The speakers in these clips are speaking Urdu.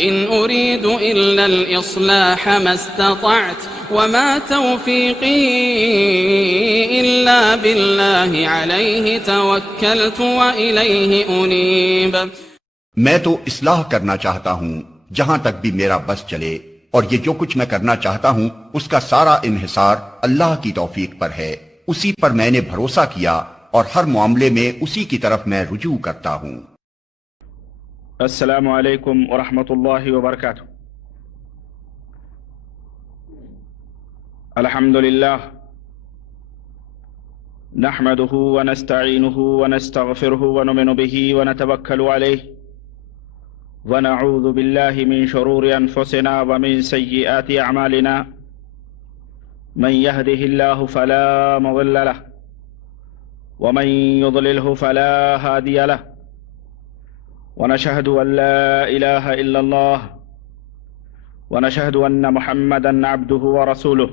إن أريد إلا الإصلاح ما استطعت وما توفيقي إلا بالله عليه توكلت وإليه أنيب۔ میں تو اصلاح کرنا چاہتا ہوں جہاں تک بھی میرا بس چلے، اور یہ جو کچھ میں کرنا چاہتا ہوں اس کا سارا انحصار اللہ کی توفیق پر ہے، اسی پر میں نے بھروسہ کیا اور ہر معاملے میں اسی کی طرف میں رجوع کرتا ہوں۔ السلام علیکم ورحمۃ اللہ وبرکاتہ۔ الحمد للہ نحمده ونستعینه ونستغفره ونؤمن به ونتوکل علیہ ونعوذ باللہ من شرور انفسنا ومن سیئات اعمالنا من يهده الله فلا مضل له ومن يضلله فلا هادي له ونشهد أن لا إله إلا الله ونشهد أن محمدا عبده ورسوله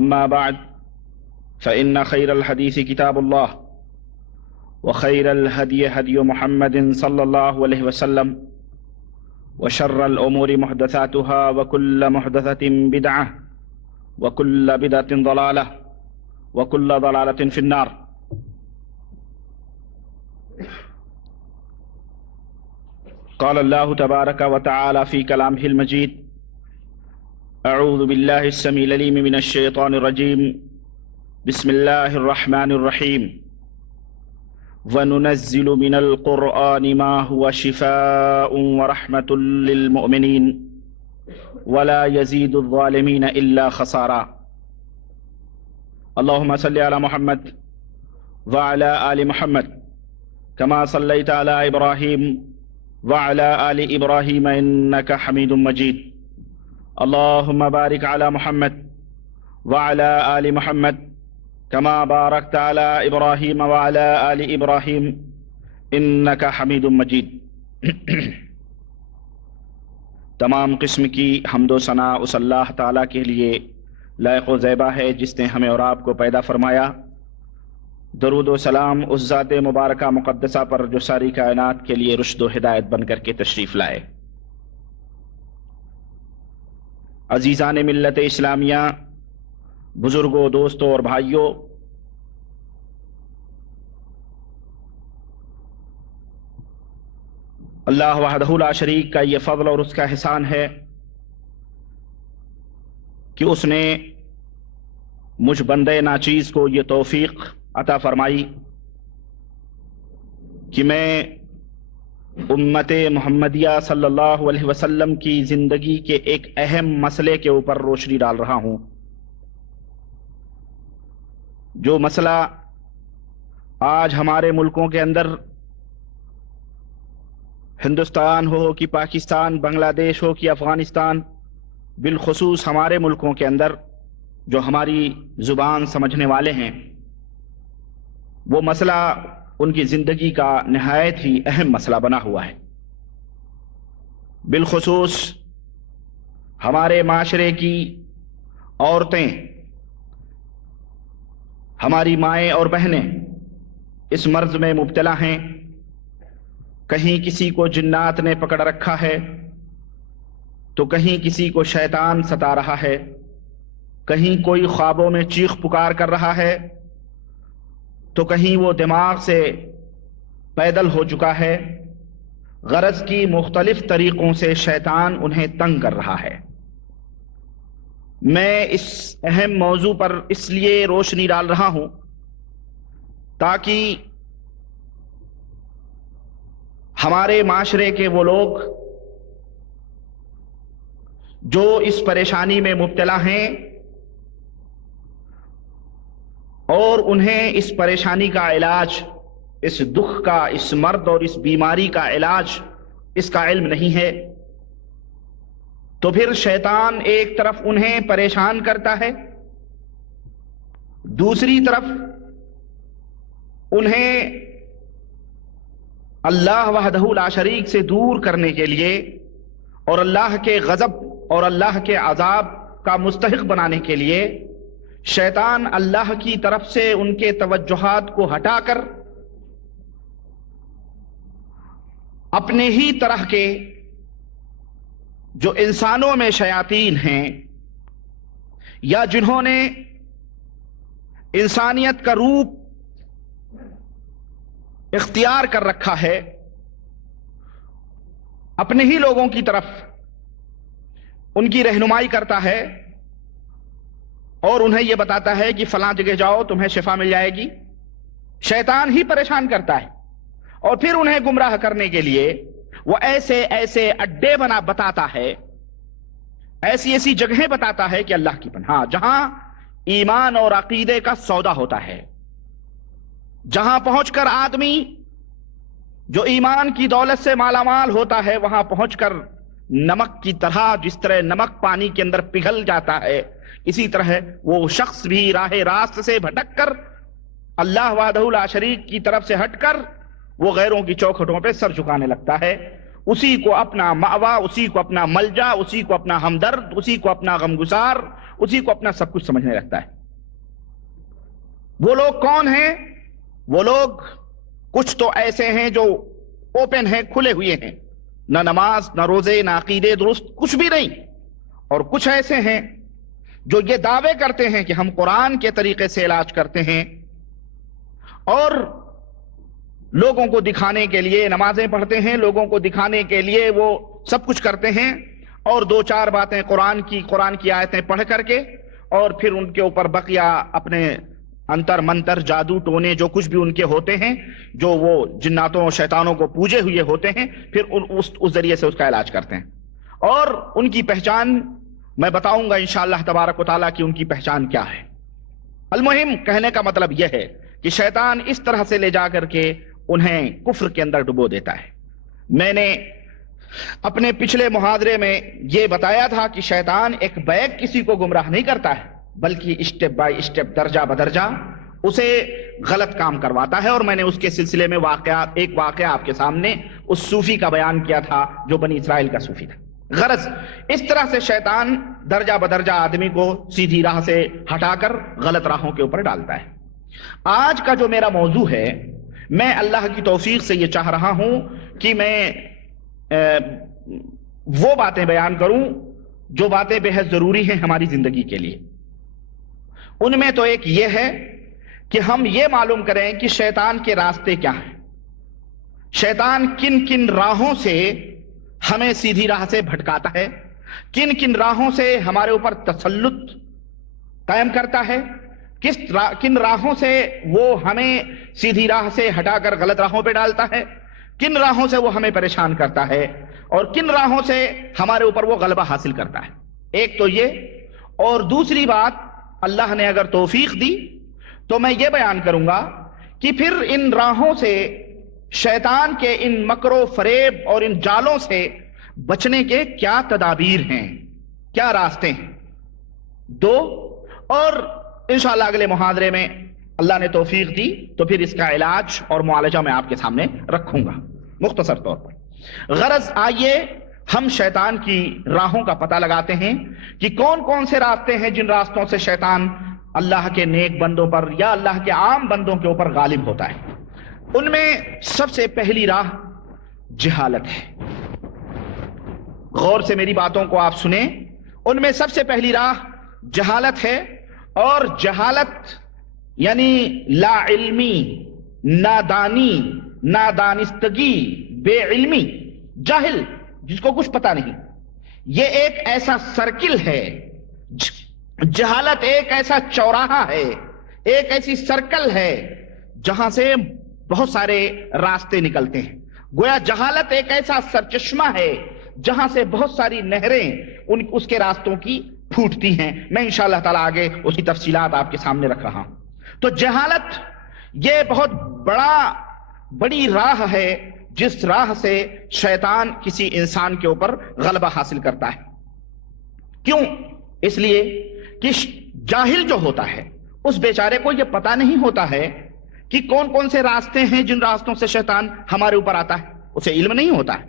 أما بعد فإن خير الحديث كتاب الله وخير الهدي هدي محمد صلى الله عليه وسلم وشر الأمور محدثاتها وكل محدثة بدعة وكل بدعة ضلالة وكل ضلالة في النار۔ قال الله تبارك وتعالى في كلامه المجيد: أعوذ بالله السميع العليم من الشيطان الرجيم، بسم الله الرحمن الرحيم، وننزل من القرآن ما هو شفاء ورحمة للمؤمنين ولا يزيد الظالمين إلا خسارا۔ اللهم صل على محمد وعلى آل محمد كما صليت على إبراهيم وعلى آل إبراهيم إنك حميد مجيد۔ اللهم بارك على محمد وعلى آل محمد كما باركت على إبراهيم وعلى آل إبراهيم إنك حميد مجيد۔ تمام قسم کی حمد و ثنا اس اللہ تعالیٰ کے لیے لائق و زیبا ہے جس نے ہمیں اور آپ کو پیدا فرمایا۔ درود و سلام اس ذات مبارکہ مقدسہ پر جو ساری کائنات کے لیے رشد و ہدایت بن کر کے تشریف لائے۔ عزیزان ملت اسلامیہ، بزرگوں، دوستوں اور بھائیوں، اللہ وحدہ لا شریک کا یہ فضل اور اس کا احسان ہے کہ اس نے مجھ بندے ناچیز کو یہ توفیق عطا فرمائی کہ میں امت محمدیہ صلی اللہ علیہ وسلم کی زندگی کے ایک اہم مسئلے کے اوپر روشنی ڈال رہا ہوں، جو مسئلہ آج ہمارے ملکوں کے اندر، ہندوستان ہو کہ پاکستان، بنگلہ دیش ہو کہ افغانستان، بالخصوص ہمارے ملکوں کے اندر جو ہماری زبان سمجھنے والے ہیں، وہ مسئلہ ان کی زندگی کا نہایت ہی اہم مسئلہ بنا ہوا ہے۔ بالخصوص ہمارے معاشرے کی عورتیں، ہماری مائیں اور بہنیں اس مرض میں مبتلا ہیں۔ کہیں کسی کو جنات نے پکڑ رکھا ہے تو کہیں کسی کو شیطان ستا رہا ہے، کہیں کوئی خوابوں میں چیخ پکار کر رہا ہے تو کہیں وہ دماغ سے پیدل ہو چکا ہے۔ غرض کی مختلف طریقوں سے شیطان انہیں تنگ کر رہا ہے۔ میں اس اہم موضوع پر اس لیے روشنی ڈال رہا ہوں تاکہ ہمارے معاشرے کے وہ لوگ جو اس پریشانی میں مبتلا ہیں اور انہیں اس پریشانی کا علاج، اس دکھ کا، اس مرض اور اس بیماری کا علاج اس کا علم نہیں ہے، تو پھر شیطان ایک طرف انہیں پریشان کرتا ہے، دوسری طرف انہیں اللہ وحدہ لا شریک سے دور کرنے کے لیے اور اللہ کے غضب اور اللہ کے عذاب کا مستحق بنانے کے لیے شیطان اللہ کی طرف سے ان کے توجہات کو ہٹا کر اپنے ہی طرح کے جو انسانوں میں شیاطین ہیں یا جنہوں نے انسانیت کا روپ اختیار کر رکھا ہے، اپنے ہی لوگوں کی طرف ان کی رہنمائی کرتا ہے اور انہیں یہ بتاتا ہے کہ فلاں جگہ جاؤ تمہیں شفا مل جائے گی۔ شیطان ہی پریشان کرتا ہے اور پھر انہیں گمراہ کرنے کے لیے وہ ایسے ایسے اڈے بتاتا ہے، ایسی ایسی جگہیں بتاتا ہے کہ اللہ کی پناہ، جہاں ایمان اور عقیدے کا سودا ہوتا ہے، جہاں پہنچ کر آدمی جو ایمان کی دولت سے مالا مال ہوتا ہے، وہاں پہنچ کر نمک کی طرح، جس طرح نمک پانی کے اندر پگھل جاتا ہے، اسی طرح وہ شخص بھی راہ راست سے بھٹک کر اللہ وحدہ لا شریک کی طرف سے ہٹ کر وہ غیروں کی چوکھٹوں پہ سر جھکانے لگتا ہے، اسی کو اپنا مأوا، اسی کو اپنا ملجا، اسی کو اپنا ہمدرد، اسی کو اپنا غمگسار، اسی کو اپنا سب کچھ سمجھنے لگتا ہے۔ وہ لوگ کون ہیں؟ وہ لوگ کچھ تو ایسے ہیں جو اوپن ہیں، کھلے ہوئے ہیں، نہ نماز نہ روزے نہ عقیدے درست، کچھ بھی نہیں، اور کچھ ایسے ہیں جو یہ دعوے کرتے ہیں کہ ہم قرآن کے طریقے سے علاج کرتے ہیں اور لوگوں کو دکھانے کے لیے نمازیں پڑھتے ہیں، لوگوں کو دکھانے کے لیے وہ سب کچھ کرتے ہیں، اور دو چار باتیں قرآن کی آیتیں پڑھ کر کے اور پھر ان کے اوپر بقیہ اپنے انتر منتر جادو ٹونے جو کچھ بھی ان کے ہوتے ہیں، جو وہ جناتوں اور شیطانوں کو پوجے ہوئے ہوتے ہیں، پھر اس ذریعے سے اس کا علاج کرتے ہیں۔ اور ان کی پہچان میں بتاؤں گا انشاءاللہ تبارک و تعالیٰ کی ان کی پہچان کیا ہے۔ المہم کہنے کا مطلب یہ ہے کہ شیطان اس طرح سے لے جا کر کے انہیں کفر کے اندر ڈبو دیتا ہے۔ میں نے اپنے پچھلے محاضرے میں یہ بتایا تھا کہ شیطان ایک بیگ کسی کو گمراہ نہیں کرتا ہے، بلکہ اسٹیپ بائی اسٹیپ، درجہ بدرجہ اسے غلط کام کرواتا ہے، اور میں نے اس کے سلسلے میں ایک واقعہ آپ کے سامنے اس صوفی کا بیان کیا تھا جو بنی اسرائیل کا صوفی تھا۔ غرض اس طرح سے شیطان درجہ بدرجہ آدمی کو سیدھی راہ سے ہٹا کر غلط راہوں کے اوپر ڈالتا ہے۔ آج کا جو میرا موضوع ہے، میں اللہ کی توفیق سے یہ چاہ رہا ہوں کہ میں وہ باتیں بیان کروں جو باتیں بے حد ضروری ہیں ہماری زندگی کے لیے۔ ان میں تو ایک یہ ہے کہ ہم یہ معلوم کریں کہ شیطان کے راستے کیا ہیں، شیطان کن کن راہوں سے ہمیں سیدھی راہ سے بھٹکاتا ہے، کن کن راہوں سے ہمارے اوپر تسلط قائم کرتا ہے، کن راہوں سے وہ ہمیں سیدھی راہ سے ہٹا کر غلط راہوں پہ ڈالتا ہے، کن راہوں سے وہ ہمیں پریشان کرتا ہے، اور کن راہوں سے ہمارے اوپر وہ غلبہ حاصل کرتا ہے۔ ایک تو یہ، اور دوسری بات اللہ نے اگر توفیق دی تو میں یہ بیان کروں گا کہ پھر ان راہوں سے، شیطان کے ان مکر و فریب اور ان جالوں سے بچنے کے کیا تدابیر ہیں، کیا راستے ہیں۔ دو، اور انشاءاللہ اگلے محاضرے میں اللہ نے توفیق دی تو پھر اس کا علاج اور معالجہ میں آپ کے سامنے رکھوں گا مختصر طور پر۔ غرض آئیے ہم شیطان کی راہوں کا پتہ لگاتے ہیں کہ کون کون سے راستے ہیں جن راستوں سے شیطان اللہ کے نیک بندوں پر یا اللہ کے عام بندوں کے اوپر غالب ہوتا ہے۔ ان میں سب سے پہلی راہ جہالت ہے۔ غور سے میری باتوں کو آپ سنیں، ان میں سب سے پہلی راہ جہالت ہے، اور جہالت یعنی لا علمی، نادانی، نادانستگی، بے علمی، جاہل، جس کو کچھ پتا نہیں، یہ ایک ایسا سرکل ہے، جہالت ایک ایسا چوراہا ہے، ایک ایسی سرکل ہے جہاں سے بہت سارے راستے نکلتے ہیں۔ گویا جہالت ایک ایسا سرچشمہ ہے جہاں سے بہت ساری نہریں اس کے راستوں کی پھوٹتی ہیں۔ میں انشاءاللہ تعالیٰ آگے اس کی تفصیلات آپ کے سامنے رکھ رہا ہوں۔ تو جہالت یہ بہت بڑی راہ ہے جس راہ سے شیطان کسی انسان کے اوپر غلبہ حاصل کرتا ہے۔ کیوں؟ اس لیے کہ جاہل جو ہوتا ہے اس بیچارے کو یہ پتا نہیں ہوتا ہے کہ کون کون سے راستے ہیں جن راستوں سے شیطان ہمارے اوپر آتا ہے، اسے علم نہیں ہوتا ہے۔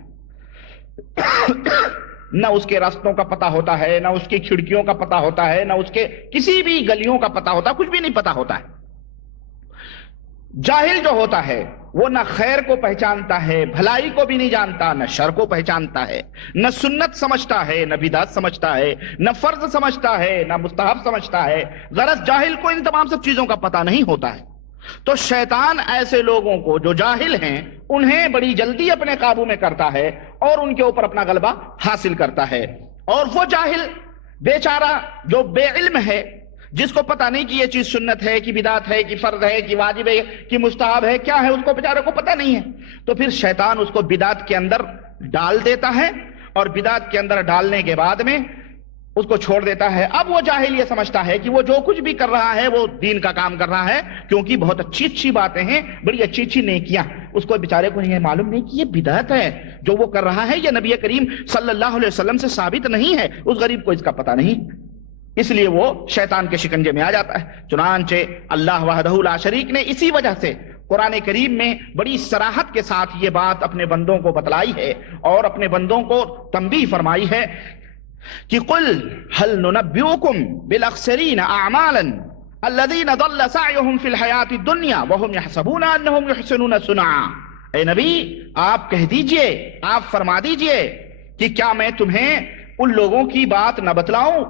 نہ اس کے راستوں کا پتہ ہوتا ہے، نہ اس کی کھڑکیوں کا پتہ ہوتا ہے، نہ اس کے کسی بھی گلیوں کا پتہ ہوتا ہے، کچھ بھی نہیں پتہ ہوتا ہے۔ جاہل جو ہوتا ہے وہ نہ خیر کو پہچانتا ہے، بھلائی کو بھی نہیں جانتا، نہ شر کو پہچانتا ہے، نہ سنت سمجھتا ہے، نہ بدعت سمجھتا ہے، نہ فرض سمجھتا ہے، نہ مستحب سمجھتا ہے۔ غرض جاہل کو ان تمام سب چیزوں کا پتہ نہیں ہوتا ہے۔ تو شیطان ایسے لوگوں کو جو جاہل ہیں انہیں بڑی جلدی اپنے قابو میں کرتا ہے اور ان کے اوپر اپنا غلبہ حاصل کرتا ہے۔ اور وہ جاہل بیچارہ جو بے علم ہے، جس کو پتہ نہیں کہ یہ چیز سنت ہے کہ بدعت ہے کہ فرض ہے کہ واجب ہے کہ مستحب ہے، کیا ہے، اس کو بیچارے کو پتہ نہیں ہے، تو پھر شیطان اس کو بدعت کے اندر ڈال دیتا ہے، اور بدعت کے اندر ڈالنے کے بعد میں اس کو چھوڑ دیتا ہے۔ اب وہ جاہل یہ سمجھتا ہے کہ وہ جو کچھ بھی کر رہا ہے وہ دین کا کام کر رہا ہے، کیونکہ بہت اچھی اچھی باتیں ہیں، بڑی اچھی اچھی نیکیاں، اس کو بیچارے کو یہ معلوم نہیں کہ یہ بدعت ہے جو وہ کر رہا ہے، یہ نبی کریم صلی اللہ علیہ وسلم سے ثابت نہیں ہے، اس غریب کو اس کا پتہ نہیں، اس لیے وہ شیطان کے شکنجے میں آ جاتا ہے۔ چنانچہ اللہ وحدہ لا شریک نے اسی وجہ سے قرآن کریم میں بڑی صراحت کے ساتھ یہ بات اپنے بندوں کو بتلائی ہے اور اپنے بندوں کو تنبیہ فرمائی ہے کہ قل هل ننبئكم بالاخسرین اعمالا الذین ضل سعیهم فی الحیاۃ الدنیا وهم يحسبون انهم يحسنون صنعا۔ اے نبی آپ کہہ دیجئے، آپ فرما دیجئے کہ کیا میں تمہیں ان لوگوں کی بات نہ بتلاؤں،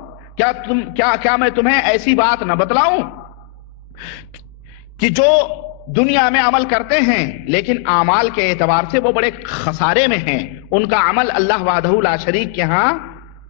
کیا میں تمہیں ایسی بات نہ بتلاؤں کہ جو دنیا میں عمل کرتے ہیں لیکن اعمال کے اعتبار سے وہ بڑے خسارے میں ہیں، ان کا عمل اللہ وحدہ لا شریک کے ہاں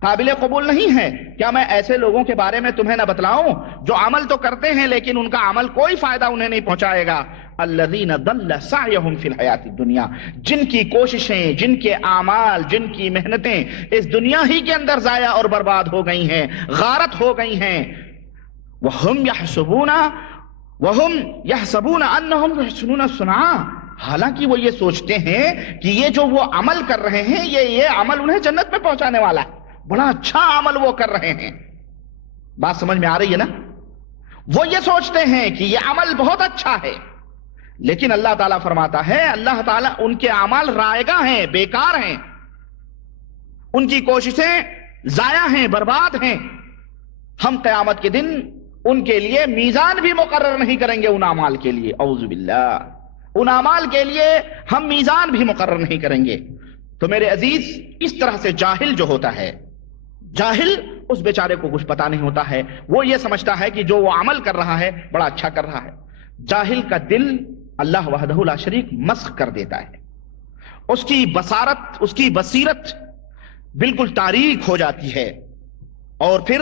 قابل قبول نہیں ہے۔ کیا میں ایسے لوگوں کے بارے میں تمہیں نہ بتلاؤں جو عمل تو کرتے ہیں لیکن ان کا عمل کوئی فائدہ انہیں نہیں پہنچائے گا؟ الذین ضل سعیہم فی الحیاۃ الدنیا، جن کی کوششیں، جن کے اعمال، جن کی محنتیں اس دنیا ہی کے اندر ضائع اور برباد ہو گئی ہیں، غارت ہو گئی ہیں۔ وہم یحسبون انہم یحسنون صنعا، حالانکہ وہ یہ سوچتے ہیں کہ یہ جو وہ عمل کر رہے ہیں یہ عمل انہیں جنت میں پہنچانے والا ہے، بڑا اچھا عمل وہ کر رہے ہیں۔ بات سمجھ میں آ رہی ہے نا؟ وہ یہ سوچتے ہیں کہ یہ عمل بہت اچھا ہے، لیکن اللہ تعالیٰ فرماتا ہے، اللہ تعالیٰ ان کے اعمال رائگاں ہیں، بیکار ہیں، ان کی کوششیں ضائع ہیں، برباد ہیں۔ ہم قیامت کے دن ان کے لیے میزان بھی مقرر نہیں کریں گے، ان اعمال کے لیے، اعوذ باللہ، ان اعمال کے لیے ہم میزان بھی مقرر نہیں کریں گے۔ تو میرے عزیز، اس طرح سے جاہل جو ہوتا ہے، جاہل اس بیچارے کو کچھ پتا نہیں ہوتا ہے، وہ یہ سمجھتا ہے کہ جو وہ عمل کر رہا ہے بڑا اچھا کر رہا ہے۔ جاہل کا دل اللہ وحدہ لا شریک مسخ کر دیتا ہے، اس کی بصارت، اس کی بصیرت بالکل تاریک ہو جاتی ہے، اور پھر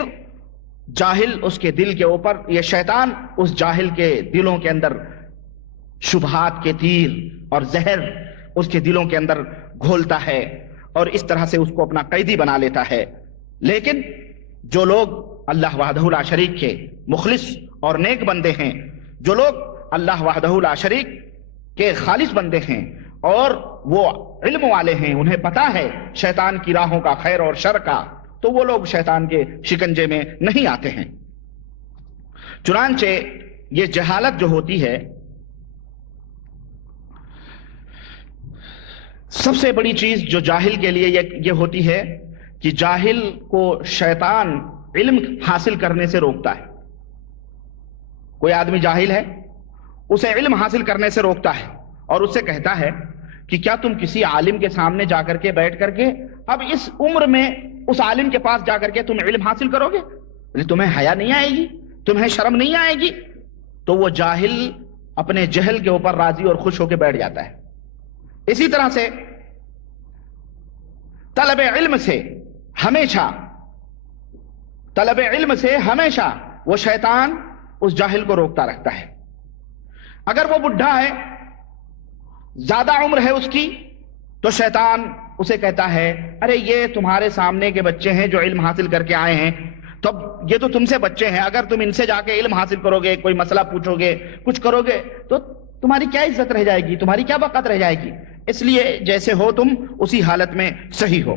جاہل اس کے دل کے اوپر، یہ شیطان اس جاہل کے دلوں کے اندر شبہات کے تیر اور زہر اس کے دلوں کے اندر گھولتا ہے اور اس طرح سے اس کو اپنا قیدی بنا لیتا ہے۔ لیکن جو لوگ اللہ وحدہ لا شریک کے مخلص اور نیک بندے ہیں، جو لوگ اللہ وحدہ لا شریک کے خالص بندے ہیں اور وہ علم والے ہیں، انہیں پتا ہے شیطان کی راہوں کا، خیر اور شر کا، تو وہ لوگ شیطان کے شکنجے میں نہیں آتے ہیں۔ چنانچہ یہ جہالت جو ہوتی ہے، سب سے بڑی چیز جو جاہل کے لیے یہ ہوتی ہے کہ جاہل کو شیطان علم حاصل کرنے سے روکتا ہے۔ کوئی آدمی جاہل ہے، اسے علم حاصل کرنے سے روکتا ہے اور اس سے کہتا ہے کہ کیا تم کسی عالم کے سامنے جا کر کے بیٹھ کر کے اب اس عمر میں اس عالم کے پاس جا کر کے تم علم حاصل کرو گے؟ تمہیں حیا نہیں آئے گی، تمہیں شرم نہیں آئے گی؟ تو وہ جاہل اپنے جہل کے اوپر راضی اور خوش ہو کے بیٹھ جاتا ہے۔ اسی طرح سے طلب علم سے ہمیشہ وہ شیطان اس جاہل کو روکتا رہتا ہے۔ اگر وہ بڈھا ہے، زیادہ عمر ہے اس کی، تو شیطان اسے کہتا ہے، ارے یہ تمہارے سامنے کے بچے ہیں جو علم حاصل کر کے آئے ہیں، تو یہ تو تم سے بچے ہیں، اگر تم ان سے جا کے علم حاصل کرو گے، کوئی مسئلہ پوچھو گے، کچھ کرو گے، تو تمہاری کیا عزت رہ جائے گی، تمہاری کیا وقت رہ جائے گی؟ اس لیے جیسے ہو تم اسی حالت میں صحیح ہو۔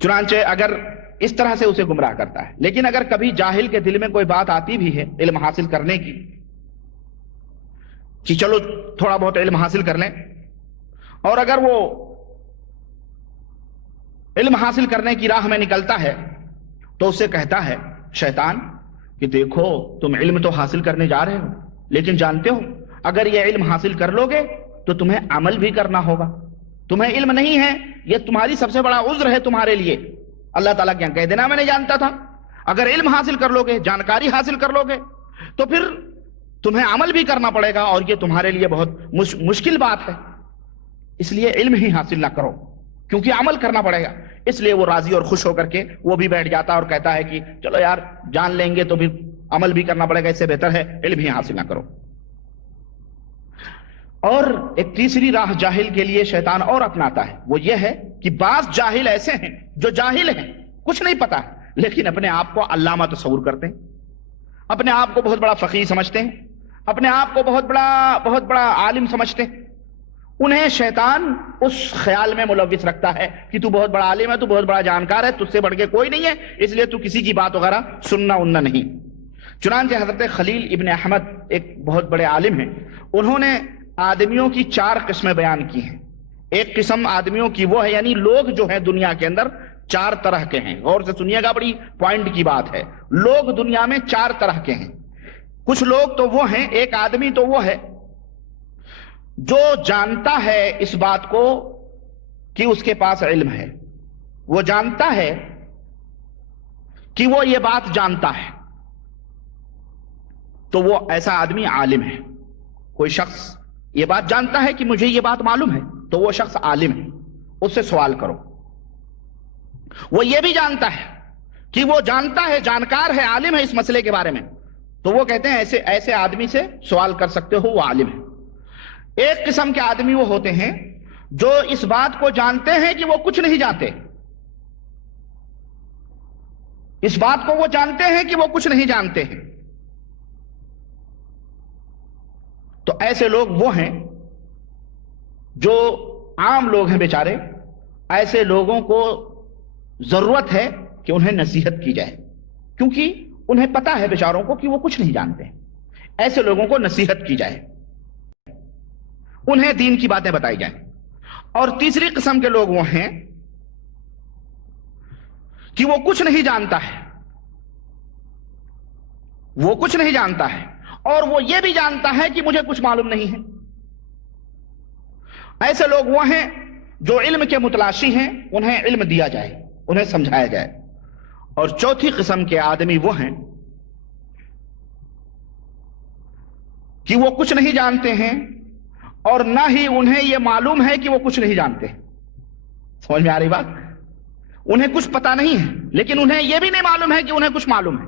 چنانچہ اگر اس طرح سے اسے گمراہ کرتا ہے۔ لیکن اگر کبھی جاہل کے دل میں کوئی بات آتی بھی ہے علم حاصل کرنے کی، کہ چلو تھوڑا بہت علم حاصل کر لیں، اور اگر وہ علم حاصل کرنے کی راہ میں نکلتا ہے تو اسے کہتا ہے شیطان کہ دیکھو تم علم تو حاصل کرنے جا رہے ہو، لیکن جانتے ہو اگر یہ علم حاصل کر لو گے تو تمہیں عمل بھی کرنا ہوگا. تمہیں علم نہیں ہے، یہ تمہاری سب سے بڑا عذر ہے تمہارے لیے. اللہ تعالیٰ کیا کہہ دینا میں نے جانتا تھا. اگر علم حاصل کر لو گے، جانکاری حاصل کر لو گے تو پھر تمہیں عمل بھی کرنا پڑے گا، اور یہ تمہارے لیے بہت مشکل بات ہے. اس لیے علم ہی حاصل نہ کرو کیونکہ عمل کرنا پڑے گا. اس لیے وہ راضی اور خوش ہو کر کے وہ بھی بیٹھ جاتا اور کہتا ہے کہ چلو یار جان لیں گے تو پھر عمل بھی کرنا پڑے گا، اس سے بہتر ہے علم ہی حاصل نہ کرو. اور ایک تیسری راہ جاہل کے لیے شیطان اور اپناتا ہے، وہ یہ ہے کہ بعض جاہل ایسے ہیں جو جاہل ہیں، کچھ نہیں پتا لیکن اپنے آپ کو علامہ تصور کرتے ہیں، اپنے آپ کو بہت بڑا فقیہ سمجھتے ہیں، اپنے آپ کو بہت بڑا عالم سمجھتے ہیں. انہیں شیطان اس خیال میں ملوث رکھتا ہے کہ تو بہت بڑا عالم ہے، تو بہت بڑا جانکار ہے، تجھ سے بڑھ کے کوئی نہیں ہے، اس لیے تو کسی کی بات وغیرہ سننا اننا نہیں. چنانچہ حضرت خلیل ابن احمد ایک بہت بڑے عالم ہیں، انہوں نے آدمیوں کی 4 قسمیں بیان کی ہیں. ایک قسم آدمیوں کی وہ ہے، یعنی لوگ جو ہیں دنیا کے اندر 4 طرح کے ہیں. غور سے سنیے گا، بڑی پوائنٹ کی بات ہے. لوگ دنیا میں 4 طرح کے ہیں. کچھ لوگ تو وہ ہیں، ایک آدمی تو وہ ہے جو جانتا ہے اس بات کو کہ اس کے پاس علم ہے، وہ جانتا ہے کہ وہ یہ بات جانتا ہے، تو وہ ایسا آدمی عالم ہے. کوئی شخص یہ بات جانتا ہے کہ مجھے یہ بات معلوم ہے تو وہ شخص عالم ہے، اس سے سوال کرو. وہ یہ بھی جانتا ہے کہ وہ جانتا ہے، جانکار ہے، عالم ہے اس مسئلے کے بارے میں، تو وہ کہتے ہیں ایسے آدمی سے سوال کر سکتے ہو، وہ عالم ہے. ایک قسم کے آدمی وہ ہوتے ہیں جو اس بات کو جانتے ہیں کہ وہ کچھ نہیں جانتے، اس بات کو وہ جانتے ہیں کہ وہ کچھ نہیں جانتے ہیں. تو ایسے لوگ وہ ہیں جو عام لوگ ہیں بیچارے، ایسے لوگوں کو ضرورت ہے کہ انہیں نصیحت کی جائے، کیونکہ انہیں پتا ہے بیچاروں کو کہ وہ کچھ نہیں جانتے. ایسے لوگوں کو نصیحت کی جائے، انہیں دین کی باتیں بتائی جائیں. اور تیسری قسم کے لوگ وہ ہیں کہ وہ کچھ نہیں جانتا ہے، وہ کچھ نہیں جانتا ہے اور وہ یہ بھی جانتا ہے کہ مجھے کچھ معلوم نہیں ہے. ایسے لوگ وہ ہیں جو علم کے متلاشی ہیں، انہیں علم دیا جائے، انہیں سمجھایا جائے. اور چوتھی قسم کے آدمی وہ ہیں کہ وہ کچھ نہیں جانتے ہیں اور نہ ہی انہیں یہ معلوم ہے کہ وہ کچھ نہیں جانتے. سمجھ میں آ رہی بات؟ انہیں کچھ پتا نہیں ہے لیکن انہیں یہ بھی نہیں معلوم ہے کہ انہیں کچھ معلوم ہے.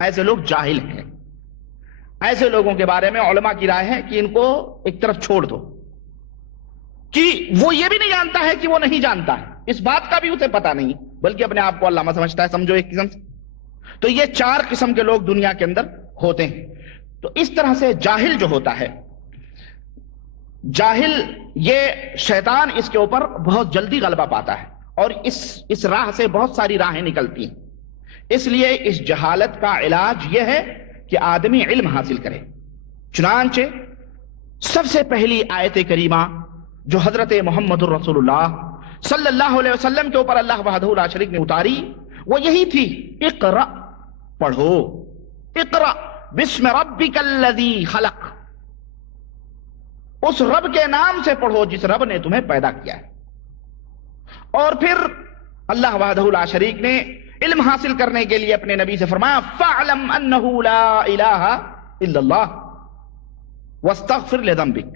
ایسے لوگ جاہل ہیں. ایسے لوگوں کے بارے میں علماء کی رائے ہے کہ ان کو ایک طرف چھوڑ دو، کہ وہ یہ بھی نہیں جانتا ہے کہ وہ نہیں جانتا ہے، اس بات کا بھی اسے پتا نہیں، بلکہ اپنے آپ کو علامہ سمجھتا ہے، سمجھو ایک قسم سے. تو یہ 4 قسم کے لوگ دنیا کے اندر ہوتے ہیں. تو اس طرح سے جاہل جو ہوتا ہے، جاہل یہ شیطان اس کے اوپر بہت جلدی غلبہ پاتا ہے اور اس راہ سے بہت ساری راہیں نکلتی ہیں. اس لیے اس جہالت کا علاج یہ ہے کہ آدمی علم حاصل کرے. چنانچہ سب سے پہلی آیت کریمہ جو حضرت محمد الرسول اللہ صلی اللہ علیہ وسلم کے اوپر اللہ وحدہ لا شریک نے اتاری، وہ یہی تھی، اقرأ، پڑھو، اقرأ بسم ربک الذی خلق، اس رب کے نام سے پڑھو جس رب نے تمہیں پیدا کیا ہے. اور پھر اللہ وحدہ لا شریک نے علم حاصل کرنے کے لیے اپنے نبی سے فرمایا فَاعْلَمْ أَنَّهُ لَا إِلَٰهَ إِلَّا اللَّهُ وَاسْتَغْفِرْ لِذَنبِكَ.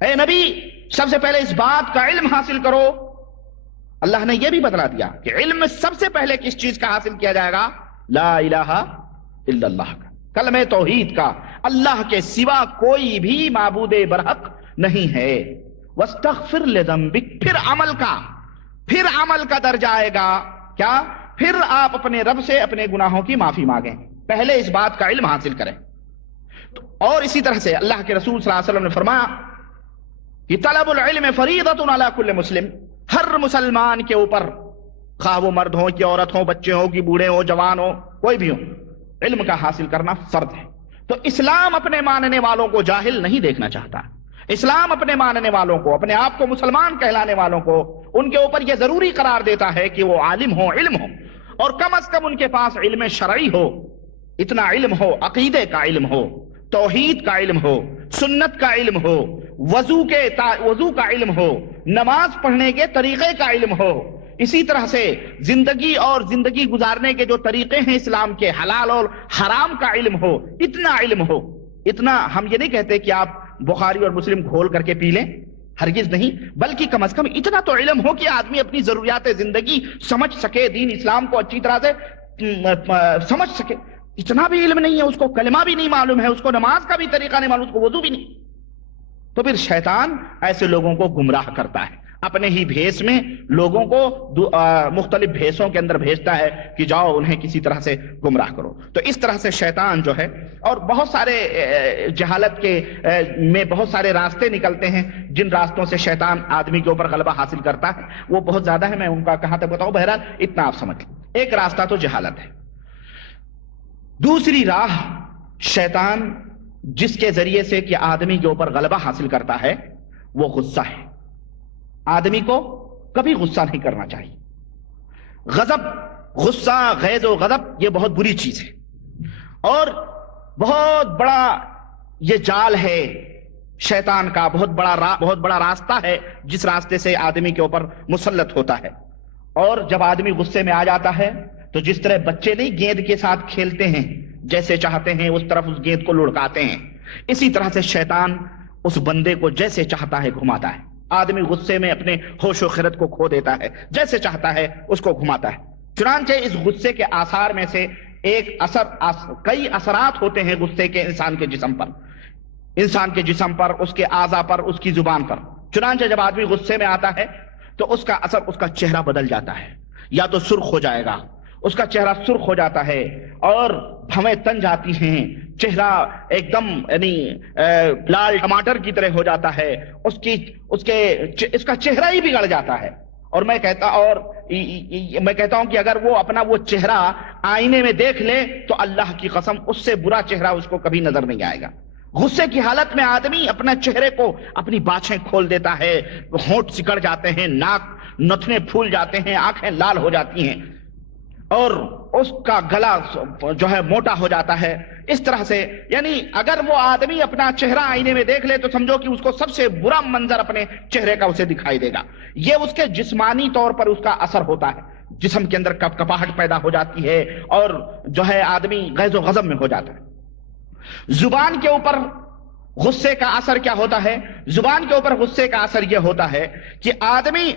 اے نبی سب سے پہلے اس بات کا علم حاصل کرو. اللہ نے یہ بھی بتلا دیا کہ علم سب سے پہلے کس چیز کا حاصل کیا جائے گا؟ لا الہ الا اللہ کا، کلمہ توحید کا، اللہ کے سوا کوئی بھی معبود برحق نہیں ہے. واستغفر لذنبک، پھر عمل کا درجہ آئے گا. کیا؟ پھر آپ اپنے رب سے اپنے گناہوں کی معافی مانگیں. پہلے اس بات کا علم حاصل کریں. اور اسی طرح سے اللہ کے رسول صلی اللہ علیہ وسلم نے فرمایا کہ طلب العلم فریضۃ علی کل مسلم، ہر مسلمان کے اوپر، خواہ وہ مرد ہوں کہ عورت ہوں، بچے ہوں کہ بوڑھے ہوں، جوان ہوں، کوئی بھی ہو، علم کا حاصل کرنا فرض ہے. تو اسلام اپنے ماننے والوں کو جاہل نہیں دیکھنا چاہتا. اسلام اپنے ماننے والوں کو، اپنے آپ کو مسلمان کہلانے والوں کو، ان کے اوپر یہ ضروری قرار دیتا ہے کہ وہ عالم ہو، علم ہو، اور کم از کم ان کے پاس علم شرعی ہو، اتنا علم ہو، عقیدے کا علم ہو، توحید کا علم ہو، سنت کا علم ہو، وضو کا علم ہو، نماز پڑھنے کے طریقے کا علم ہو، اسی طرح سے زندگی اور زندگی گزارنے کے جو طریقے ہیں اسلام کے، حلال اور حرام کا علم ہو، اتنا علم ہو. اتنا ہم یہ نہیں کہتے کہ آپ بخاری اور مسلم گھول کر کے پی لیں، ہرگز نہیں، بلکہ کم از کم اتنا تو علم ہو کہ آدمی اپنی ضروریات زندگی سمجھ سکے، دین اسلام کو اچھی طرح سے سمجھ سکے. اتنا بھی علم نہیں ہے، اس کو کلمہ بھی نہیں معلوم ہے، اس کو نماز کا بھی طریقہ نہیں معلوم، اس کو وضو بھی نہیں. تو پھر شیطان ایسے لوگوں کو گمراہ کرتا ہے، اپنے ہی بھیس میں لوگوں کو مختلف بھیسوں کے اندر بھیجتا ہے کہ جاؤ انہیں کسی طرح سے گمراہ کرو. تو اس طرح سے شیطان جو ہے، اور بہت سارے جہالت کے میں بہت سارے راستے نکلتے ہیں جن راستوں سے شیطان آدمی کے اوپر غلبہ حاصل کرتا ہے، وہ بہت زیادہ ہے، میں ان کا کہاں تک بتاؤں، بہرحال اتنا آپ سمجھ لیں. ایک راستہ تو جہالت ہے. دوسری راہ شیطان جس کے ذریعے سے کہ آدمی کے اوپر غلبہ حاصل کرتا ہے وہ غصہ ہے. آدمی کو کبھی غصہ نہیں کرنا چاہیے. غضب، غصہ، غیظ و غضب یہ بہت بری چیز ہے، اور بہت بڑا یہ جال ہے شیطان کا، بہت بڑا راستہ ہے جس راستے سے آدمی کے اوپر مسلط ہوتا ہے. اور جب آدمی غصے میں آ جاتا ہے تو جس طرح بچے نہیں گیند کے ساتھ کھیلتے ہیں، جیسے چاہتے ہیں اس طرف اس گیند کو لڑکاتے ہیں، اسی طرح سے شیطان اس بندے کو جیسے چاہتا ہے گھماتا ہے. آدمی غصے میں اپنے ہوش و خرد کو کھو دیتا ہے، جیسے چاہتا ہے اس کو گھماتا ہے. چنانچہ اس غصے کے آثار میں سے ایک کئی اثرات ہوتے ہیں غصے کے انسان کے جسم پر، اس کے اعضاء پر، اس کی زبان پر. چنانچہ جب آدمی غصے میں آتا ہے تو اس کا اثر، اس کا چہرہ بدل جاتا ہے، یا تو سرخ ہو جائے گا، اس کا چہرہ سرخ ہو جاتا ہے اور بھویں تن جاتی ہیں، چہرہ ایک دم یعنی لال ٹماٹر کی طرح ہو جاتا ہے، اس کا چہرہ ہی بگڑ جاتا ہے. اور میں کہتا ہوں کہ اگر وہ اپنا وہ چہرہ آئینے میں دیکھ لے تو اللہ کی قسم اس سے برا چہرہ اس کو کبھی نظر نہیں آئے گا. غصے کی حالت میں آدمی اپنا چہرے کو، اپنی باچھیں کھول دیتا ہے، ہونٹ سکڑ جاتے ہیں، ناک نتنے پھول جاتے ہیں، آنکھیں لال ہو جاتی ہیں، اور اس کا گلا جو ہے موٹا ہو جاتا ہے. اس طرح سے یعنی اگر وہ آدمی اپنا چہرہ آئینے میں دیکھ لے تو سمجھو کہ اس کو سب سے برا منظر اپنے چہرے کا اسے دکھائی دے گا. یہ اس کے جسمانی طور پر اس کا اثر ہوتا ہے، جسم کے اندر کپ کپاہٹ پیدا ہو جاتی ہے اور جو ہے آدمی غیظ و غضب میں ہو جاتا ہے. زبان کے اوپر غصے کا اثر کیا ہوتا ہے؟ زبان کے اوپر غصے کا اثر یہ ہوتا ہے کہ آدمی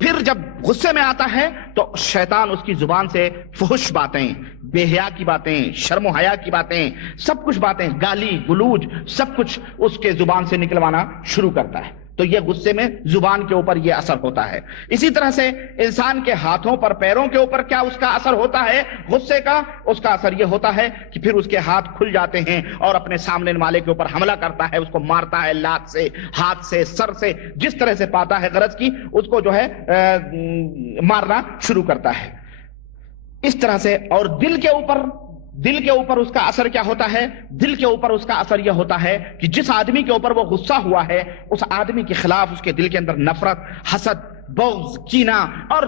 پھر جب غصے میں آتا ہے تو شیطان اس کی زبان سے فحش باتیں، بے حیا کی باتیں، شرم و حیا کی باتیں، سب کچھ باتیں، گالی گلوج، سب کچھ اس کے زبان سے نکلوانا شروع کرتا ہے. تو یہ غصے میں زبان کے اوپر یہ اثر ہوتا ہے. اسی طرح سے انسان کے ہاتھوں پر، پیروں کے اوپر کیا اس کا اثر ہوتا ہے غصے کا؟ اس کا اثر یہ ہوتا ہے کہ پھر اس کے ہاتھ کھل جاتے ہیں اور اپنے سامنے والے کے اوپر حملہ کرتا ہے، اس کو مارتا ہے، لات سے، ہاتھ سے، سر سے، جس طرح سے پاتا ہے غرض کی اس کو جو ہے مارنا شروع کرتا ہے. اس طرح سے. اور دل کے اوپر اس کا اثر کیا ہوتا ہے؟ دل کے اوپر اس کا اثر یہ ہوتا ہے کہ جس آدمی کے اوپر وہ غصہ ہوا ہے اس آدمی کے خلاف اس کے دل کے اندر نفرت، حسد، بغض، کینہ اور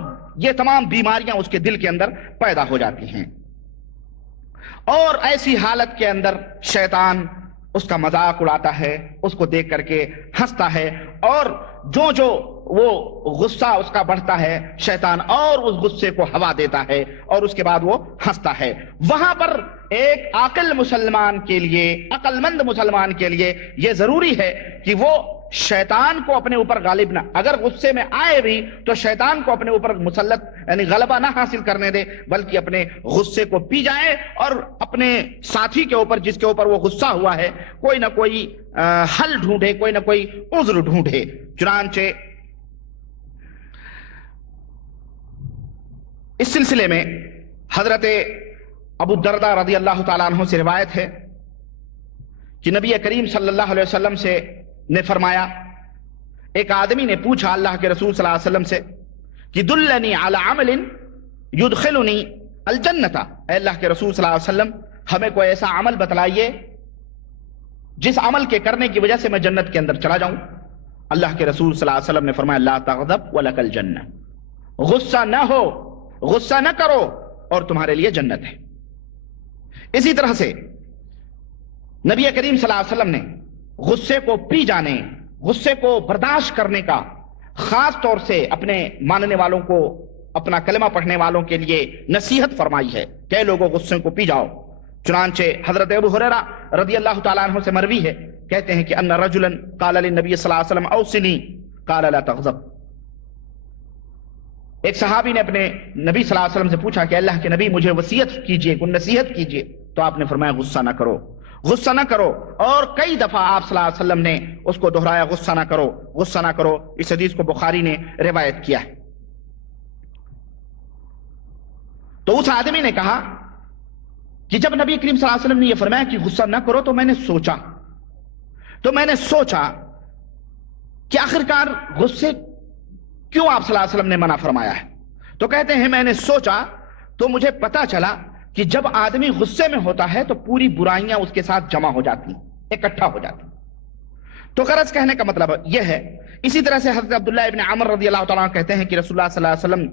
یہ تمام بیماریاں اس کے دل کے اندر پیدا ہو جاتی ہیں. اور ایسی حالت کے اندر شیطان اس کا مذاق اڑاتا ہے، اس کو دیکھ کر کے ہنستا ہے، اور جو وہ غصہ اس کا بڑھتا ہے شیطان اور اس غصے کو ہوا دیتا ہے اور اس کے بعد وہ ہنستا ہے. وہاں پر ایک عاقل مسلمان کے لیے، عقل مند مسلمان کے لیے یہ ضروری ہے کہ وہ شیطان کو اپنے اوپر غالب نہ، اگر غصے میں آئے بھی تو شیطان کو اپنے اوپر مسلط یعنی غلبہ نہ حاصل کرنے دے، بلکہ اپنے غصے کو پی جائے اور اپنے ساتھی کے اوپر جس کے اوپر وہ غصہ ہوا ہے کوئی نہ کوئی حل ڈھونڈے، کوئی نہ کوئی عذر ڈھونڈے. چنانچہ اس سلسلے میں حضرت ابو الدرداء رضی اللہ تعالیٰ عنہ سے روایت ہے کہ نبی کریم صلی اللہ علیہ وسلم سے نے فرمایا، ایک آدمی نے پوچھا اللہ کے رسول صلی اللہ علیہ وسلم سے کہ دلنی علی عمل یدخلنی الجنت، اے اللہ کے رسول صلی اللہ علیہ وسلم ہمیں کوئی ایسا عمل بتلائیے جس عمل کے کرنے کی وجہ سے میں جنت کے اندر چلا جاؤں. اللہ کے رسول صلی اللہ علیہ وسلم نے فرمایا لا تغضب ولک الجنہ، غصہ نہ ہو، غصہ نہ کرو اور تمہارے لیے جنت ہے. اسی طرح سے نبی کریم صلی اللہ علیہ وسلم نے غصے کو پی جانے، غصے کو برداشت کرنے کا خاص طور سے اپنے ماننے والوں کو، اپنا کلمہ پڑھنے والوں کے لیے نصیحت فرمائی ہے کہ اے لوگوں غصے کو پی جاؤ۔ چنانچہ حضرت ابو ہریرہ رضی اللہ تعالیٰ عنہ سے مروی ہے، کہتے ہیں کہ ان رجلا قال للنبی صلی اللہ علیہ وسلم اوصنی قال لا تغضب۔ ایک صحابی نے اپنے نبی صلی اللہ علیہ وسلم سے پوچھا کہ اللہ کے نبی مجھے وصیت کیجئے، کوئی نصیحت کیجئے، تو آپ نے فرمایا غصہ نہ کرو، غصہ نہ کرو۔ اور کئی دفعہ آپ صلی اللہ علیہ وسلم نے اس کو دہرایا، غصہ نہ کرو، غصہ نہ کرو۔ اس حدیث کو بخاری نے روایت کیا ہے۔ تو اس آدمی نے کہا کہ جب نبی کریم صلی اللہ علیہ وسلم نے یہ فرمایا کہ غصہ نہ کرو تو میں نے سوچا کہ آخرکار غصے کیوں آپ صلی اللہ علیہ وسلم نے منع فرمایا ہے؟ تو کہتے ہیں میں نے سوچا تو مجھے پتا چلا کہ جب آدمی غصے میں ہوتا ہے تو پوری برائیاں اس کے ساتھ جمع ہو جاتی ہیں، اکٹھا ہو جاتی ہیں۔ تو غرض کہنے کا مطلب یہ ہے۔ اسی طرح سے حضرت عبداللہ ابن عمر رضی اللہ تعالیٰ عنہ کہتے ہیں کہ رسول اللہ صلی اللہ علیہ وسلم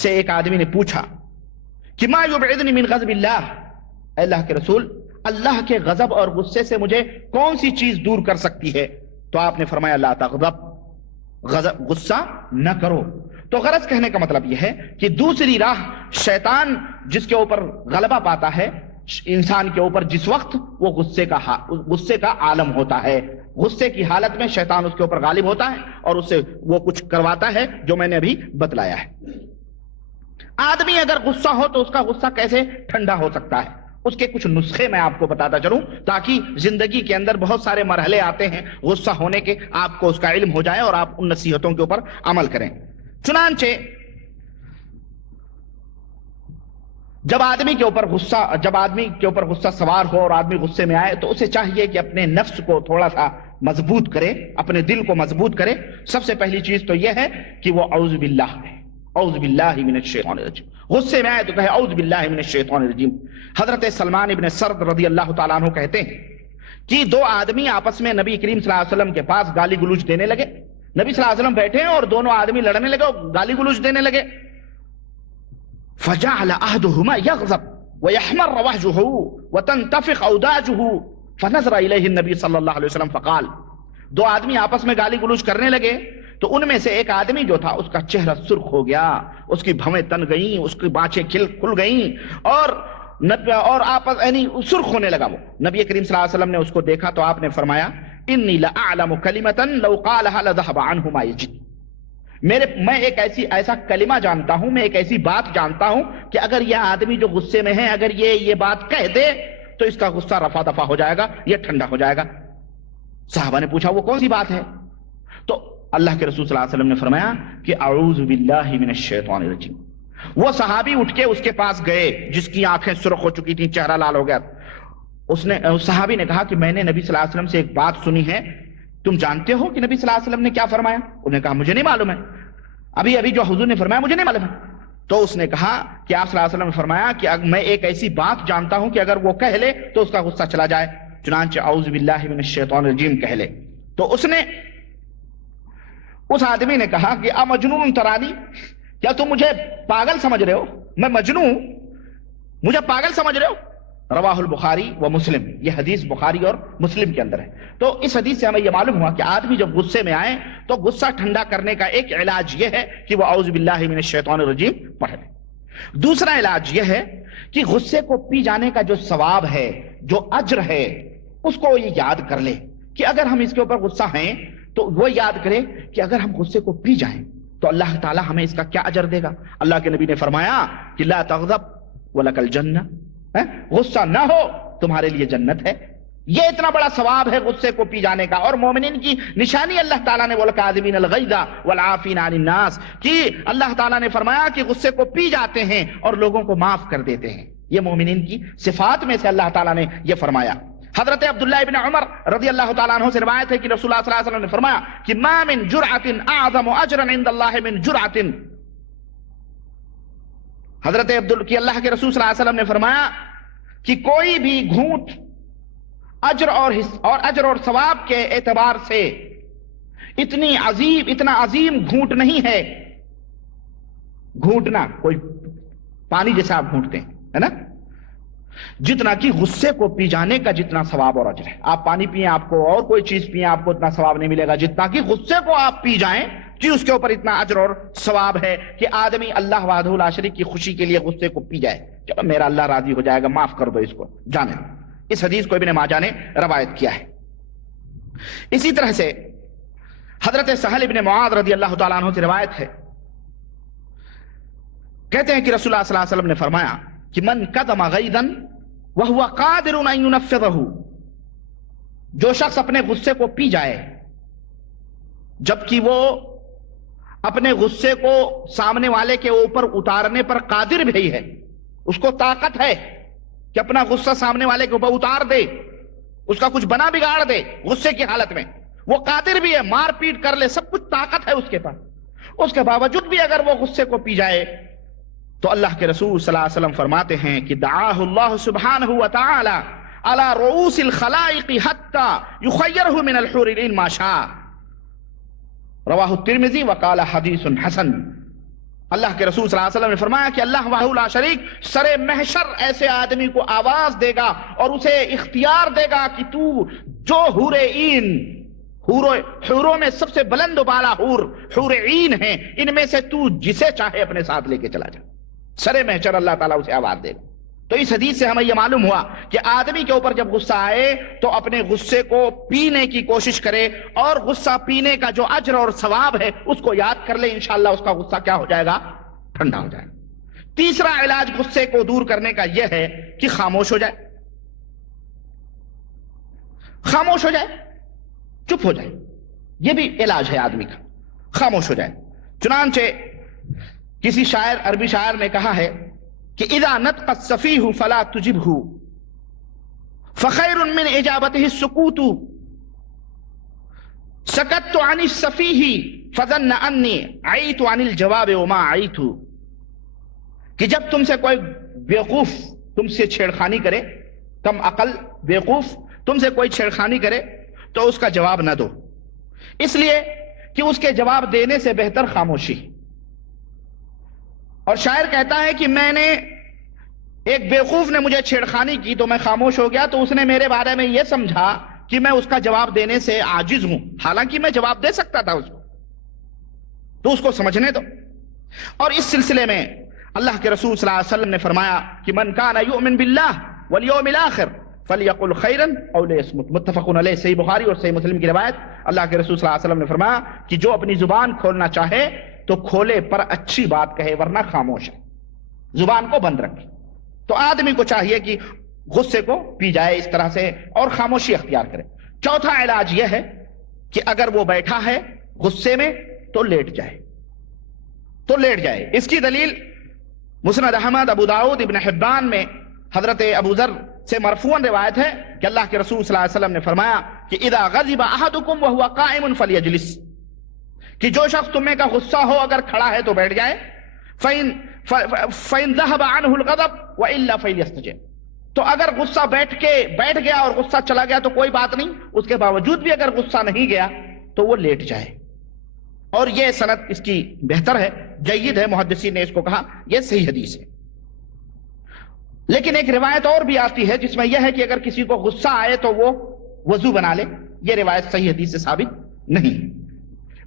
سے ایک آدمی نے پوچھا کہ ما یبعدنی من غضب اللہ، اے اللہ کے رسول اللہ کے غضب اور غصے سے مجھے کون سی چیز دور کر سکتی ہے؟ تو آپ نے فرمایا لا تغضب، غصہ نہ کرو۔ تو غرض کہنے کا مطلب یہ ہے کہ دوسری راہ شیطان جس کے اوپر غلبہ پاتا ہے انسان کے اوپر جس وقت وہ غصے کا عالم ہوتا ہے، غصے کی حالت میں شیطان اس کے اوپر غالب ہوتا ہے اور اس سے وہ کچھ کرواتا ہے جو میں نے ابھی بتلایا ہے۔ آدمی اگر غصہ ہو تو اس کا غصہ کیسے ٹھنڈا ہو سکتا ہے، اس کے کچھ نسخے میں آپ کو بتاتا چلوں تاکہ زندگی کے اندر بہت سارے مرحلے آتے ہیں غصہ ہونے کے، آپ کو اس کا علم ہو جائے اور آپ ان نصیحتوں کے اوپر عمل کریں۔ چنانچہ جب آدمی کے اوپر غصہ سوار ہو اور آدمی غصے میں آئے تو اسے چاہیے کہ اپنے نفس کو تھوڑا سا مضبوط کرے، اپنے دل کو مضبوط کرے۔ سب سے پہلی چیز تو یہ ہے کہ وہ اعوذ باللہ ہے، اعوذ باللہ من الشیطان الرجیم۔ غصے میں آئے تو کہے اعوذ باللہ من الشیطان الرجیم۔ حضرت سلمان ابن سرد رضی اللہ تعالیٰ عنہ کہتے ہیں کہ دو آدمی آپس میں نبی کریم صلی اللہ علیہ وسلم کے پاس گالی گلوچ دینے لگے۔ نبی صلی اللہ علیہ وسلم بیٹھے اور دونوں آدمی لڑنے لگے اور گالی گلوچ دینے لگے۔ فجعل احدهما يغضب ويحمر وجهه وتنتفخ اوداجه فنظر اليه النبي صلی اللہ علیہ وسلم فقال، دو آدمی آپس میں گالی گلوچ کرنے لگے تو ان میں سے ایک آدمی جو تھا اس کا چہرہ سرخ ہو گیا، اس کی بھویں تن گئیں، اس کی بانچیں کھل گئیں اور آپس یعنی سرخ ہونے لگا۔ وہ نبی کریم صلی اللہ علیہ وسلم نے اس کو دیکھا تو آپ نے فرمایا انی لاعلم کلمۃ لو قالها لذهب عنه ما یجد، میں ایک ایسا کلمہ جانتا ہوں، میں ایک ایسی بات جانتا ہوں کہ اگر یہ آدمی جو غصے میں ہے اگر یہ بات کہہ دے تو اس کا غصہ رفع دفع ہو جائے گا، یہ ٹھنڈا ہو جائے گا۔ صحابہ نے پوچھا وہ کون سی بات ہے؟ تو اللہ کے رسول صلی اللہ علیہ وسلم نے فرمایا کہ اعوذ باللہ من الشیطان الرجیم۔ وہ صحابی اٹھ کے اس کے پاس گئے جس کی آنکھیں سرخ ہو چکی تھیں، چہرہ لال ہو گیا۔ اس صحابی نے کہا کہ میں نے نبی صلی اللہ علیہ وسلم سے ایک بات سنی ہے، تم جانتے ہو کہ نبی صلی اللہ علیہ وسلم نے کیا فرمایا؟ انہوں نے کہا مجھے نہیں معلوم ہے، ابھی جو حضور نے فرمایا مجھے نہیں معلوم ہے۔ تو اس نے کہا کہ آپ صلی اللہ علیہ وسلم نے فرمایا کہ میں ایک ایسی بات جانتا ہوں کہ اگر وہ کہہ لے تو اس کا غصہ چلا جائے، چنانچہ اعوذ باللہ من الشیطان الرجیم کہہ لے۔ تو اس آدمی نے کہا کہ مجنون ترانی، کیا تم مجھے پاگل سمجھ رہے ہو؟ میں مجنون، مجھے پاگل سمجھ رہے ہو؟ رواہ البخاری و مسلم، یہ حدیث بخاری اور مسلم کے اندر ہے۔ تو اس حدیث سے ہمیں یہ معلوم ہوا کہ آدمی جب غصے میں آئے تو غصہ ٹھنڈا کرنے کا ایک علاج یہ ہے کہ وہ اعوذ باللہ من الشیطان الرجیم پڑھ لے۔ دوسرا علاج یہ ہے کہ غصے کو پی جانے کا جو ثواب ہے، جو اجر ہے، اس کو یہ یاد کر لے کہ اگر ہم اس کے اوپر غصہ ہیں تو وہ یاد کرے کہ اگر ہم غصے کو پی جائیں تو اللہ تعالی ہمیں اس کا کیا اجر دے گا۔ اللہ کے نبی نے فرمایا کہ لا تغضب ولک الجنہ، غصہ نہ ہو تمہارے لیے جنت ہے۔ یہ اتنا بڑا ثواب ہے غصے کو پی جانے کا، اور مومنین کی نشانی اللہ تعالیٰ نے والکاظمین الغیظ والعافین عن الناس کہ اللہ تعالیٰ نے فرمایا کہ غصے کو پی جاتے ہیں اور لوگوں کو معاف کر دیتے ہیں۔ یہ مومنین کی صفات میں سے اللہ تعالیٰ نے یہ فرمایا۔ حضرت عبداللہ ابن عمر رضی اللہ تعالیٰ عنہ سے روایت ہے کہ رسول اللہ صلی اللہ علیہ وسلم نے فرمایا کہ ما من جرعۃ اعظم اجرا عند اللہ من جرعۃ، حضرت کہ اللہ کے رسول صلی اللہ علیہ وسلم نے فرمایا کہ کوئی بھی گھونٹ اجر اور ثواب کے اعتبار سے اتنا عظیم گھونٹ نہیں ہے۔ گھونٹنا کوئی پانی جیسا آپ گھونٹتے ہیں، ہے نا، جتنا کہ غصے کو پی جانے کا جتنا ثواب اور اجر ہے. آپ پانی پئیں آپ کو اور کوئی چیز پئیں آپ کو اتنا ثواب نہیں ملے گا جتنا کہ غصے کو آپ پی جائیں کہ اس کے اوپر اتنا اجر اور ثواب ہے کہ آدمی اللہ وحدہ لا شریک کی خوشی کے لیے غصے کو پی جائے. چلو میرا اللہ راضی ہو جائے گا، معاف کر دو اس کو، جانے دو. اس حدیث کو ابن ماجہ نے روایت کیا ہے. اسی طرح سے حضرت سہل ابن معاذ رضی اللہ تعالیٰ عنہ سے روایت ہے، کہتے ہیں کہ رسول اللہ صلی اللہ علیہ وسلم نے فرمایا کہ من کظم غیظا وہو قادر ان ينفذه، جو شخص اپنے غصے کو پی جائے جبکہ وہ اپنے غصے کو سامنے والے کے اوپر اتارنے پر قادر بھی ہے، اس کو طاقت ہے کہ اپنا غصہ سامنے والے کے اوپر اتار دے، اس کا کچھ بنا بگاڑ دے غصے کی حالت میں، وہ قادر بھی ہے، مار پیٹ کر لے، سب کچھ طاقت ہے اس کے پاس، اس کے باوجود بھی اگر وہ غصے کو پی جائے تو اللہ کے رسول صلی اللہ علیہ وسلم فرماتے ہیں کہ دعاہ اللہ سبحانہ وتعالی علی رؤوس الخلائق حتی یخیرہ من الحور العین ما شاء، رواہ الترمذی وقال حدیث حسن. اللہ کے رسول صلی اللہ علیہ وسلم نے فرمایا کہ اللہ وحدہ لا شریک سر محشر ایسے آدمی کو آواز دے گا اور اسے اختیار دے گا کہ تو جو حور عین، حوروں میں سب سے بلند و بالا حور عین ہیں، ان میں سے تو جسے چاہے اپنے ساتھ لے کے چلا جا. سر محشر اللہ تعالیٰ اسے آواز دے گا. تو اس حدیث سے ہمیں یہ معلوم ہوا کہ آدمی کے اوپر جب غصہ آئے تو اپنے غصے کو پینے کی کوشش کرے اور غصہ پینے کا جو اجر اور ثواب ہے اس کو یاد کر لے، انشاءاللہ اس کا غصہ کیا ہو جائے گا؟ ٹھنڈا ہو جائے گا. تیسرا علاج غصے کو دور کرنے کا یہ ہے کہ خاموش ہو جائے، خاموش ہو جائے، چپ ہو جائے. یہ بھی علاج ہے آدمی کا، خاموش ہو جائے. چنانچہ کسی شاعر، عربی شاعر نے کہا ہے کہ اذا نطق السفیہ فلا تجبہ فخیر من اجابتہ السکوت، سکت عن السفیہ فظن انی عیت عن الجواب وما عیت. کہ جب تم سے کوئی بیوقوف تم سے چھیڑخانی کرے، کم عقل بیوقوف تم سے کوئی چھیڑخانی کرے تو اس کا جواب نہ دو، اس لیے کہ اس کے جواب دینے سے بہتر خاموشی. اور شاعر کہتا ہے کہ میں نے ایک بیوقوف نے مجھے چھیڑخانی کی تو میں خاموش ہو گیا، تو اس نے میرے بارے میں یہ سمجھا کہ میں اس کا جواب دینے سے عاجز ہوں، حالانکہ میں جواب دے سکتا تھا اس کو، تو اس کو سمجھنے دو. اور اس سلسلے میں اللہ کے رسول صلی اللہ علیہ وسلم نے فرمایا کہ من کان یؤمن باللہ والیوم الاخر فلیقل خیرا او لیصمت، متفق علیہ. صحیح بخاری اور صحیح مسلم کی روایت. اللہ کے رسول صلی اللہ علیہ وسلم نے فرمایا کہ جو اپنی زبان کھولنا چاہے تو کھولے پر اچھی بات کہے ورنہ خاموش ہے، زبان کو بند رکھے. تو آدمی کو چاہیے کہ غصے کو پی جائے اس طرح سے اور خاموشی اختیار کرے. چوتھا علاج یہ ہے کہ اگر وہ بیٹھا ہے غصے میں تو لیٹ جائے، تو لیٹ جائے. اس کی دلیل مسند احمد، ابو داؤد، ابن حبان میں حضرت ابو ذر سے مرفوعاً روایت ہے کہ اللہ کے رسول صلی اللہ علیہ وسلم نے فرمایا کہ اذا غضب احدکم وهو قائم فلیجلس، کہ جو شخص تمہیں کا غصہ ہو اگر کھڑا ہے تو بیٹھ جائے. فَإِن ذَهَبَ عَنْهُ الْغَضَبُ وَإِلَّا فَلْيَسْتَجِبْ، تو اگر غصہ بیٹھ گیا اور غصہ چلا گیا تو کوئی بات نہیں، اس کے باوجود بھی اگر غصہ نہیں گیا تو وہ لیٹ جائے. اور یہ سند اس کی بہتر ہے، جید ہے، محدثین نے اس کو کہا یہ صحیح حدیث ہے. لیکن ایک روایت اور بھی آتی ہے جس میں یہ ہے کہ اگر کسی کو غصہ آئے تو وہ وضو بنا لے. یہ روایت صحیح حدیث سے ثابت نہیں.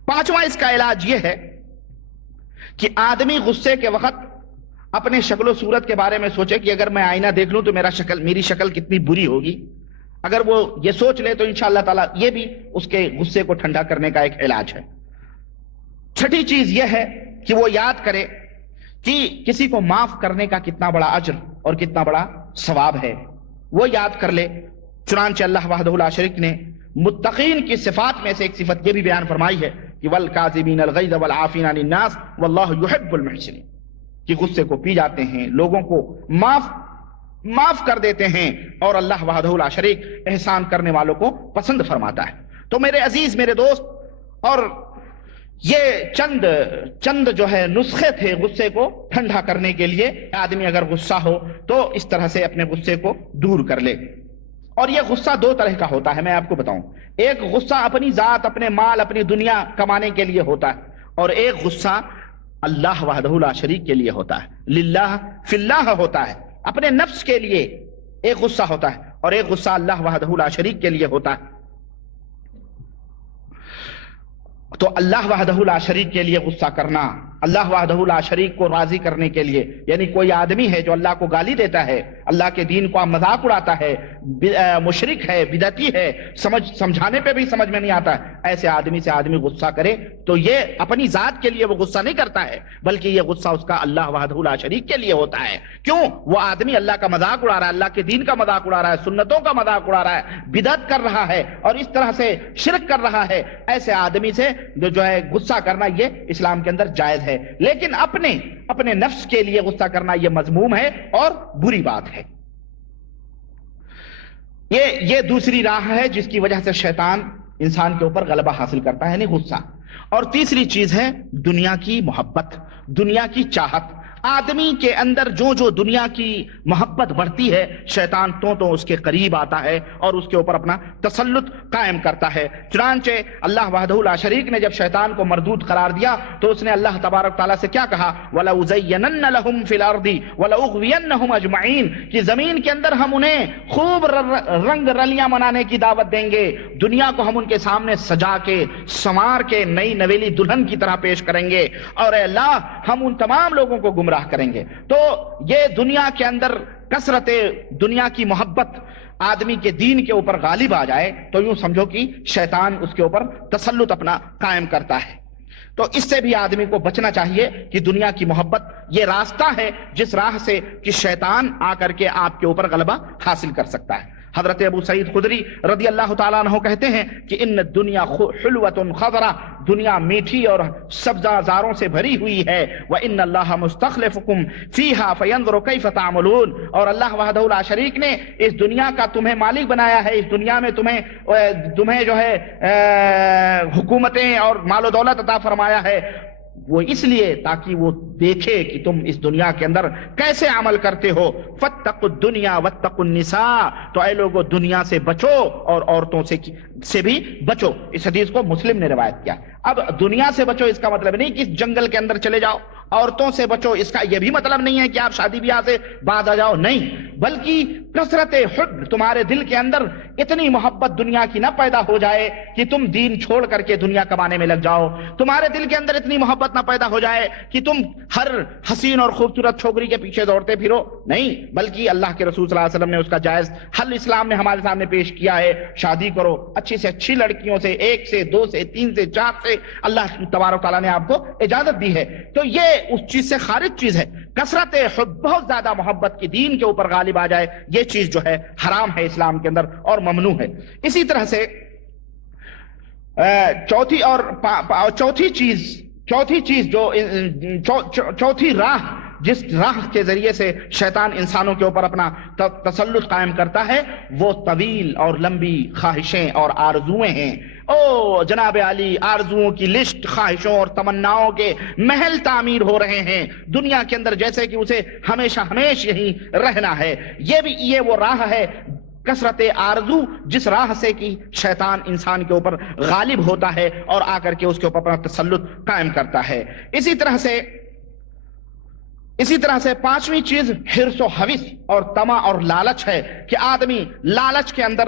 پانچواں اس کا علاج یہ ہے کہ آدمی غصے کے وقت اپنے شکل و صورت کے بارے میں سوچے کہ اگر میں آئینہ دیکھ لوں تو میری شکل کتنی بری ہوگی. اگر وہ یہ سوچ لے تو انشاءاللہ تعالیٰ یہ بھی اس کے غصے کو ٹھنڈا کرنے کا ایک علاج ہے. چھٹی چیز یہ ہے کہ وہ یاد کرے کہ کسی کو معاف کرنے کا کتنا بڑا اجر اور کتنا بڑا ثواب ہے، وہ یاد کر لے. چنانچہ اللہ وحدہ لا شریک نے متقین کی صفات میں سے ایک صفت یہ بھی بیان فرمائی ہے کہ والکاظمین الغیظ والعافین عن الناس واللہ یحب المحسنین، کہ غصے کو پی جاتے ہیں، لوگوں کو معاف کر دیتے ہیں، اور اللہ وحدہ لا شریک احسان کرنے والوں کو پسند فرماتا ہے. تو میرے عزیز، میرے دوست، اور یہ چند جو ہے نسخے تھے غصے کو ٹھنڈا کرنے کے لیے. آدمی اگر غصہ ہو تو اس طرح سے اپنے غصے کو دور کر لے. اور یہ غصہ دو طرح کا ہوتا ہے، میں آپ کو بتاؤں. ایک غصہ اپنی ذات، اپنے مال، اپنی دنیا کمانے کے لیے ہوتا ہے، اور ایک غصہ اللہ وحدہ لا شریک کے لیے ہوتا ہے، للہ فی اللہ ہوتا ہے، اپنے نفس کے لیے، ایک غصہ ہوتا ہے اور ایک غصہ اللہ وحدہ لا شریک کے لیے ہوتا ہے. تو اللہ وحدہ لا شریک کے لیے غصہ کرنا، اللہ وحدہ لا شریک کو راضی کرنے کے لیے، یعنی کوئی آدمی ہے جو اللہ کو گالی دیتا ہے، اللہ کے دین کو مذاق اڑاتا ہے، مشرک ہے، بدعتی ہے، سمجھانے پہ بھی سمجھ میں نہیں آتا، ایسے آدمی سے آدمی غصہ کرے تو یہ اپنی ذات کے لیے وہ غصہ نہیں کرتا ہے، بلکہ یہ غصہ اس کا اللہ وحدہ لا شریک کے لیے ہوتا ہے. کیوں؟ وہ آدمی اللہ کا مذاق اڑا رہا ہے، اللہ کے دین کا مذاق اڑا رہا ہے، سنتوں کا مذاق اڑا رہا ہے، بدعت کر رہا ہے اور اس طرح سے شرک کر رہا ہے. ایسے آدمی سے جو ہے غصہ کرنا یہ اسلام کے اندر جائز ہے، لیکن اپنے نفس کے لیے غصہ کرنا یہ مذموم ہے اور بری بات ہے. یہ دوسری راہ ہے جس کی وجہ سے شیطان انسان کے اوپر غلبہ حاصل کرتا ہے، یعنی غصہ. اور تیسری چیز ہے دنیا کی محبت، دنیا کی چاہت. آدمی کے اندر جو دنیا کی محبت بڑھتی ہے، شیطان تو اس کے قریب آتا ہے اور اس کے اوپر اپنا تسلط قائم کرتا ہے. چنانچہ اللہ وحدہ لا شریک نے جب شیطان کو مردود قرار دیا تو اس نے اللہ تبارک تعالیٰ سے کیا کہا؟ وَلَأُزَيَّنَنَّ لَهُمْ فِي الْأَرْضِ وَلَأُغْوِيَنَّهُمْ أَجْمَعِينَ کہ زمین کے اندر ہم انہیں خوب رنگ رلیاں منانے کی دعوت دیں گے، دنیا کو ہم ان کے سامنے سجا کے سنوار کے نئی نویلی دلہن کی طرح پیش کریں گے، اور اے اللہ ہم ان تمام لوگوں کو گمراہ کریں گے. تو یہ دنیا کے اندر کثرت دنیا کی محبت آدمی کے دین کے اوپر غالب آ جائے تو یوں سمجھو کہ شیطان اس کے اوپر تسلط اپنا قائم کرتا ہے. تو اس سے بھی آدمی کو بچنا چاہیے کہ دنیا کی محبت یہ راستہ ہے جس راہ سے کہ شیطان آ کر کے آپ کے اوپر غلبہ حاصل کر سکتا ہے. حضرت ابو سعید خدری رضی اللہ تعالیٰ عنہ کہتے ہیں کہ ان الدنیا حلوۃ خضرا، دنیا میٹھی اور سبزہ زاروں سے بھری ہوئی ہے. وان اللہ مستخلفکم فیہا فینظر کیف تعملون، اور اللہ وحدہ لا شریک نے اس دنیا کا تمہیں مالک بنایا ہے، اس دنیا میں تمہیں جو ہے حکومتیں اور مال و دولت عطا فرمایا ہے، وہ اس لیے تاکہ وہ دیکھے کہ تم اس دنیا کے اندر کیسے عمل کرتے ہو. فاتقوا الدنیا واتقوا النساء، تو اے لوگو دنیا سے بچو اور عورتوں سے بھی بچو. اس حدیث کو مسلم نے روایت کیا. اب دنیا سے بچو اس کا مطلب نہیں کہ جنگل کے اندر چلے جاؤ، عورتوں سے بچو اس کا یہ بھی مطلب نہیں ہے کہ آپ شادی بیاہ سے بعد آ جاؤ، نہیں، بلکہ کثرت حب تمہارے دل کے اندر اتنی محبت دنیا کی نہ پیدا ہو جائے کہ تم دین چھوڑ کر کے دنیا کمانے میں لگ جاؤ. تمہارے دل کے اندر اتنی محبت نہ پیدا ہو جائے کہ تم ہر حسین اور خوبصورت چھوکری کے پیچھے دوڑتے پھرو، نہیں، بلکہ اللہ کے رسول صلی اللہ علیہ وسلم نے اس کا جائز حل اسلام نے ہمارے سامنے پیش کیا ہے. شادی کرو اچھی سے اچھی لڑکیوں سے، 1 سے 2 سے 3 سے 4 سے، اللہ تبارک تعالیٰ نے آپ کو اجازت دی ہے. تو یہ اس چیز سے خارج چیز ہے. کثرت حب، بہت زیادہ محبت کی دین کے اوپر غالب آ جائے، یہ چیز جو ہے حرام ہے اسلام کے اندر اور ممنوع ہے. اسی طرح سے چوتھی راہ جس راہ کے ذریعے سے شیطان انسانوں کے اوپر اپنا تسلط قائم کرتا ہے وہ طویل اور لمبی خواہشیں اور آرزویں ہیں. او جناب علی، آرزوؤں کی لسٹ، خواہشوں اور تمناؤں کے محل تعمیر ہو رہے ہیں دنیا کے اندر، جیسے کہ اسے ہمیشہ یہی رہنا ہے. یہ وہ راہ ہے کثرت آرزو جس راہ سے کہ شیطان انسان کے اوپر غالب ہوتا ہے اور آ کر کے اس کے اوپر اپنا تسلط قائم کرتا ہے. اسی طرح سے پانچویں چیز حرص و حوث اور طمع اور لالچ ہے کہ آدمی لالچ کے اندر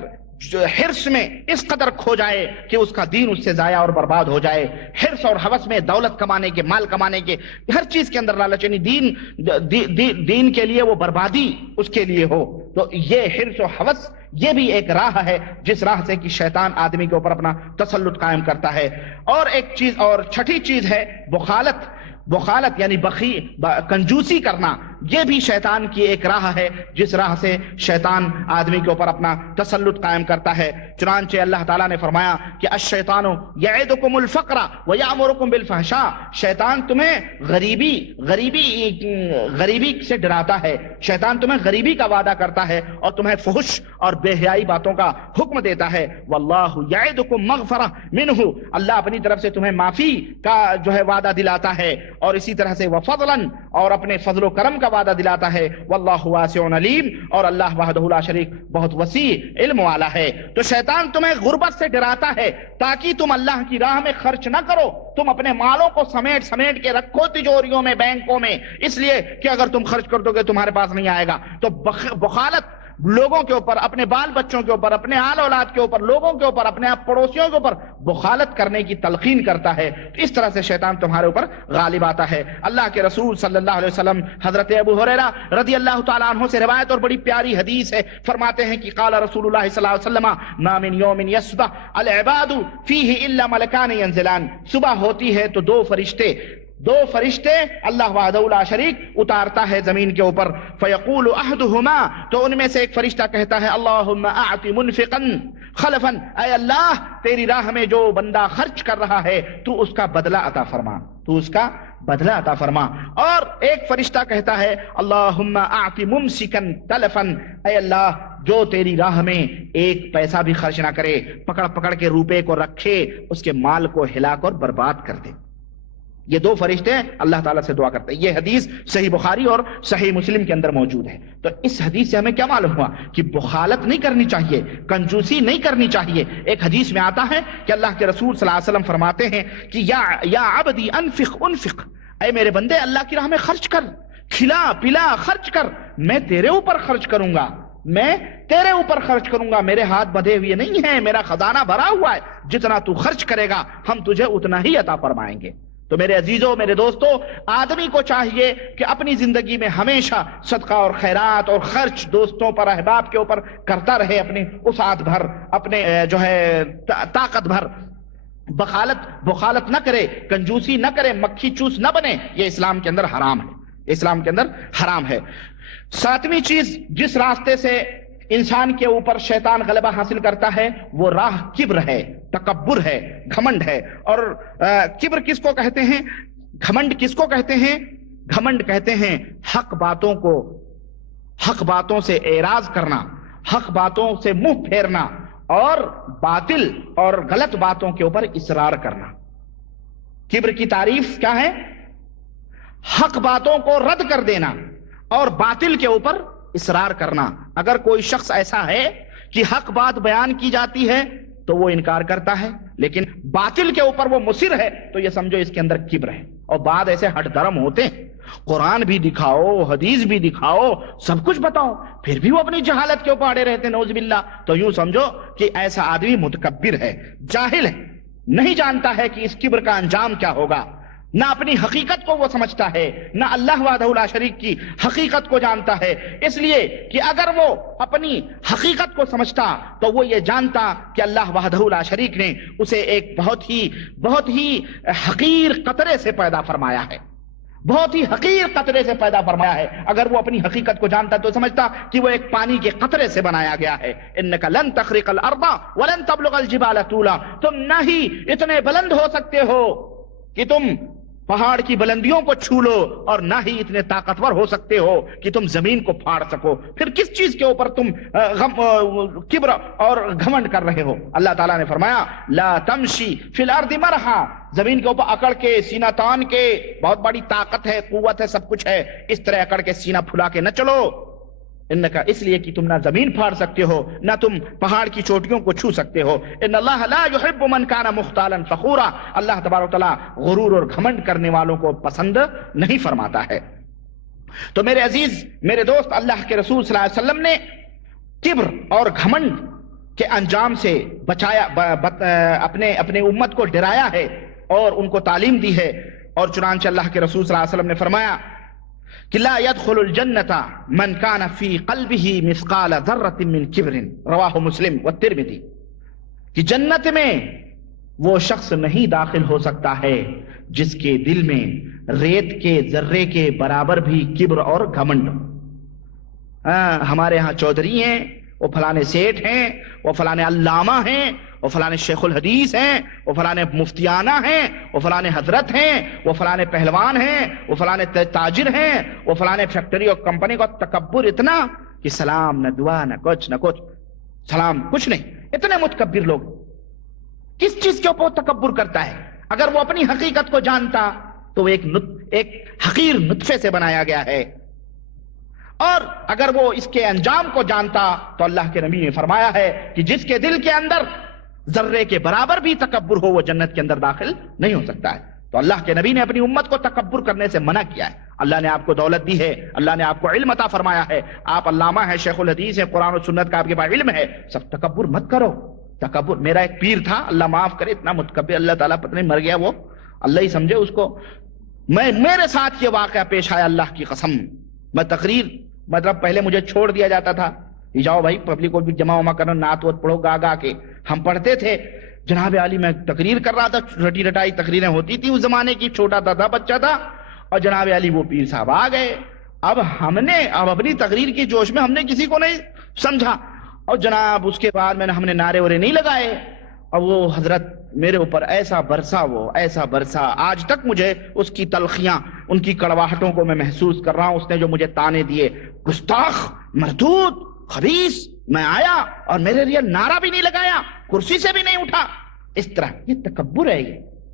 حرص میں اس قدر کھو جائے کہ اس کا دین اس سے ضائع اور برباد ہو جائے. حرص اور ہوس میں دولت کمانے کے، مال کمانے کے، ہر چیز کے اندر لالچ، یعنی دین کے لیے وہ بربادی اس کے لیے ہو. تو یہ حرص و ہوس یہ بھی ایک راہ ہے جس راہ سے کہ شیطان آدمی کے اوپر اپنا تسلط قائم کرتا ہے. اور ایک چیز، اور چھٹی چیز ہے بخالت یعنی کنجوسی کرنا. یہ بھی شیطان کی ایک راہ ہے جس راہ سے شیطان آدمی کے اوپر اپنا تسلط قائم کرتا ہے. چنانچہ اللہ تعالیٰ نے فرمایا کہ الشیطان یعدکم الفقر ویأمرکم بالفحشاء، شیطان تمہیں غریبی سے ڈراتا ہے، شیطان تمہیں غریبی کا وعدہ کرتا ہے اور تمہیں فحش اور بے حیائی باتوں کا حکم دیتا ہے. واللہ یعدکم مغفرہ منہ، اللہ اپنی طرف سے تمہیں معافی کا جو ہے وعدہ دلاتا ہے، اور اسی طرح سے وفضلا، اور اپنے فضل و کرم کا وعدہ دلاتا ہے. واللہ واسع علیم، اور اللہ وحدہ لا شریک بہت وسیع علم والا ہے. تو شیطان تمہیں غربت سے ڈراتا ہے تاکہ تم اللہ کی راہ میں خرچ نہ کرو، تم اپنے مالوں کو سمیٹ کے رکھو تجوریوں میں، بینکوں میں، اس لیے کہ اگر تم خرچ کر دو گے تمہارے پاس نہیں آئے گا. تو لوگوں کے اوپر، اپنے بال بچوں کے اوپر، اپنے آل اولاد کے اوپر، لوگوں کے اوپر، اپنے پڑوسیوں کے اوپر بخالت کرنے کی تلقین کرتا ہے، تو اس طرح سے شیطان تمہارے اوپر غالب آتا ہے۔ اللہ کے رسول صلی اللہ علیہ وسلم حضرت ابو ہریرہ رضی اللہ تعالیٰ عنہ سے روایت اور بڑی پیاری حدیث ہے، فرماتے ہیں کہ قال رسول اللہ صلی اللہ علیہ وسلم ما من یوم یصبح العباد فیہ الا ملکان ینزلان، صبح ہوتی ہے تو دو فرشتے اللہ وحدہ لا شریک اتارتا ہے زمین کے اوپر، فیقول احدہما، تو ان میں سے ایک فرشتہ کہتا ہے اللہم اعط منفقا خلفا، اے اللہ تیری راہ میں جو بندہ خرچ کر رہا ہے تو اس کا بدلہ عطا فرما، تو اس کا بدلہ عطا فرما۔ اور ایک فرشتہ کہتا ہے اللہم اعط ممسکا تلفا، اے اللہ جو تیری راہ میں ایک پیسہ بھی خرچ نہ کرے، پکڑ کے روپے کو رکھے، اس کے مال کو ہلا کر برباد کر دے۔ یہ دو فرشتے اللہ تعالیٰ سے دعا کرتے ہیں۔ یہ حدیث صحیح بخاری اور صحیح مسلم کے اندر موجود ہے۔ تو اس حدیث سے ہمیں کیا معلوم ہوا کہ بخالت نہیں کرنی چاہیے، کنجوسی نہیں کرنی چاہیے۔ ایک حدیث میں آتا ہے کہ اللہ کے رسول صلی اللہ علیہ وسلم فرماتے ہیں کہ یا عبدی انفق، اے میرے بندے اللہ کی راہ میں خرچ کر، کھلا پلا خرچ کر، میں تیرے اوپر خرچ کروں گا، میں تیرے اوپر خرچ کروں گا، میرے ہاتھ بدھے ہوئے نہیں ہیں، میرا خزانہ بھرا ہوا ہے، جتنا تو خرچ کرے گا ہم تجھے اتنا ہی عطا فرمائیں گے۔ تو میرے عزیزوں، میرے دوستوں، آدمی کو چاہیے کہ اپنی زندگی میں ہمیشہ صدقہ اور خیرات اور خرچ دوستوں پر، احباب کے اوپر کرتا رہے، اپنی وسعت بھر، اپنے طاقت بھر، بخالت نہ کرے، کنجوسی نہ کرے، مکھی چوس نہ بنے۔ یہ اسلام کے اندر حرام ہے، اسلام کے اندر حرام ہے۔ ساتویں چیز جس راستے سے انسان کے اوپر شیطان غلبہ حاصل کرتا ہے وہ راہ کبر ہے، تکبر ہے، گھمنڈ ہے۔ اور کبر کس کو کہتے ہیں، گھمنڈ کس کو کہتے ہیں؟ گھمنڈ کہتے ہیں حق باتوں سے اعراض کرنا، حق باتوں سے منہ پھیرنا، اور باطل اور غلط باتوں کے اوپر اصرار کرنا۔ کبر کی تعریف کیا ہے؟ حق باتوں کو رد کر دینا اور باطل کے اوپر اصرار کرنا۔ اگر کوئی شخص ایسا ہے کہ حق بات بیان کی جاتی ہے تو وہ انکار کرتا ہے، لیکن باطل کے اوپر وہ مصر ہے، تو یہ سمجھو اس کے اندر کبر ہے۔ اور بعد ایسے ہٹ درم ہوتے ہیں، قرآن بھی دکھاؤ، حدیث بھی دکھاؤ، سب کچھ بتاؤ، پھر بھی وہ اپنی جہالت کے اوپر اڑے رہتے ہیں، نعوذ باللہ۔ تو یوں سمجھو کہ ایسا آدمی متکبر ہے، جاہل ہے، نہیں جانتا ہے کہ اس کبر کا انجام کیا ہوگا، نہ اپنی حقیقت کو وہ سمجھتا ہے، نہ اللہ وحدہ لا شریک کی حقیقت کو جانتا ہے۔ اس لیے کہ اگر وہ اپنی حقیقت کو سمجھتا تو وہ یہ جانتا کہ اللہ وحدہ لا شریک نے اسے ایک بہت ہی حقیر قطرے سے پیدا فرمایا ہے، بہت ہی حقیر قطرے سے پیدا فرمایا ہے۔ اگر وہ اپنی حقیقت کو جانتا تو سمجھتا کہ وہ ایک پانی کے قطرے سے بنایا گیا ہے۔ انک لن تخرق الارض ولن تبلغ الجبال طولا، تم نہ ہی اتنے بلند ہو سکتے ہو کہ تم پہاڑ کی بلندیوں کو چھو لو، اور نہ ہی اتنے طاقتور ہو سکتے ہو کہ تم زمین کو پھاڑ سکو، پھر کس چیز کے اوپر تم کبر اور گھمنڈ کر رہے ہو؟ اللہ تعالیٰ نے فرمایا لا تمشی فی الارض مرحا، زمین کے اوپر اکڑ کے، سینہ تان کے، بہت بڑی طاقت ہے، قوت ہے، سب کچھ ہے، اس طرح اکڑ کے سینہ پھلا کے نہ چلو، انکا، اس لیے کہ تم نہ زمین پھاڑ سکتے ہو، نہ تم پہاڑ کی چوٹیوں کو چھو سکتے ہو۔ ان اللہ لا يحب من كان مختالا فخورا، اللہ تبارک و تعالیٰ غرور اور گھمنڈ کرنے والوں کو پسند نہیں فرماتا ہے۔ تو میرے عزیز، میرے دوست، اللہ کے رسول صلی اللہ علیہ وسلم نے کبر اور گھمنڈ کے انجام سے بچایا، اپنے امت کو ڈرایا ہے اور ان کو تعلیم دی ہے۔ اور چنانچہ اللہ کے رسول صلی اللہ علیہ وسلم نے فرمایا کہ لا يدخل الجنة من كان في قلبه مثقال ذرة من كبر، رواہ مسلم والترمذی، کہ جنت میں وہ شخص نہیں داخل ہو سکتا ہے جس کے دل میں ریت کے ذرے کے برابر بھی کبر اور گھمنڈ۔ ہمارے ہاں چودھری ہیں، وہ فلانے سیٹھ ہیں، وہ فلانے علامہ ہیں، وہ فلانے شیخ الحدیث ہیں، وہ فلانے مفتیانہ ہیں، وہ فلانے حضرت ہیں، وہ فلانے پہلوان ہیں، وہ فلانے تاجر ہیں، وہ فلانے فیکٹری اور کمپنی کا تکبر اتنا کہ سلام نہ دعا نہ کچھ، سلام کچھ نہیں، اتنے متکبر لوگ۔ کس چیز کے اوپر تکبر کرتا ہے؟ اگر وہ اپنی حقیقت کو جانتا تو وہ ایک حقیر نطفے سے بنایا گیا ہے، اور اگر وہ اس کے انجام کو جانتا تو اللہ کے نبی نے فرمایا ہے کہ جس کے دل کے اندر ذرے کے برابر بھی تکبر ہو وہ جنت کے اندر داخل نہیں ہو سکتا ہے۔ تو اللہ کے نبی نے اپنی امت کو تکبر کرنے سے منع کیا ہے، اللہ نے آپ کو دولت دی ہے, اللہ نے آپ کو علم عطا فرمایا ہے, آپ علامہ ہیں, شیخ الحدیث ہیں, قرآن و سنت کا آپ کے پاس علم ہے, سب تکبر مت کرو. تکبر, میرا ایک پیر تھا, اللہ معاف کرے, اتنا متکبر, اللہ تعالیٰ پتہ نہیں مر گیا وہ, اللہ ہی سمجھے اس کو. میرے ساتھ یہ واقعہ پیش آیا, اللہ کی قسم. میں تقریر, مطلب پہلے مجھے چھوڑ دیا جاتا تھا, جاؤ بھائی پبلک کو بھی جمع وما کرنا, نعت وت پڑھو گا کے. ہم پڑھتے تھے, جناب علی میں تقریر کر رہا تھا, رٹی رٹائی تقریریں ہوتی تھی اس زمانے کی, چھوٹا تھا, بچہ تھا, اور جناب علی وہ پیر صاحب آ گئے. اب اپنی تقریر کی جوش میں ہم نے کسی کو نہیں سمجھا, اور جناب اس کے بعد ہم نے نعرے ورے نہیں لگائے, اور وہ حضرت میرے اوپر ایسا برسا, آج تک مجھے اس کی تلخیاں, ان کی کڑواہٹوں کو میں محسوس کر رہا ہوں. اس نے جو مجھے تانے دیے, گستاخ, مردود, خبیث. میں آیا اور میرے لیے نعرہ بھی نہیں لگایا, کرسی سے بھی نہیں اٹھا. اس طرح یہ تکبر ہے.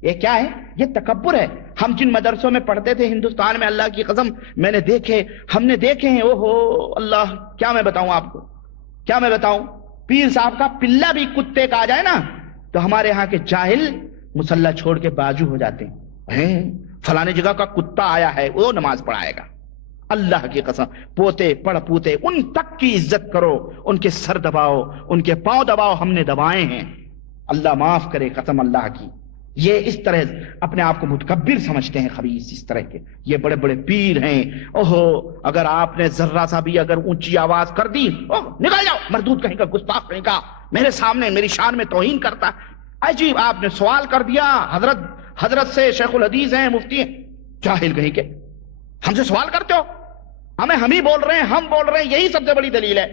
یہ کیا ہے؟ یہ تکبر ہے. ہم جن مدرسوں میں پڑھتے تھے ہندوستان میں, اللہ کی قسم میں نے دیکھے, ہم نے دیکھے ہیں, اوہو اللہ, کیا میں بتاؤں آپ کو, کیا میں بتاؤں. پیر صاحب کا پلہ بھی کتے کا آ جائے نا تو ہمارے ہاں کے جاہل مصلی چھوڑ کے بازو ہو جاتے ہیں. فلانے جگہ کا کتا آیا ہے, وہ نماز پڑھائے گا. اللہ کی قسم, پوتے پڑ پوتے ان تک کی عزت کرو, ان کے سر دباؤ, ان کے پاؤں دباؤ, ہم نے دبائے ہیں. اللہ معاف کرے, قسم اللہ کی. یہ اس طرح اپنے آپ کو متکبر سمجھتے ہیں, خبیث اس طرح کے. یہ بڑے بڑے پیر ہیں. اوہو, اگر آپ نے ذرہ سا بھی اگر اونچی آواز کر دی, نکل جاؤ, مردود کہیں کا, گستاخ کہیں کا, میرے سامنے میری شان میں توہین کرتا. عجیب, آپ نے سوال کر دیا حضرت سے, شیخ الحدیث ہیں, مفتی ہیں, جاہل کہیں کے, ہم سے سوال کرتے ہو. ہم ہی بول رہے ہیں, ہم بول رہے ہیں, یہی سب سے بڑی دلیل ہے.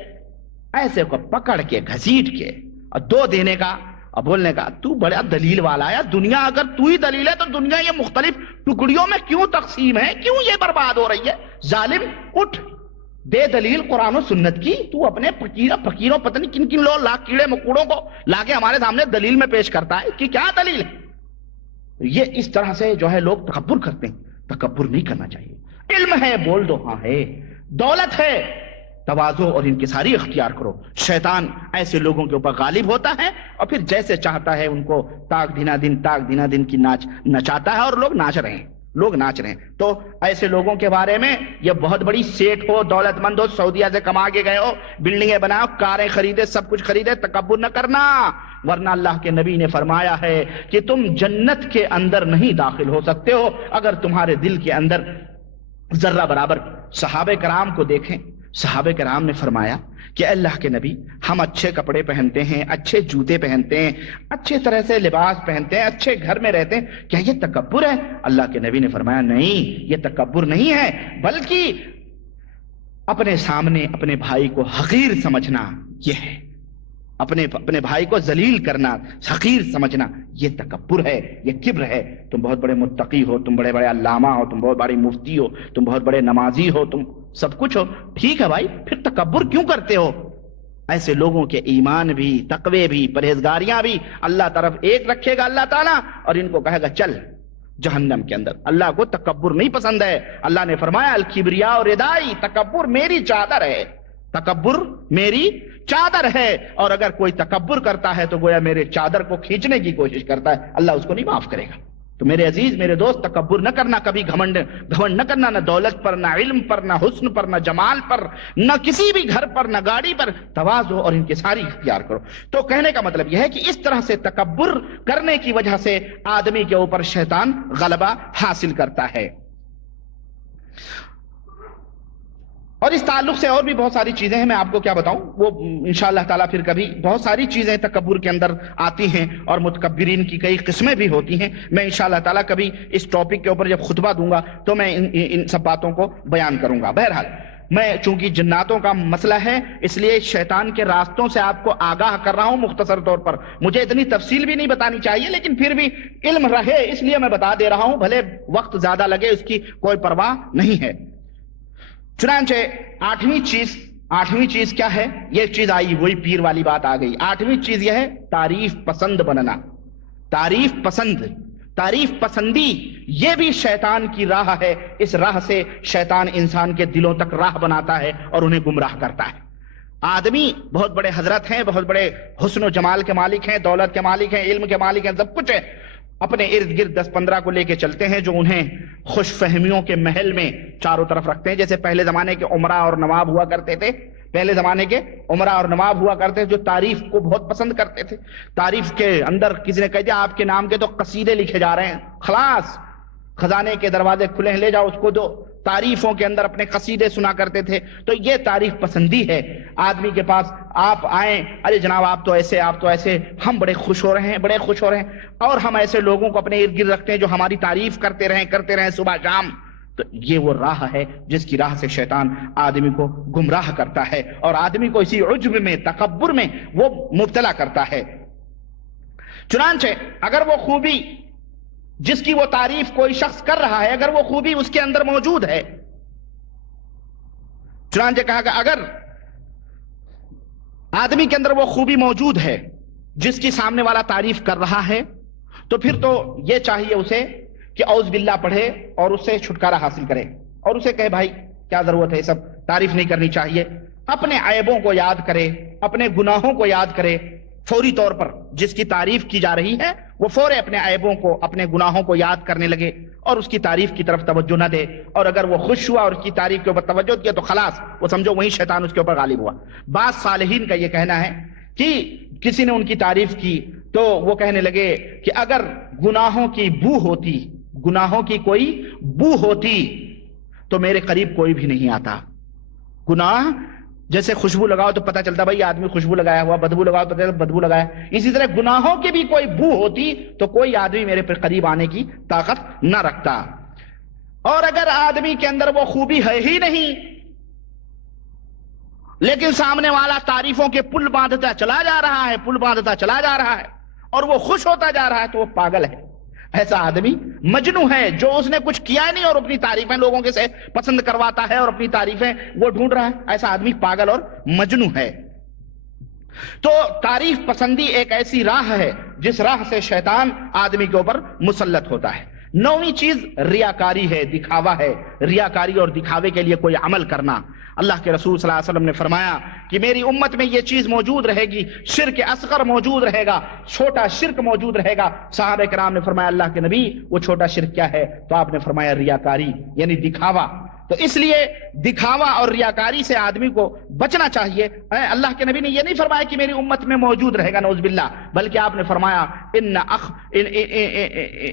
ایسے کو پکڑ کے گھسیٹ کے اور دو دینے کا اور بولنے کا, تو بڑا دلیل والا ہے. دنیا اگر تو ہی دلیل ہے تو دنیا یہ مختلف ٹکڑیوں میں کیوں تقسیم ہے, کیوں یہ برباد ہو رہی ہے؟ ظالم, اٹھ, دے دلیل قرآن و سنت کی. تو اپنے فقیروں پتہ نہیں کن لوگ لاکھ کیڑے مکوڑوں کو لا کے ہمارے سامنے دلیل میں پیش کرتا ہے. اس کی کیا دلیل ہے؟ یہ اس طرح سے جو ہے لوگ تکبر کرتے ہیں. تکبر نہیں کرنا چاہیے. علم ہے بول دو ہاں ہے, دولت ہے, تواضع اور انکساری اختیار کرو. شیطان ایسے لوگوں کے اوپر غالب ہوتا ہے اور پھر جیسے چاہتا ہے ان کو تاک دینا دن کی نچاتا ہے, اور لوگ ناچ رہے ہیں. تو ایسے لوگوں کے بارے میں, یہ بہت بڑی سیٹ ہو, دولت مند ہو, سعودیہ سے کما کے گئے ہو, بلڈنگیں بناؤ, کاریں خریدے, سب کچھ خریدے, تکبر نہ کرنا. ورنہ اللہ کے نبی نے فرمایا ہے کہ تم جنت کے اندر نہیں داخل ہو سکتے ہو اگر تمہارے دل کے اندر ذرہ برابر. صحابہ کرام کو دیکھیں, صحابہ کرام نے فرمایا کہ اللہ کے نبی, ہم اچھے کپڑے پہنتے ہیں, اچھے جوتے پہنتے ہیں, اچھے طرح سے لباس پہنتے ہیں, اچھے گھر میں رہتے ہیں, کیا یہ تکبر ہے؟ اللہ کے نبی نے فرمایا نہیں, یہ تکبر نہیں ہے, بلکہ اپنے سامنے اپنے بھائی کو حقیر سمجھنا یہ ہے. اپنے بھائی کو ذلیل کرنا, حقیر سمجھنا, یہ تکبر ہے, یہ کبر ہے. تم بہت بڑے متقی ہو, تم بڑے علامہ ہو, تم بہت بڑے مفتی ہو, تم بہت بڑے نمازی ہو, تم سب کچھ ہو, ٹھیک ہے بھائی, پھر تکبر کیوں کرتے ہو؟ ایسے لوگوں کے ایمان بھی, تقوی بھی, پرہیزگاریاں بھی اللہ طرف ایک رکھے گا اللہ تعالیٰ, اور ان کو کہے گا چل جہنم کے اندر. اللہ کو تکبر نہیں پسند ہے. اللہ نے فرمایا الکبریاء ردائی, تکبر میری چادر ہے, تکبر میری چادر ہے. اور اگر کوئی تکبر کرتا ہے تو گویا میرے چادر کو کھینچنے کی کوشش کرتا ہے, اللہ اس کو نہیں معاف کرے گا. تو میرے عزیز, میرے دوست, تکبر نہ کرنا, کبھی گھمنڈ نہ کرنا, نہ دولت پر, نہ علم پر, نہ حسن پر, نہ جمال پر, نہ کسی بھی گھر پر, نہ گاڑی پر. تواضع اور انکساری اختیار کرو. تو کہنے کا مطلب یہ ہے کہ اس طرح سے تکبر کرنے کی وجہ سے آدمی کے اوپر شیطان غلبہ حاصل کرتا ہے. اور اس تعلق سے اور بھی بہت ساری چیزیں ہیں, میں آپ کو کیا بتاؤں, وہ انشاءاللہ تعالیٰ پھر کبھی بہت ساری چیزیں تکبر کے اندر آتی ہیں, اور متکبرین کی کئی قسمیں بھی ہوتی ہیں. میں انشاءاللہ تعالیٰ کبھی اس ٹاپک کے اوپر جب خطبہ دوں گا تو میں ان سب باتوں کو بیان کروں گا. بہرحال میں چونکہ جناتوں کا مسئلہ ہے اس لیے شیطان کے راستوں سے آپ کو آگاہ کر رہا ہوں مختصر طور پر. مجھے اتنی تفصیل بھی نہیں بتانی چاہیے, لیکن پھر بھی علم رہے اس لیے میں بتا دے رہا ہوں, بھلے وقت زیادہ لگے اس کی کوئی پرواہ نہیں ہے. چنانچہ آٹھویں چیز کیا ہے؟ یہ چیز آئی, وہی پیر والی بات آ گئی. آٹھویں چیز یہ ہے تعریف پسند بننا. تعریف پسندی یہ بھی شیطان کی راہ ہے. اس راہ سے شیطان انسان کے دلوں تک راہ بناتا ہے اور انہیں گمراہ کرتا ہے. آدمی بہت بڑے حضرت ہیں, بہت بڑے حسن و جمال کے مالک ہیں, دولت کے مالک ہیں, علم کے مالک ہیں, سب کچھ ہے, اپنے ارد گرد 10-15 کو لے کے چلتے ہیں جو انہیں خوش فہمیوں کے محل میں چاروں طرف رکھتے ہیں. جیسے پہلے زمانے کے عمرا اور نواب ہوا کرتے تھے، پہلے زمانے کے عمرا اور نواب ہوا کرتے تھے جو تعریف کو بہت پسند کرتے تھے. تعریف کے اندر کسی نے کہہ دیا آپ کے نام کے تو قصیدے لکھے جا رہے ہیں، خلاص خزانے کے دروازے کھلے ہیں، لے جاؤ اس کو دو. تعریفوں کے اندر اپنے قصیدے سنا کرتے تھے. تو یہ تعریف پسندی ہے. آدمی کے پاس آپ آئیں، ارے جناب آپ تو ایسے، آپ تو ایسے، ہم بڑے خوش ہو رہے ہیں، بڑے خوش ہو رہے ہیں. اور ہم ایسے لوگوں کو اپنے ارد گرد رکھتے ہیں جو ہماری تعریف کرتے رہیں صبح شام. تو یہ وہ راہ ہے جس کی راہ سے شیطان آدمی کو گمراہ کرتا ہے اور آدمی کو اسی عجب میں، تکبر میں وہ مبتلا کرتا ہے. چنانچہ اگر وہ خوبی جس کی وہ تعریف کوئی شخص کر رہا ہے، اگر وہ خوبی اس کے اندر موجود ہے، چنانچہ کہا کہ اگر آدمی کے اندر وہ خوبی موجود ہے جس کی سامنے والا تعریف کر رہا ہے، تو پھر تو یہ چاہیے اسے کہ اعوذ باللہ پڑھے اور اس سے چھٹکارا حاصل کرے اور اسے کہے بھائی کیا ضرورت ہے یہ سب تعریف نہیں کرنی چاہیے. اپنے عیبوں کو یاد کرے، اپنے گناہوں کو یاد کرے. فوری طور پر جس کی تعریف کی جا رہی ہے وہ فوری اپنے عیبوں کو، اپنے گناہوں کو یاد کرنے لگے اور اس کی تعریف کی طرف توجہ نہ دے. اور اگر وہ خوش ہوا اور اس کی تعریف کے اوپر توجہ دیا تو خلاص وہ سمجھو وہی شیطان اس کے اوپر غالب ہوا. بعض صالحین کا یہ کہنا ہے کہ کسی نے ان کی تعریف کی تو وہ کہنے لگے کہ اگر گناہوں کی بو ہوتی، گناہوں کی کوئی بو ہوتی تو میرے قریب کوئی بھی نہیں آتا. گناہ جیسے خوشبو لگاؤ تو پتہ چلتا بھائی آدمی خوشبو لگایا ہوا، بدبو لگاؤ تو بدبو لگایا. اسی طرح گناہوں کی بھی کوئی بو ہوتی تو کوئی آدمی میرے پر قریب آنے کی طاقت نہ رکھتا. اور اگر آدمی کے اندر وہ خوبی ہے ہی نہیں لیکن سامنے والا تعریفوں کے پل باندھتا چلا جا رہا ہے، پل باندھتا چلا جا رہا ہے اور وہ خوش ہوتا جا رہا ہے، تو وہ پاگل ہے. ایسا آدمی مجنو ہے جو اس نے کچھ کیا نہیں اور اپنی تعریفیں لوگوں کے سے پسند کرواتا ہے اور اپنی تعریفیں وہ ڈھونڈ رہا ہے. ایسا آدمی پاگل اور مجنو ہے. تو تعریف پسندی ایک ایسی راہ ہے جس راہ سے شیطان آدمی کے اوپر مسلط ہوتا ہے. 9ویں چیز ریاکاری ہے، دکھاوا ہے. ریاکاری اور دکھاوے کے لیے کوئی عمل کرنا. اللہ کے رسول صلی اللہ علیہ وسلم نے فرمایا کہ میری امت میں یہ چیز موجود رہے گی، شرک اصغر موجود رہے گا، چھوٹا شرک موجود رہے گا. صحابہ کرام نے فرمایا اللہ کے نبی وہ چھوٹا شرک کیا ہے؟ تو آپ نے فرمایا ریاکاری یعنی دکھاوا. تو اس لیے دکھاوا اور ریاکاری سے آدمی کو بچنا چاہیے. اللہ کے نبی نے یہ نہیں فرمایا کہ میری امت میں موجود رہے گا نعوذ باللہ، بلکہ آپ نے فرمایا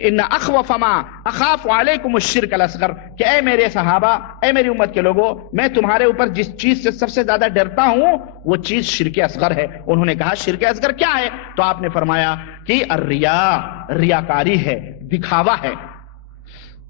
ان اخوف ما اخاف علیکم الشرک الاصغر، کہ اے میرے صحابہ، اے میری امت کے لوگوں، میں تمہارے اوپر جس چیز سے سب سے زیادہ ڈرتا ہوں وہ چیز شرک اصغر ہے. انہوں نے کہا شرک اصغر کیا ہے؟ تو آپ نے فرمایا کہ الریا، ریاکاری ہے، دکھاوا ہے.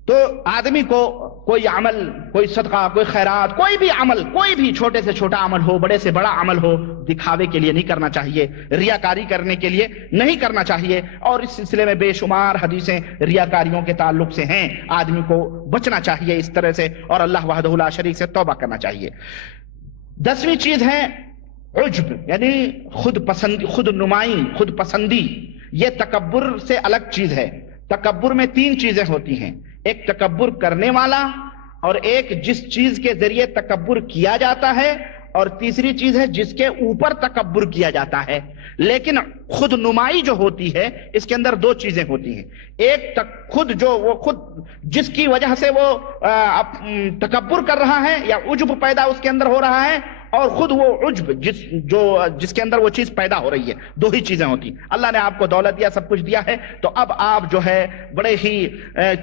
تو آدمی کو کوئی عمل، کوئی صدقہ، کوئی خیرات، کوئی بھی عمل، کوئی بھی چھوٹے سے چھوٹا عمل ہو، بڑے سے بڑا عمل ہو، دکھاوے کے لیے نہیں کرنا چاہیے، ریاکاری کرنے کے لیے نہیں کرنا چاہیے. اور اس سلسلے میں بے شمار حدیثیں ریاکاریوں کے تعلق سے ہیں. آدمی کو بچنا چاہیے اس طرح سے اور اللہ وحدہ لا شریک سے توبہ کرنا چاہیے. 10ویں چیز ہے عجب یعنی خود پسند، خود نمائی، خود پسندی. یہ تکبر سے الگ چیز ہے. تکبر میں 3 چیزیں ہوتی ہیں، ایک تکبر کرنے والا، اور ایک جس چیز کے ذریعے تکبر کیا جاتا ہے، اور تیسری چیز ہے جس کے اوپر تکبر کیا جاتا ہے. لیکن خود نمائی جو ہوتی ہے اس کے اندر 2 چیزیں ہوتی ہیں. ایک خود جو وہ خود جس کی وجہ سے وہ تکبر کر رہا ہے یا عجب پیدا اس کے اندر ہو رہا ہے، اور خود وہ عجب جس کے اندر وہ چیز پیدا ہو رہی ہے. 2 ہی چیزیں ہوتی ہیں. اللہ نے آپ کو دولت دیا، سب کچھ دیا ہے، تو اب آپ جو ہے بڑے ہی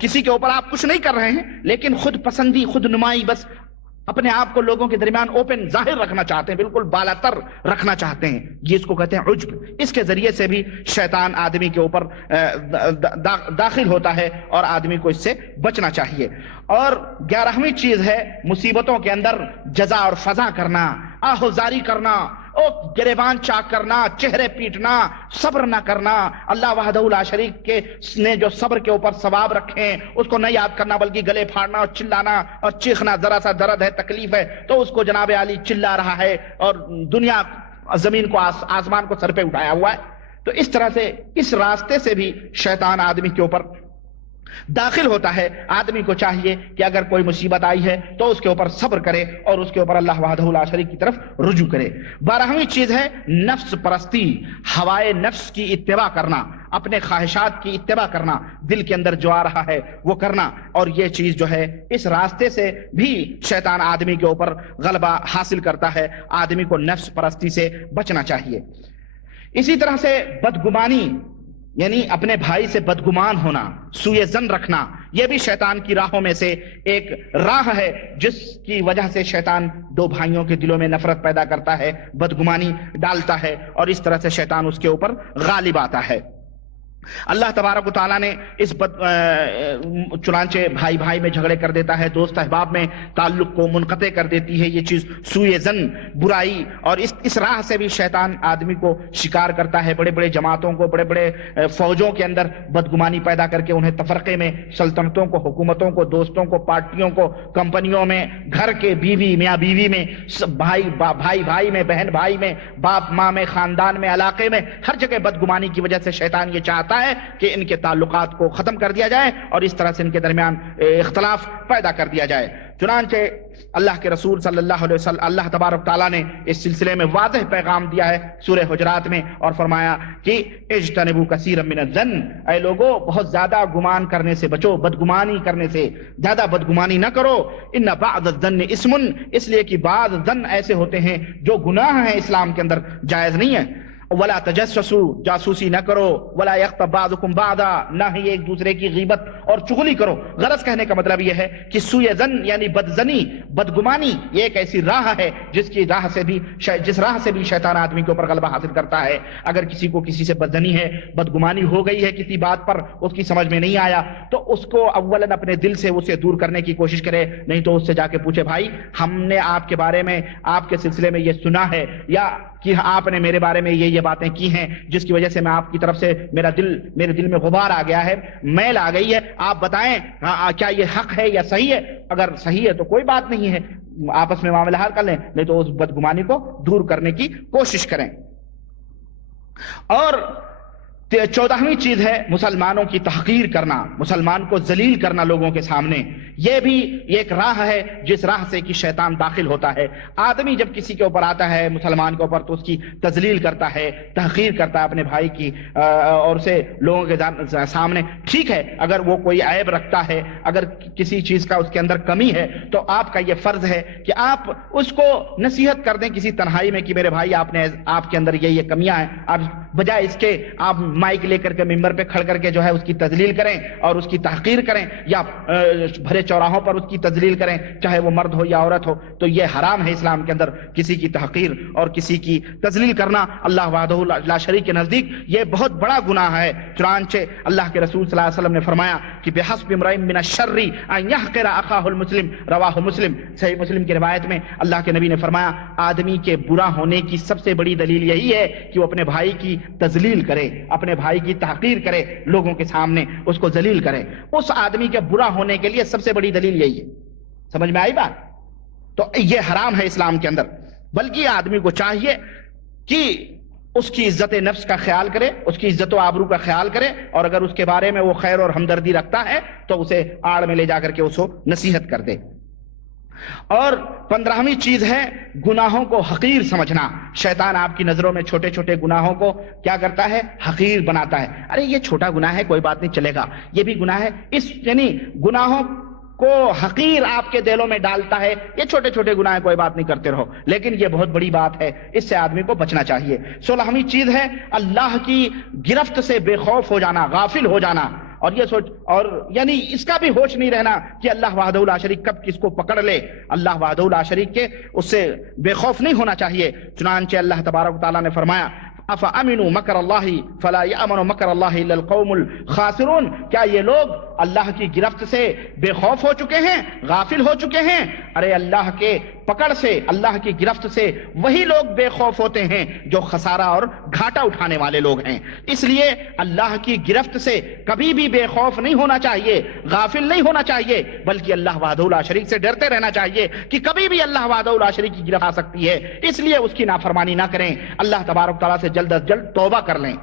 کسی کے اوپر آپ کچھ نہیں کر رہے ہیں لیکن خود پسندی، خود نمائی، بس اپنے آپ کو لوگوں کے درمیان اوپن ظاہر رکھنا چاہتے ہیں، بالکل بالا تر رکھنا چاہتے ہیں. یہ اس کو کہتے ہیں عجب. اس کے ذریعے سے بھی شیطان آدمی کے اوپر داخل ہوتا ہے اور آدمی کو اس سے بچنا چاہیے. اور 11ویں چیز ہے مصیبتوں کے اندر جزا اور فضا کرنا، آہوزاری کرنا، گریبان چاک کرنا، چہرے پیٹنا، صبر نہ کرنا. اللہ وحدہ لا شریک کے نے جو صبر کے اوپر ثواب رکھے ہیں اس کو نہیں یاد کرنا بلکہ گلے پھاڑنا اور چلانا اور چیخنا. ذرا سا درد ہے، تکلیف ہے تو اس کو جناب علی چلا رہا ہے اور دنیا زمین کو آسمان کو سر پہ اٹھایا ہوا ہے. تو اس طرح سے اس راستے سے بھی شیطان آدمی کے اوپر داخل ہوتا ہے، آدمی کو چاہیے کہ اگر کوئی مصیبت آئی ہے تو اس کے اوپر صبر کرے اور اس کے اوپر اللہ وحدہ لا شریک کی طرف رجوع کرے۔ 12ویں چیز ہے نفس پرستی، ہوائے نفس کی اتباع کرنا، اپنے خواہشات کی اتباع کرنا، دل کے اندر جو آ رہا ہے وہ کرنا، اور یہ چیز جو ہے اس راستے سے بھی شیطان آدمی کے اوپر غلبہ حاصل کرتا ہے۔ آدمی کو نفس پرستی سے بچنا چاہیے۔ اسی طرح سے بدگمانی، یعنی اپنے بھائی سے بدگمان ہونا، سوء ظن رکھنا، یہ بھی شیطان کی راہوں میں سے ایک راہ ہے جس کی وجہ سے شیطان دو بھائیوں کے دلوں میں نفرت پیدا کرتا ہے، بدگمانی ڈالتا ہے، اور اس طرح سے شیطان اس کے اوپر غالب آتا ہے۔ اللہ تبارک و تعالیٰ نے اس چنانچہ بھائی بھائی میں جھگڑے کر دیتا ہے، دوست احباب میں تعلق کو منقطع کر دیتی ہے یہ چیز، سوء ظن، برائی، اور اس راہ سے بھی شیطان آدمی کو شکار کرتا ہے۔ بڑے بڑے جماعتوں کو، بڑے بڑے فوجوں کے اندر بدگمانی پیدا کر کے انہیں تفرقے میں، سلطنتوں کو، حکومتوں کو، دوستوں کو، پارٹیوں کو، کمپنیوں میں، گھر کے بیوی میاں بیوی میں، بھائی بھائی میں، بہن بھائی میں، باپ ماں میں، خاندان میں، علاقے میں، ہر جگہ بدگمانی کی وجہ سے شیطان یہ چاہتا ہے کہ ان کے تعلقات کو ختم کر دیا جائے اور اس طرح سے ان کے درمیان اختلاف پیدا کر دیا جائے۔ چنانچہ اللہ کے رسول صلی اللہ علیہ وسلم، اللہ تبارک تعالیٰ نے اس سلسلے میں واضح پیغام دیا ہے سورہ حجرات میں، اور فرمایا کہ اجتنبوا کثیرا من الظن، اے لوگو بہت زیادہ گمان کرنے سے بچو، بدگمانی کرنے سے زیادہ بدگمانی نہ کرو۔ ان بعض الظن اسم، اس لیے کہ بعض ظن ایسے ہوتے ہیں جو گناہ ہیں، اسلام کے اندر جائز نہیں ہے۔ ولا تجسسوا، جاسوسی نہ کرو، ولا یغتب بعضکم بعضا، نہ ہی ایک دوسرے کی غیبت اور چغلی کرو۔ غرض کہنے کا مطلب یہ ہے کہ سوء ظن یعنی بدظنی، بدگمانی، یہ ایک ایسی راہ ہے جس راہ سے بھی شیطان آدمی کے اوپر غلبہ حاصل کرتا ہے۔ اگر کسی کو کسی سے بدظنی ہے، بدگمانی ہو گئی ہے کسی بات پر، اس کی سمجھ میں نہیں آیا، تو اس کو اولاً اپنے دل سے اسے دور کرنے کی کوشش کرے، نہیں تو اس سے جا کے پوچھے، بھائی ہم نے آپ کے بارے میں، آپ کے سلسلے میں یہ سنا ہے، یا کہ آپ نے میرے بارے میں یہ باتیں کی ہیں جس کی وجہ سے میں آپ کی طرف سے میرے دل میں غبار آ گیا ہے، میل آ گئی ہے، آپ بتائیں کیا یہ حق ہے یا صحیح ہے؟ اگر صحیح ہے تو کوئی بات نہیں ہے، آپس میں معاملہ حل کر لیں، نہیں تو اس بدگمانی کو دور کرنے کی کوشش کریں۔ اور 14ویں چیز ہے مسلمانوں کی تحقیر کرنا، مسلمان کو ذلیل کرنا لوگوں کے سامنے۔ یہ بھی ایک راہ ہے جس راہ سے کہ شیطان داخل ہوتا ہے۔ آدمی جب کسی کے اوپر آتا ہے، مسلمان کے اوپر، تو اس کی تذلیل کرتا ہے، تحقیر کرتا ہے اپنے بھائی کی، اور اسے لوگوں کے سامنے، ٹھیک ہے اگر وہ کوئی عیب رکھتا ہے، اگر کسی چیز کا اس کے اندر کمی ہے، تو آپ کا یہ فرض ہے کہ آپ اس کو نصیحت کر دیں کسی تنہائی میں کہ میرے بھائی آپ کے اندر یہ کمیاں ہیں، آپ بجائے اس کے آپ مائک لے کر کے ممبر پہ کھڑ کر کے جو ہے اس کی تذلیل کریں اور اس کی تحقیر کریں، یا بھرے چوراہوں پر اس کی تذلیل کریں، چاہے وہ مرد ہو یا عورت ہو، تو یہ حرام ہے اسلام کے اندر کسی کی تحقیر اور کسی کی تذلیل کرنا۔ اللہ وحدہ لا شریک کے نزدیک یہ بہت بڑا گناہ ہے۔ چنانچہ اللہ کے رسول صلی اللہ علیہ وسلم نے فرمایا کہ بحسب امرئ من الشر ان يحقر اخاه المسلم، رواہ مسلم، صحیح مسلم کی روایت میں اللہ کے نبی نے فرمایا آدمی کے برا ہونے کی سب سے بڑی دلیل یہی ہے کہ وہ اپنے بھائی کی تذلیل کرے، اپنے بھائی کی تحقیر کرے، لوگوں کے سامنے اس کو ذلیل کرے۔ اس آدمی کے برا ہونے کے لیے سب سے بڑی دلیل یہی ہے۔ سمجھ میں آئی بات؟ تو یہ حرام ہے اسلام کے اندر، بلکہ آدمی کو چاہیے کہ اس کی عزت نفس کا خیال کرے، اس کی عزت و آبرو کا خیال کرے، اور اگر اس کے بارے میں وہ خیر اور ہمدردی رکھتا ہے تو اسے آڑ میں لے جا کر کے اس کو نصیحت کر دے۔ اور 15ویں چیز ہے گناہوں کو حقیر سمجھنا۔ شیطان آپ کی نظروں میں چھوٹے چھوٹے گناہوں کو کیا کرتا ہے؟ حقیر بناتا ہے۔ ارے یہ چھوٹا گناہ ہے، کوئی بات نہیں، چلے گا، یہ بھی گناہ ہے، یعنی گناہوں کو حقیر آپ کے دلوں میں ڈالتا ہے، یہ چھوٹے چھوٹے گناہ کوئی بات نہیں، کرتے رہو، لیکن یہ بہت بڑی بات ہے، اس سے آدمی کو بچنا چاہیے۔ 16ویں چیز ہے اللہ کی گرفت سے بے خوف ہو جانا، غافل ہو جانا، اور یہ سوچ، اور یعنی اس کا بھی ہوش نہیں رہنا کہ اللہ وحدہ لا شریک کب کس کو پکڑ لے۔ اللہ وحدہ لا شریک کے اس سے بے خوف نہیں ہونا چاہیے۔ چنانچہ اللہ تبارک و تعالیٰ نے فرمایا افامنوا مکر اللہ فلا یامن مکر اللہ الا القوم الخاسرون، کیا یہ لوگ اللہ کی گرفت سے بے خوف ہو چکے ہیں، غافل ہو چکے ہیں؟ ارے اللہ کے پکڑ سے، اللہ کی گرفت سے وہی لوگ بے خوف ہوتے ہیں جو خسارہ اور گھاٹا اٹھانے والے لوگ ہیں۔ اس لیے اللہ کی گرفت سے کبھی بھی بے خوف نہیں ہونا چاہیے، غافل نہیں ہونا چاہیے، بلکہ اللہ وحدہ لا شریک سے ڈرتے رہنا چاہیے کہ کبھی بھی اللہ وحدہ لا شریک کی گرفت آ سکتی ہے، اس لیے اس کی نافرمانی نہ کریں، اللہ تبارک تعالیٰ سے جلد از جلد توبہ کر لیں۔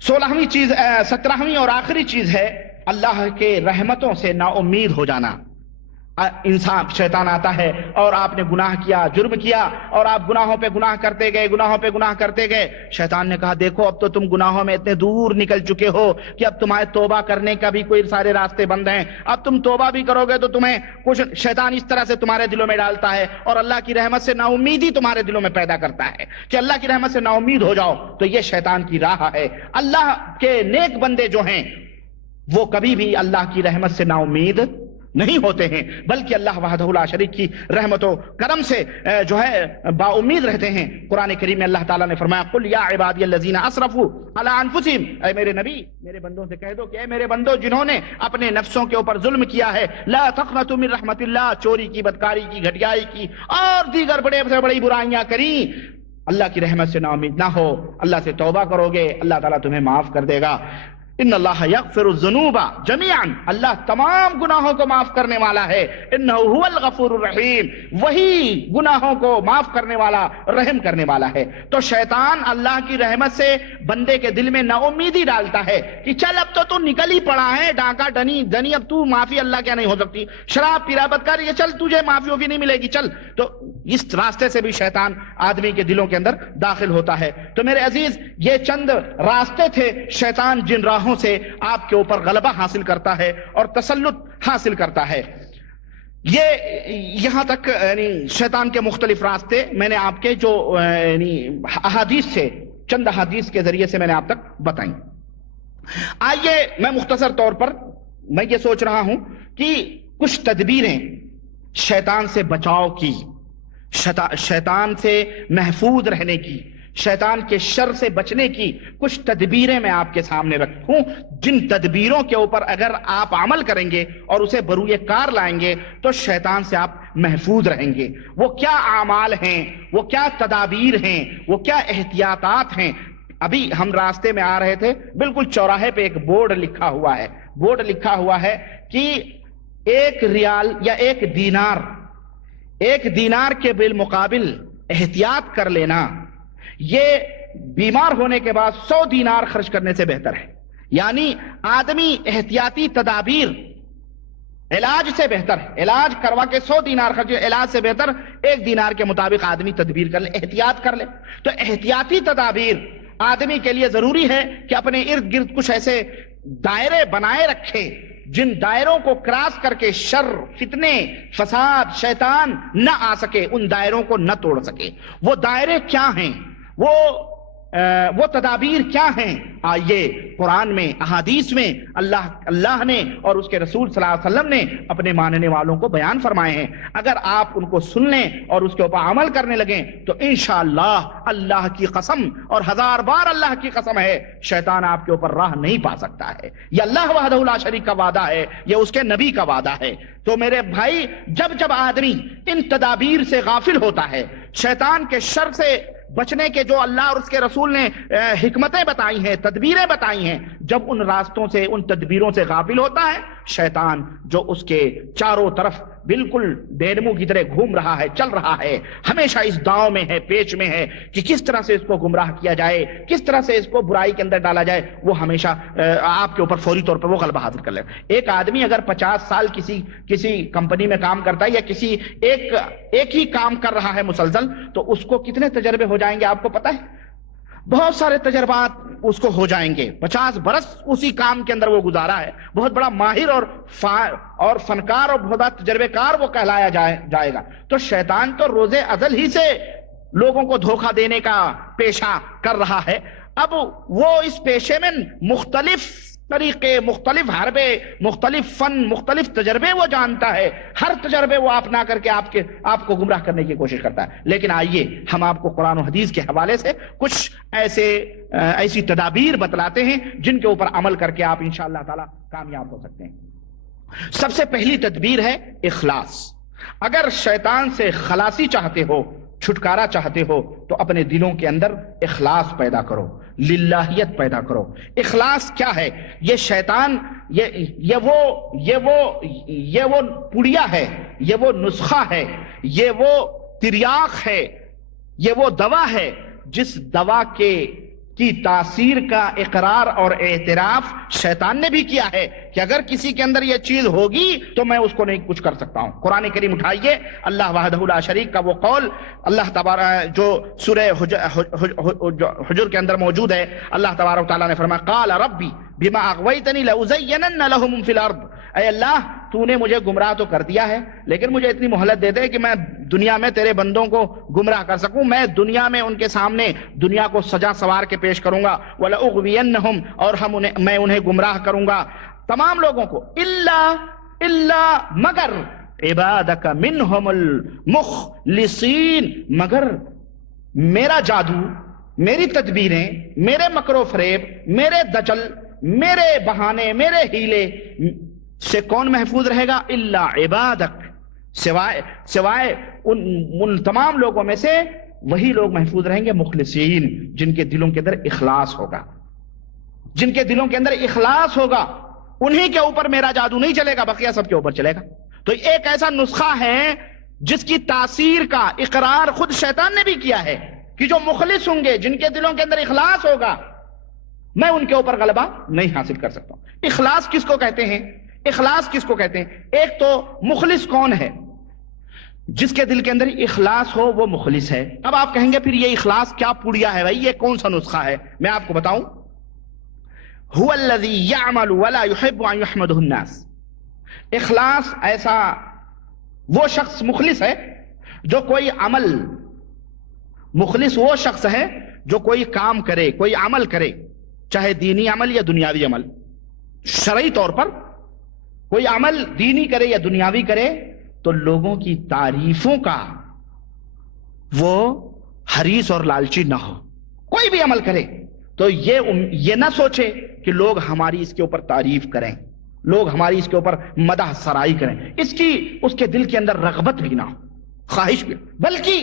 16ویں چیز 17ویں اور آخری چیز ہے اللہ کے رحمتوں سے نا امید ہو جانا. انسان شیطان آتا ہے اور آپ نے گناہ کیا، جرم کیا، اور آپ گناہوں پہ گناہ کرتے گئے. شیطان نے کہا دیکھو اب تو تم گناہوں میں اتنے دور نکل چکے ہو کہ اب تمہارے توبہ کرنے کا بھی کوئی سارے راستے بند ہیں. اب تم توبہ بھی کرو گے تو تمہیں کچھ شیطان اس طرح سے تمہارے دلوں میں ڈالتا ہے اور اللہ کی رحمت سے نا امیدی تمہارے دلوں میں پیدا کرتا ہے کہ اللہ کی رحمت سے نا امید ہو جاؤ. تو یہ شیطان کی راہ ہے. اللہ کے نیک بندے جو ہیں وہ کبھی بھی اللہ کی رحمت سے نا امید نہیں ہوتے ہیں، بلکہ اللہ وحدہ لا شریک کی رحمت و کرم سے جو ہے با امید رہتے ہیں. قرآن کریم میں اللہ تعالیٰ نے فرمایا قل یا عبادی الذین اسرفوا علی انفسہم، اے میرے نبی میرے بندوں سے کہہ دو کہ اے میرے بندوں جنہوں نے اپنے نفسوں کے اوپر ظلم کیا ہے، لا تقنطوا من رحمت اللہ، چوری کی، بدکاری کی، گھٹیائی کی اور دیگر بڑے سے بڑی برائیاں کریں، اللہ کی رحمت سے نا امید نہ ہو. اللہ سے توبہ کرو گے اللہ تعالیٰ تمہیں معاف کر دے گا. ان اللہ یغفر الذنوب جميعا، اللہ تمام گناہوں کو معاف کرنے والا ہے. انہ هو الغفور الرحیم، وہی گناہوں کو معاف کرنے والا، رحم کرنے والا ہے. تو شیطان اللہ کی رحمت سے بندے کے دل میں نا امیدی ڈالتا ہے کہ چل اب تو نکل ہی پڑا ہے، ڈاکہ ڈنی اب تو معافی اللہ کیا نہیں ہو سکتی، شراب پیرا بدکاری، یہ چل تجھے معافی وفی نہیں ملے گی چل. تو اس راستے سے بھی شیطان آدمی کے دلوں کے اندر داخل ہوتا ہے. تو میرے عزیز یہ چند راستے تھے شیطان جن راہوں سے آپ کے اوپر غلبہ حاصل کرتا ہے اور تسلط حاصل کرتا ہے. یہ یہاں تک یعنی شیطان کے مختلف راستے میں نے آپ کے جو یعنی احادیث سے، چند احادیث کے ذریعے سے میں نے آپ تک بتائیں. آئیے میں مختصر طور پر میں یہ سوچ رہا ہوں کہ کچھ تدبیریں شیطان سے بچاؤ کی، شیطان سے محفوظ رہنے کی، شیطان کے شر سے بچنے کی کچھ تدبیریں میں آپ کے سامنے رکھوں، جن تدبیروں کے اوپر اگر آپ عمل کریں گے اور اسے بروئے کار لائیں گے تو شیطان سے آپ محفوظ رہیں گے. وہ کیا اعمال ہیں، وہ کیا تدابیر ہیں، وہ کیا احتیاطات ہیں. ابھی ہم راستے میں آ رہے تھے، بالکل چوراہے پہ ایک بورڈ لکھا ہوا ہے کہ 1 ریال یا 1 دینار کے بالمقابل احتیاط کر لینا یہ بیمار ہونے کے بعد 100 دینار خرچ کرنے سے بہتر ہے. یعنی آدمی احتیاطی تدابیر علاج سے بہتر ہے، علاج کروا کے 100 دینار خرچ، علاج سے بہتر 1 دینار کے مطابق آدمی تدبیر کر لے، احتیاط کر لے. تو احتیاطی تدابیر آدمی کے لیے ضروری ہے کہ اپنے ارد گرد کچھ ایسے دائرے بنائے رکھے جن دائروں کو کراس کر کے شر، فتنے، فساد، شیطان نہ آ سکے، ان دائروں کو نہ توڑ سکے. وہ دائرے کیا ہیں، وہ تدابیر کیا ہیں؟ آئیے قرآن میں، احادیث میں اللہ نے اور اس کے رسول صلی اللہ علیہ وسلم نے اپنے ماننے والوں کو بیان فرمائے ہیں. اگر آپ ان کو سن لیں اور اس کے اوپر عمل کرنے لگیں تو انشاءاللہ اللہ کی قسم اور 1000 بار اللہ کی قسم ہے، شیطان آپ کے اوپر راہ نہیں پا سکتا ہے. یہ اللہ وحدہ لا شریک کا وعدہ ہے، یہ اس کے نبی کا وعدہ ہے. تو میرے بھائی جب آدمی ان تدابیر سے غافل ہوتا ہے، شیطان کے شر سے بچنے کے جو اللہ اور اس کے رسول نے حکمتیں بتائی ہیں، تدبیریں بتائی ہیں، جب ان راستوں سے، ان تدبیروں سے غافل ہوتا ہے، شیطان جو اس کے چاروں طرف بالکل بینمو کی طرح گھوم رہا ہے، چل رہا ہے، ہمیشہ اس داؤ میں ہے، پیچ میں ہے کہ کس طرح سے اس کو گمراہ کیا جائے، کس طرح سے اس کو برائی کے اندر ڈالا جائے، وہ ہمیشہ آپ کے اوپر فوری طور پر وہ غلبہ حاصل کر لے. ایک آدمی اگر 50 سال کسی کمپنی میں کام کرتا ہے یا کسی ایک ہی کام کر رہا ہے مسلسل، تو اس کو کتنے تجربے ہو جائیں گے آپ کو پتہ ہے؟ بہت سارے تجربات اس کو ہو جائیں گے. 50 برس اسی کام کے اندر وہ گزارا ہے، بہت بڑا ماہر اور فنکار اور بہت بڑا تجربے کار وہ کہلایا جائے گا. تو شیطان تو روز ازل ہی سے لوگوں کو دھوکہ دینے کا پیشہ کر رہا ہے. اب وہ اس پیشے میں مختلف طریقے، مختلف حربے، مختلف فن، مختلف تجربے وہ جانتا ہے. ہر تجربے وہ اپنا کر کے آپ کو گمراہ کرنے کی کوشش کرتا ہے. لیکن آئیے ہم آپ کو قرآن و حدیث کے حوالے سے کچھ ایسی تدابیر بتلاتے ہیں جن کے اوپر عمل کر کے آپ انشاءاللہ تعالی کامیاب ہو سکتے ہیں. سب سے پہلی تدبیر ہے اخلاص. اگر شیطان سے خلاصی چاہتے ہو، چھٹکارا چاہتے ہو، تو اپنے دلوں کے اندر اخلاص پیدا کرو، للہیت پیدا کرو. اخلاص کیا ہے؟ یہ شیطان یہ وہ پڑیا ہے، یہ وہ نسخہ ہے، یہ وہ تریاق ہے، یہ وہ دوا ہے جس دوا کے کی تاثیر کا اقرار اور اعتراف شیطان نے بھی کیا ہے کہ اگر کسی کے اندر یہ چیز ہوگی تو میں اس کو نہیں کچھ کر سکتا ہوں۔ قرآن کریم اٹھائیے، اللہ وحدہ لا شریک کا وہ قول، اللہ تبارک جو سورہ حجر کے اندر موجود ہے، اللہ تبارک و تعالیٰ نے فرمایا قال ربی بما اغویتنی لازینن لهم فی الارض، اے اللہ تو نے مجھے گمراہ تو کر دیا ہے لیکن مجھے اتنی مہلت دے دے کہ میں دنیا میں تیرے بندوں کو گمراہ کر سکوں، میں دنیا میں ان کے سامنے دنیا کو سجا سوار کے پیش کروں گا، وَلَأُغْوِيَنَّهُمْ، اور میں انہیں گمراہ کروں گا تمام لوگوں کو، الا مگر عبادک منہم المخلصین، مگر میرا جادو، میری تدبیریں، میرے مکر و فریب، میرے دجل، میرے بہانے، میرے ہیلے سے کون محفوظ رہے گا؟ الا عبادک، سوائے ان تمام لوگوں میں سے وہی لوگ محفوظ رہیں گے مخلصین، جن کے دلوں کے اندر اخلاص ہوگا، جن کے دلوں کے اندر اخلاص ہوگا، انہی کے اوپر میرا جادو نہیں چلے گا، بقیہ سب کے اوپر چلے گا۔ تو ایک ایسا نسخہ ہے جس کی تاثیر کا اقرار خود شیطان نے بھی کیا ہے کہ جو مخلص ہوں گے، جن کے دلوں کے اندر اخلاص ہوگا، میں ان کے اوپر غلبہ نہیں حاصل کر سکتا ہوں۔ اخلاص کس کو کہتے ہیں؟ اخلاص کس کو کہتے ہیں؟ ایک تو مخلص کون ہے؟ جس کے دل کے اندر اخلاص ہو وہ مخلص ہے۔ اب آپ کہیں گے پھر یہ اخلاص کیا پوڑیا ہے بھائی، یہ کون سا نسخہ ہے؟ میں آپ کو بتاؤں، هو الذی یعمل ولا يحب ان يحمده الناس، اخلاص ایسا وہ شخص مخلص ہے جو کوئی عمل، مخلص وہ شخص ہے جو کوئی کام کرے، کوئی عمل کرے، چاہے دینی عمل یا دنیاوی عمل، شرعی طور پر کوئی عمل دینی کرے یا دنیاوی کرے تو لوگوں کی تعریفوں کا وہ حریص اور لالچی نہ ہو۔ کوئی بھی عمل کرے تو یہ نہ سوچے کہ لوگ ہماری اس کے اوپر تعریف کریں، لوگ ہماری اس کے اوپر مدح سرائی کریں، اس کے دل کے اندر رغبت بھی نہ ہو، خواہش بھی، بلکہ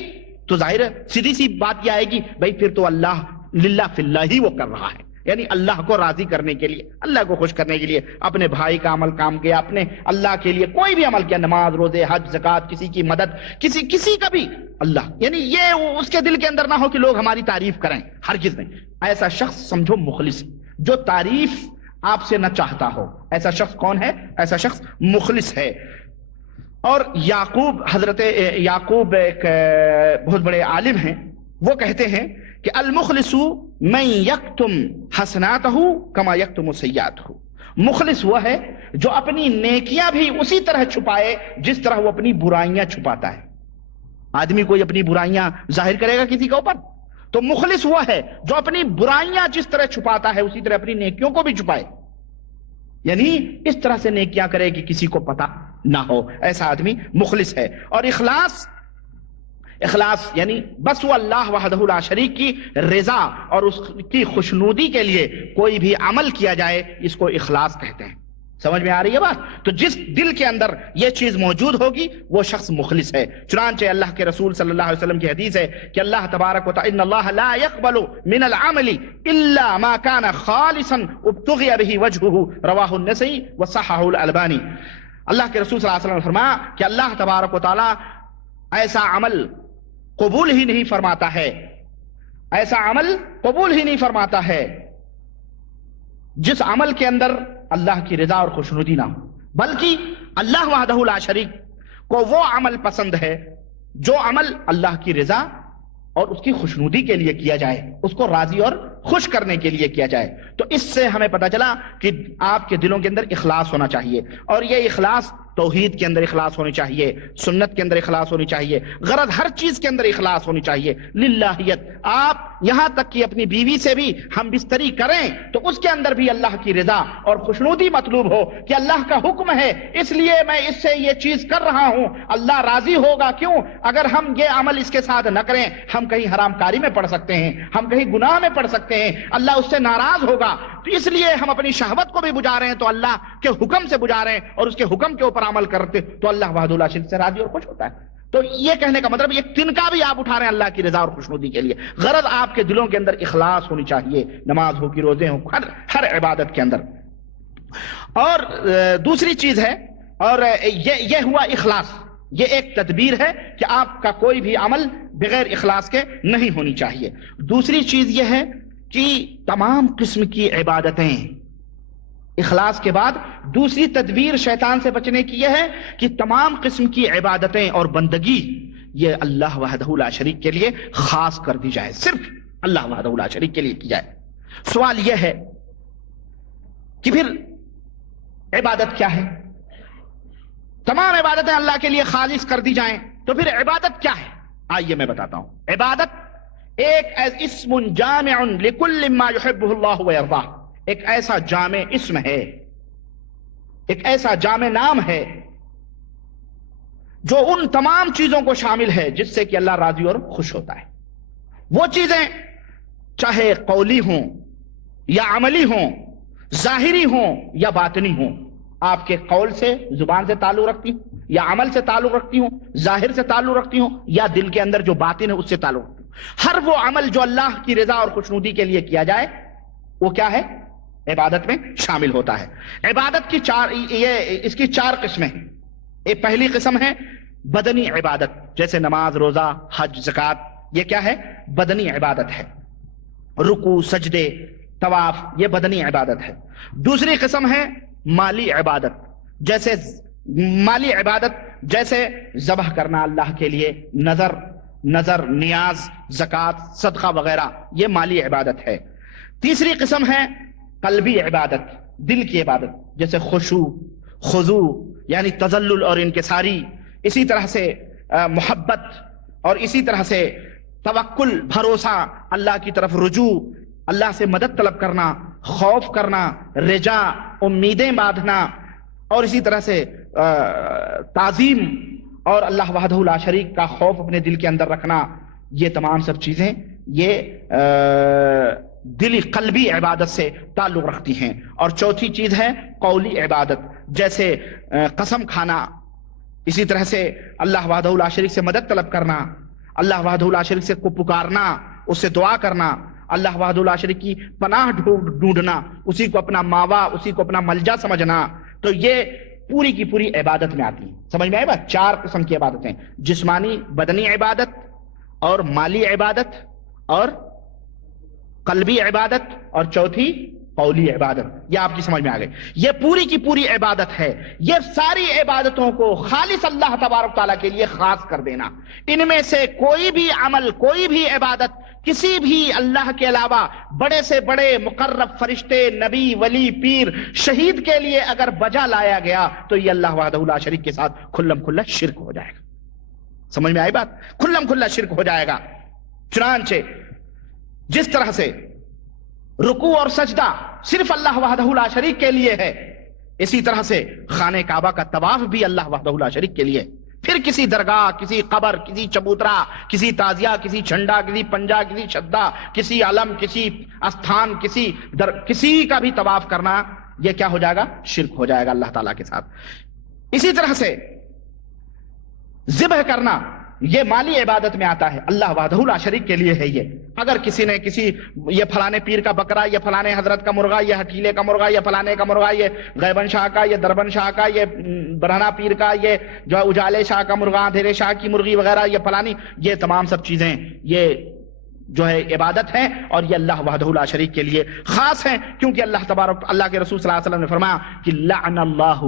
تو ظاہر ہے سیدھی سی بات یہ آئے گی بھائی پھر تو اللہ للہ فی اللہ ہی وہ کر رہا ہے، یعنی اللہ کو راضی کرنے کے لیے، اللہ کو خوش کرنے کے لیے اپنے بھائی کا عمل کام کیا، اپنے اللہ کے لیے کوئی بھی عمل کیا، نماز، روزے، حج، زکوٰۃ، کسی کی مدد، کسی کا بھی اللہ، یعنی یہ اس کے دل کے اندر نہ ہو کہ لوگ ہماری تعریف کریں، ہرگز نہیں۔ ایسا شخص سمجھو مخلص، جو تعریف آپ سے نہ چاہتا ہو، ایسا شخص کون ہے؟ ایسا شخص مخلص ہے۔ اور حضرت یعقوب ایک بہت بڑے عالم ہیں، وہ کہتے ہیں کہ المخلص من یکتم حسناتہ کما یکتم سیئاتہ، مخلص وہ ہے جو اپنی نیکیاں بھی اسی طرح چھپائے جس طرح وہ اپنی برائیاں چھپاتا ہے۔ آدمی کوئی اپنی برائیاں ظاہر کرے گا کسی کے اوپر، تو مخلص وہ ہے جو اپنی برائیاں جس طرح چھپاتا ہے اسی طرح اپنی نیکیوں کو بھی چھپائے، یعنی اس طرح سے نیکیاں کرے کہ کسی کو پتہ نہ ہو، ایسا آدمی مخلص ہے۔ اور اخلاص یعنی بس وہ اللہ وحدہ لا شریک کی رضا اور اس کی خوشنودی کے لیے کوئی بھی عمل کیا جائے، اس کو اخلاص کہتے ہیں۔ سمجھ میں آ رہی ہے بات؟ تو جس دل کے اندر یہ چیز موجود ہوگی وہ شخص مخلص ہے۔ چنانچہ اللہ کے رسول صلی اللہ علیہ وسلم کی حدیث ہے کہ اللہ تبارک و تعالی ان اللہ لا يقبل من العمل الا ما كان خالصا ابتغي به وجهه رواہ النسائی وصححہ الالبانی۔ اللہ کے رسول صلی اللہ علیہ وسلم نے فرمایا کہ اللہ تبارک و تعالی ایسا عمل قبول ہی نہیں فرماتا ہے، ایسا عمل قبول ہی نہیں فرماتا ہے جس عمل کے اندر اللہ کی رضا اور خوشنودی نہ ہو، بلکہ اللہ وحدہ لا شریک کو وہ عمل پسند ہے جو عمل اللہ کی رضا اور اس کی خوشنودی کے لیے کیا جائے، اس کو راضی اور خوش کرنے کے لیے کیا جائے۔ تو اس سے ہمیں پتہ چلا کہ آپ کے دلوں کے اندر اخلاص ہونا چاہیے، اور یہ اخلاص توحید کے اندر اخلاص ہونی چاہیے، سنت کے اندر اخلاص ہونی چاہیے، غرض ہر چیز کے اندر اخلاص ہونی چاہیے، للہیت۔ آپ یہاں تک کہ اپنی بیوی سے بھی ہم بستری کریں تو اس کے اندر بھی اللہ کی رضا اور خوشنودی مطلوب ہو کہ اللہ کا حکم ہے اس لیے میں اس سے یہ چیز کر رہا ہوں، اللہ راضی ہوگا۔ کیوں؟ اگر ہم یہ عمل اس کے ساتھ نہ کریں، ہم کہیں حرام کاری میں پڑ سکتے ہیں، ہم کہیں گناہ میں پڑ سکتے ہیں، اللہ اس سے ناراض ہوگا۔ تو اس لیے ہم اپنی شہوت کو بھی بجا رہے ہیں تو اللہ کے حکم سے بجا رہے ہیں، اور اس کے حکم کے اوپر عمل کرتے تو اللہ وحدہ لا شریک سے راضی اور خوش ہوتا ہے۔ تو یہ کہنے کا مطلب ایک تنکا بھی آپ اٹھا رہے ہیں اللہ کی رضا اور خوشنودی کے لیے، غرض آپ کے دلوں کے اندر اخلاص ہونی چاہیے، نماز ہو کہ روزے ہوں، ہر عبادت کے اندر۔ اور دوسری چیز ہے، اور یہ ہوا اخلاص، یہ ایک تدبیر ہے کہ آپ کا کوئی بھی عمل بغیر اخلاص کے نہیں ہونی چاہیے۔ دوسری چیز یہ ہے کہ تمام قسم کی عبادتیں، اخلاص کے بعد دوسری تدبیر شیطان سے بچنے کی یہ ہے کہ تمام قسم کی عبادتیں اور بندگی یہ اللہ وحدہ لا شریک کے لیے خاص کر دی جائے، صرف اللہ وحدہ لا شریک کے لیے کی جائے۔ سوال یہ ہے کہ پھر عبادت کیا ہے؟ تمام عبادتیں اللہ کے لیے خالص کر دی جائیں تو پھر عبادت کیا ہے؟ آئیے میں بتاتا ہوں۔ عبادت ایک اسم جامع لکل ما یحبہ اللہ ویرضاہ، ایک ایسا جامع اسم ہے، ایک ایسا جامع نام ہے جو ان تمام چیزوں کو شامل ہے جس سے کہ اللہ راضی اور خوش ہوتا ہے۔ وہ چیزیں چاہے قولی ہوں یا عملی ہوں، ظاہری ہوں یا باطنی ہوں، آپ کے قول سے، زبان سے تعلق رکھتی ہوں یا عمل سے تعلق رکھتی ہوں، ظاہر سے تعلق رکھتی ہوں یا دل کے اندر جو باطن ہے اس سے تعلق رکھتی ہوں، ہر وہ عمل جو اللہ کی رضا اور خوشنودی کے لیے کیا جائے وہ کیا ہے؟ عبادت میں شامل ہوتا ہے۔ عبادت کی اس کی چار قسمیں ہیں۔ ایک پہلی قسم ہے بدنی عبادت، جیسے نماز، روزہ، حج، زکوٰۃ، یہ کیا ہے؟ بدنی عبادت ہے۔ رکوع، سجدے، طواف، یہ بدنی عبادت ہے۔ دوسری قسم ہے مالی عبادت، جیسے ذبح کرنا اللہ کے لیے، نظر، نیاز، زکوٰۃ، صدقہ وغیرہ، یہ مالی عبادت ہے۔ تیسری قسم ہے قلبی عبادت، دل کی عبادت، جیسے خضوع یعنی تذلل اور انکساری، اسی طرح سے محبت، اور اسی طرح سے توکل، بھروسہ، اللہ کی طرف رجوع، اللہ سے مدد طلب کرنا، خوف کرنا، رجا، امیدیں باندھنا، اور اسی طرح سے تعظیم اور اللہ وحدہ لا شریک کا خوف اپنے دل کے اندر رکھنا، یہ تمام سب چیزیں یہ دلی قلبی عبادت سے تعلق رکھتی ہیں۔ اور چوتھی چیز ہے قولی عبادت، جیسے قسم کھانا، اسی طرح سے اللہ وحدہ لا شریک سے مدد طلب کرنا، اللہ وحدہ لا شریک سے کو پکارنا، اس سے دعا کرنا، اللہ وحدہ لا شریک کی پناہ ڈھونڈنا، اسی کو اپنا ماوا، اسی کو اپنا ملجا سمجھنا، تو یہ پوری کی پوری عبادت میں آتی ہے۔ سمجھ میں آئے بات؟ چار قسم کی عبادتیں، جسمانی بدنی عبادت، اور مالی عبادت، اور قلبی عبادت، اور چوتھی قولی عبادت۔ یہ آپ کی سمجھ میں آ گئی؟ یہ پوری کی پوری عبادت ہے۔ یہ ساری عبادتوں کو خالص اللہ تبارک تعالیٰ کے لیے خاص کر دینا، ان میں سے کوئی بھی عمل، کوئی بھی عبادت کسی بھی اللہ کے علاوہ بڑے سے بڑے مقرب فرشتے، نبی، ولی، پیر، شہید کے لیے اگر بجا لایا گیا تو یہ اللہ وحدہ لا شریک کے ساتھ کھلم کھلا شرک ہو جائے گا۔ سمجھ میں آئی بات؟ کھلم کھلا شرک ہو جائے گا۔ چنانچہ جس طرح سے رکوع اور سجدہ صرف اللہ وحدہ لا شریک کے لیے ہے، اسی طرح سے خانہ کعبہ کا طواف بھی اللہ وحدہ لا شریک کے لیے۔ پھر کسی درگاہ، کسی قبر، کسی چبوترا، کسی تازیہ، کسی جھنڈا، کسی پنجا، کسی شدہ، کسی علم، کسی استھان، کسی کا بھی طواف کرنا، یہ کیا ہو جائے گا؟ شرک ہو جائے گا اللہ تعالیٰ کے ساتھ۔ اسی طرح سے ذبح کرنا یہ مالی عبادت میں آتا ہے، اللہ وحدہ لا شریک کے لیے ہے۔ یہ اگر کسی نے یہ فلانے پیر کا بکرا، یہ فلانے حضرت کا مرغا، یہ حٹیلے کا مرغا، یہ فلانے کا مرغا، یہ غیبن شاہ کا، یہ دربن شاہ کا، یہ برہنہ پیر کا، یہ جو اجالے شاہ کا مرغا، اندھیرے شاہ کی مرغی وغیرہ، یہ فلانی، یہ تمام سب چیزیں یہ جو ہے عبادت ہے، اور یہ اللہ وحدہ لا شریک کے لیے خاص ہیں، کیونکہ اللہ کے رسول صلی اللہ علیہ وسلم نے فرمایا کہ لعن اللہ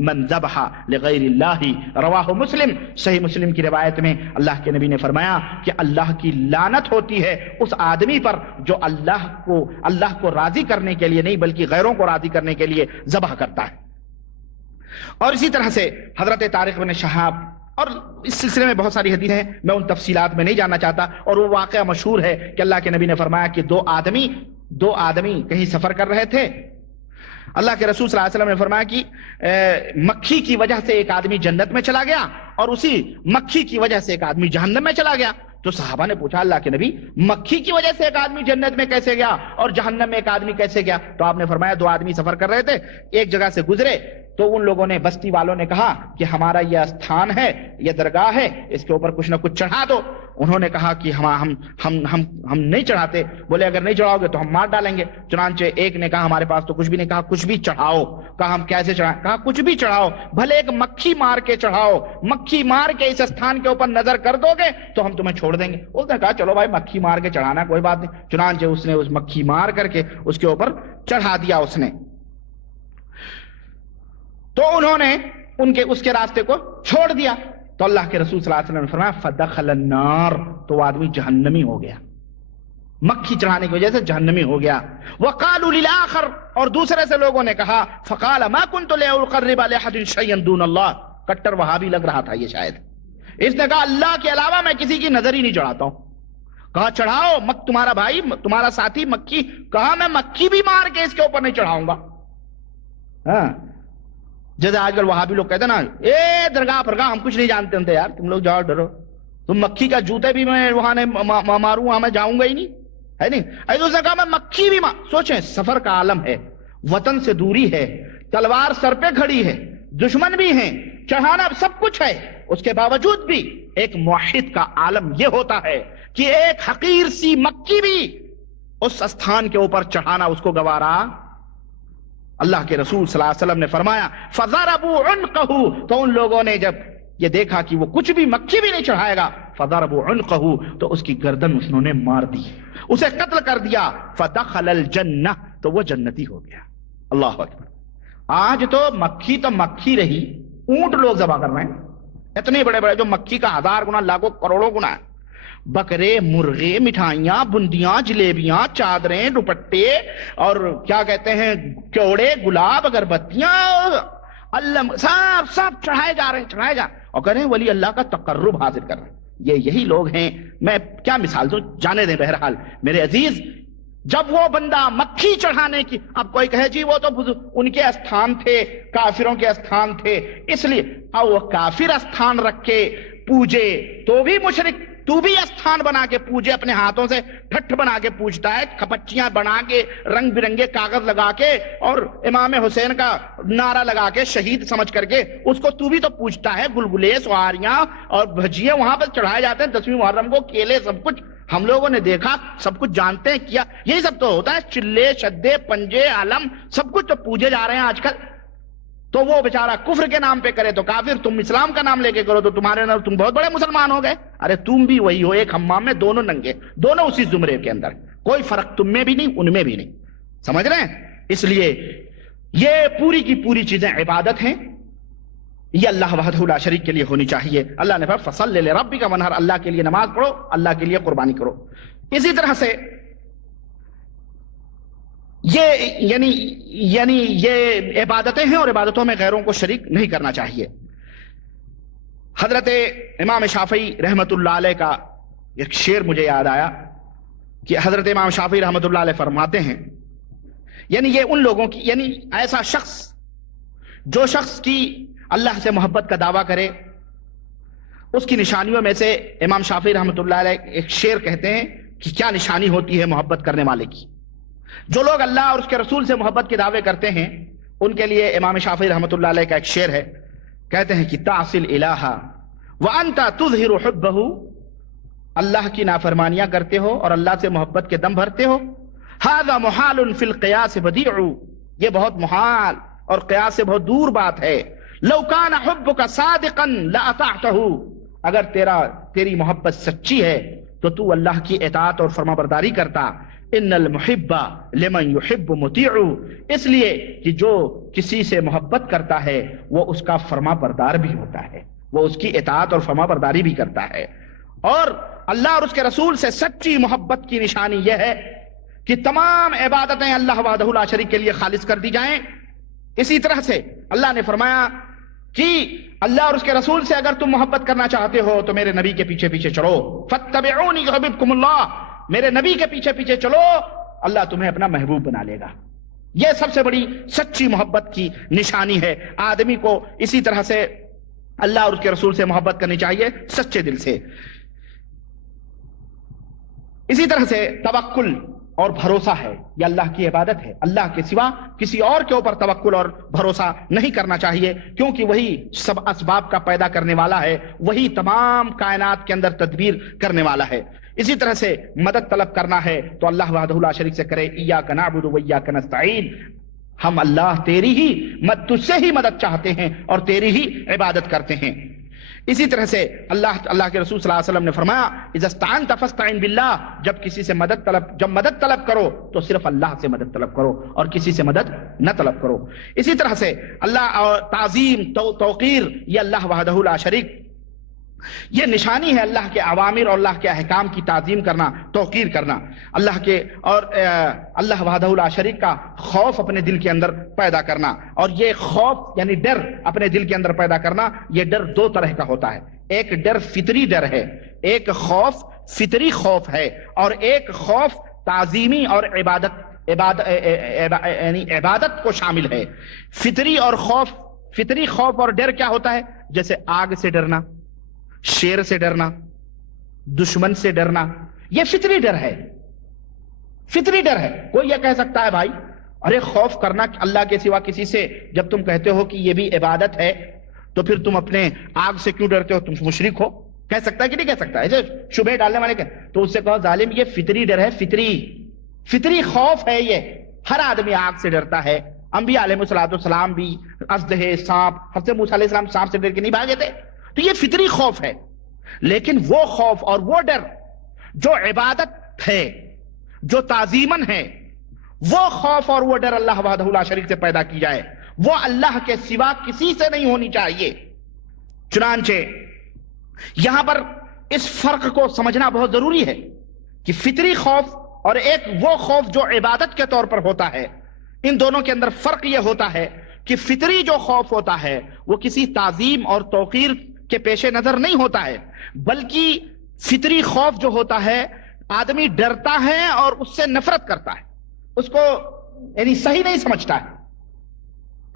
من ذبح لغیر اللہ، رواہ مسلم، صحیح مسلم کی روایت میں اللہ کے نبی نے فرمایا کہ اللہ کی لعنت ہوتی ہے اس آدمی پر جو اللہ کو راضی کرنے کے لیے نہیں بلکہ غیروں کو راضی کرنے کے لیے ذبح کرتا ہے۔ اور اسی طرح سے حضرت طارق بن شہاب، اور اس سلسلے میں بہت ساری حدیث ہیں، میں ان تفصیلات میں نہیں جاننا چاہتا، اور وہ واقعہ مشہور ہے کہ اللہ کے نبی نے فرمایا کہ دو آدمی کہیں سفر کر رہے تھے، اللہ کے رسول صلی اللہ علیہ وسلم نے فرمایا کہ مکھی کی وجہ سے ایک آدمی جنت میں چلا گیا اور اسی مکھی کی وجہ سے ایک آدمی جہنم میں چلا گیا۔ تو صحابہ نے پوچھا اللہ کے نبی مکھی کی وجہ سے ایک آدمی جنت میں کیسے گیا اور جہنم میں ایک آدمی کیسے گیا؟ تو آپ نے فرمایا دو آدمی سفر کر رہے تھے، ایک جگہ سے گزرے تو ان لوگوں نے، بستی والوں نے کہا کہ ہمارا یہ استھان ہے، یہ درگاہ ہے، اس کے اوپر کچھ نہ کچھ چڑھا دو۔ انہوں نے کہا کہ ہم نہیں چڑھاتے. بولے اگر نہیں چڑھاؤ گے تو ہم مار ڈالیں گے. چنانچہ ایک نے کہا ہمارے پاس تو کچھ بھی نہیں. کہا کچھ بھی چڑھاؤ. کہا ہم کیسے چڑھائیں؟ کہا کچھ بھی چڑھاؤ, بھلے ایک مکھی مار کے چڑھاؤ, مکھی مار کے اس استھان کے اوپر نظر کر دو گے تو ہم تمہیں چھوڑ دیں گے. اس نے کہا چلو بھائی مکھی مار کے چڑھانا کوئی بات نہیں. چنانچہ اس نے اس مکھی مار کر کے اس کے اوپر چڑھا دیا اس نے. تو انہوں نے اس کے راستے کو چھوڑ دیا. تو اللہ کے رسول صلی اللہ علیہ وسلم نے فرمایا فدخل النار, تو وہ آدمی جہنمی ہو گیا, مکھی چڑھانے کی وجہ سے جہنمی ہو گیا. وقالوا للآخر, اور دوسرے سے لوگوں نے کہا فقال ما كنت لأقرب لأحد شيئا دون اللہ, کٹر وہابی لگ رہا تھا یہ شاید. اس نے کہا اللہ کے علاوہ میں کسی کی نظر ہی نہیں چڑھاتا ہوں. کہا چڑھاؤ, تمہارا بھائی تمہارا ساتھی مکھی. کہا میں مکھی بھی مار کے اس کے اوپر نہیں چڑھاؤں گا. ہاں, جیسے آج کل وہابی لوگ کہتے ہیں نا اے درگاہ پرگاہ ہم کچھ نہیں جانتے ہوتے یار, تم لوگ جاؤ ڈرو, تم مکھی کا جوتے بھی میں وہاں ماروں وہاں میں جاؤں گا ہی نہیں, ہے نہیں. اس نے کہا میں مکھی بھی سوچیں سفر کا عالم ہے, وطن سے دوری ہے, تلوار سر پہ کھڑی ہے, دشمن بھی ہیں, چڑھانا سب کچھ ہے, اس کے باوجود بھی ایک موحد کا عالم یہ ہوتا ہے کہ ایک حقیر سی مکھی بھی اس استھان کے اوپر چڑھانا اس کو گوارا. اللہ کے رسول صلی اللہ علیہ وسلم نے فرمایا فضربوا عنقه, تو ان لوگوں نے جب یہ دیکھا کہ وہ کچھ بھی مکھی بھی نہیں چڑھائے گا, فضربوا عنقه, تو اس کی گردن انہوں نے مار دی, اسے قتل کر دیا. فدخل الجنہ, تو وہ جنتی ہو گیا. اللہ اکبر. آج تو مکھی رہی, اونٹ لوگ ذبح کر رہے ہیں, اتنے بڑے بڑے جو مکھی کا 1000 گنا لاکھوں کروڑوں گنا ہے. بکرے, مرغے, مٹھائیاں, بندیاں, جلیبیاں, چادریں, دوپٹے اور کیا کہتے ہیں کیوڑے, گلاب, اگربتیاں, سب چڑھائے جا رہے ہیں, اور کہہ رہے ہیں ولی اللہ کا تقرب حاصل کر رہے ہیں. یہی لوگ ہیں. میں کیا مثال دوں, جانے دیں. بہرحال میرے عزیز, جب وہ بندہ مکھی چڑھانے کی, اب کوئی کہے جی وہ تو ان کے استھان تھے, کافروں کے استھان تھے, اس لیے وہ کافر استھان رکھ کے پوجے تو بھی مشرک, تو بھی استھان بنا کے پوجے, اپنے ہاتھوں سے ٹھٹھ بنا کے پوجتا ہے, کھپچیاں بنا کے, رنگ برنگے کاغذ لگا کے, اور امام حسین کا نعرہ لگا کے شہید سمجھ کر کے اس کو تو بھی تو پوجتا ہے. گلگلے, سواریاں اور بھجیے وہاں پر چڑھائے جاتے ہیں 10ویں محرم کو, کیلے, سب کچھ ہم لوگوں نے دیکھا, سب کچھ جانتے ہیں, کیا یہی سب تو ہوتا ہے. چلے, شدے, پنجے, علم, سب کچھ تو پوجے جا رہے ہیں آج کل. تو وہ بیچارہ کفر کے نام پہ کرے تو کافر, تم اسلام کا نام لے کے کرو تو تم بہت بڑے مسلمان ہو گئے. ارے تم بھی وہی ہو, ایک حمام میں دونوں ننگے, دونوں اسی زمرے کے اندر, کوئی فرق تم میں بھی نہیں ان میں بھی نہیں. سمجھ رہے ہیں؟ اس لیے یہ پوری کی پوری چیزیں عبادت ہیں, یہ اللہ وحدہ لا شریک کے لیے ہونی چاہیے. اللہ نے فرمایا فصل لربک وانحر, اللہ کے لیے نماز پڑھو, اللہ کے لیے قربانی کرو. اسی طرح سے یہ یعنی یہ عبادتیں ہیں, اور عبادتوں میں غیروں کو شریک نہیں کرنا چاہیے. حضرت امام شافعی رحمت اللہ علیہ کا ایک شعر مجھے یاد آیا کہ حضرت امام شافعی رحمت اللہ علیہ فرماتے ہیں, یعنی یہ ان لوگوں کی, یعنی ایسا شخص جو شخص کی اللہ سے محبت کا دعویٰ کرے, اس کی نشانیوں میں سے امام شافعی رحمت اللہ علیہ ایک شعر کہتے ہیں کہ کیا نشانی ہوتی ہے محبت کرنے والے کی. جو لوگ اللہ اور اس کے رسول سے محبت کے دعوے کرتے ہیں ان کے لیے امام شافعی رحمت اللہ علیہ کا ایک شعر ہے, کہتے ہیں کہ تعصی الالہ وانت تظہر حبہ, اللہ کی نافرمانیاں کرتے ہو اور اللہ سے محبت کے دم بھرتے ہو. ھذا محال فی القیاس بدیع, یہ بہت محال اور قیاس سے بہت دور بات ہے. لو کان حبک صادقا لاطعتہ, اگر تیری محبت سچی ہے تو تو اللہ کی اطاعت اور فرما برداری کرتا. ان المحب لمن يحب مطیع, اس لیے کہ جو کسی سے محبت کرتا ہے وہ اس کا فرما بردار بھی ہوتا ہے, وہ اس کی اطاعت اور فرما برداری بھی کرتا ہے. اور اللہ اور اس کے رسول سے سچی محبت کی نشانی یہ ہے کہ تمام عبادتیں اللہ وحدہ لا شریک کے لیے خالص کر دی جائیں. اسی طرح سے اللہ نے فرمایا کہ اللہ اور اس کے رسول سے اگر تم محبت کرنا چاہتے ہو تو میرے نبی کے پیچھے پیچھے چلو. فاتبعونی یحببکم اللہ, میرے نبی کے پیچھے پیچھے چلو, اللہ تمہیں اپنا محبوب بنا لے گا. یہ سب سے بڑی سچی محبت کی نشانی ہے. آدمی کو اسی طرح سے اللہ اور اس کے رسول سے محبت کرنی چاہیے سچے دل سے. اسی طرح سے توکل اور بھروسہ ہے، یہ اللہ کی عبادت ہے۔ اللہ کے سوا کسی اور کے اوپر توکل اور بھروسہ نہیں کرنا چاہیے، کیونکہ وہی سب اسباب کا پیدا کرنے والا ہے، وہی تمام کائنات کے اندر تدبیر کرنے والا ہے۔ اسی طرح سے مدد طلب کرنا ہے تو اللہ وحدہ لا شریک سے کرے، ایاک نعبد و ایاک نستعین، ہم اللہ تیری ہی تجھ سے ہی مدد چاہتے ہیں اور تیری ہی عبادت کرتے ہیں۔ اسی طرح سے اللہ کے رسول صلی اللہ علیہ وسلم نے فرمایا اذا استعنت فاستعن باللہ، جب کسی سے مدد طلب کرو تو صرف اللہ سے مدد طلب کرو اور کسی سے مدد نہ طلب کرو۔ اسی طرح سے اللہ اور تعظیم توقیر، یہ اللہ وحدہ لا شریک، یہ نشانی ہے اللہ کے اوامر اور اللہ کے احکام کی تعظیم کرنا، توقیر کرنا، اللہ کے اور اللہ وحدہ لا شریک کا خوف اپنے دل کے اندر پیدا کرنا۔ اور یہ خوف یعنی ڈر اپنے دل کے اندر پیدا کرنا، یہ ڈر دو طرح کا ہوتا ہے، ایک ڈر فطری ڈر ہے، ایک خوف فطری خوف ہے، اور ایک خوف تعظیمی اور عبادت کو شامل ہے۔ فطری خوف اور ڈر کیا ہوتا ہے؟ جیسے آگ سے ڈرنا، شیر سے ڈرنا، دشمن سے ڈرنا، یہ فطری ڈر ہے، فطری ڈر ہے۔ کوئی یہ کہہ سکتا ہے بھائی ارے خوف کرنا اللہ کے سوا کسی سے، جب تم کہتے ہو کہ یہ بھی عبادت ہے تو پھر تم اپنے آگ سے کیوں ڈرتے ہو، تم مشرک ہو؟ کہہ سکتا ہے کہ نہیں کہہ سکتا؟ ایسے شبہ ڈالنے والے تو اس سے کہو ظالم یہ فطری ڈر ہے، فطری خوف ہے، یہ ہر آدمی آگ سے ڈرتا ہے۔ انبیاء علیہ السلام بھی اژدہے، سانپ، حضرت موسیٰ علیہ السلام سانپ سے ڈر کے نہیں بھاگے تھے، تو یہ فطری خوف ہے۔ لیکن وہ خوف اور وہ ڈر جو عبادت ہے، جو تعظیمن ہے، وہ خوف اور وہ ڈر اللہ وحدہ لا شریک سے پیدا کی جائے، وہ اللہ کے سوا کسی سے نہیں ہونی چاہیے۔ چنانچہ یہاں پر اس فرق کو سمجھنا بہت ضروری ہے کہ فطری خوف اور ایک وہ خوف جو عبادت کے طور پر ہوتا ہے، ان دونوں کے اندر فرق یہ ہوتا ہے کہ فطری جو خوف ہوتا ہے وہ کسی تعظیم اور توقیر کے پیش نظر نہیں ہوتا ہے، بلکہ فطری خوف جو ہوتا ہے آدمی ڈرتا ہے اور اس سے نفرت کرتا ہے، اس کو یعنی صحیح نہیں سمجھتا ہے۔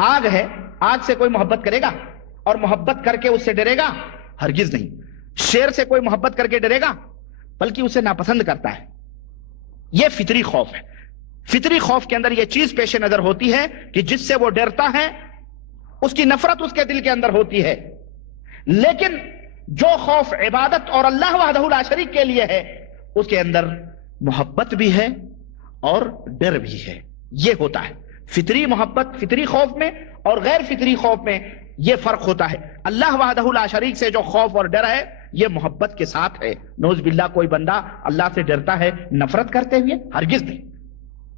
آگ ہے، آگ سے کوئی محبت کرے گا اور محبت کر کے اس سے ڈرے گا؟ ہرگز نہیں۔ شیر سے کوئی محبت کر کے ڈرے گا؟ بلکہ اسے ناپسند کرتا ہے۔ یہ فطری خوف ہے۔ فطری خوف کے اندر یہ چیز پیش نظر ہوتی ہے کہ جس سے وہ ڈرتا ہے اس کی نفرت اس کے دل کے اندر ہوتی ہے، لیکن جو خوف عبادت اور اللہ وحدہ لا شریک کے لیے ہے اس کے اندر محبت بھی ہے اور ڈر بھی ہے۔ یہ ہوتا ہے فطری محبت، فطری خوف میں اور غیر فطری خوف میں یہ فرق ہوتا ہے۔ اللہ وحدہ لا شریک سے جو خوف اور ڈر ہے یہ محبت کے ساتھ ہے۔ نعوذ باللہ کوئی بندہ اللہ سے ڈرتا ہے نفرت کرتے ہوئے؟ ہرگز نہیں۔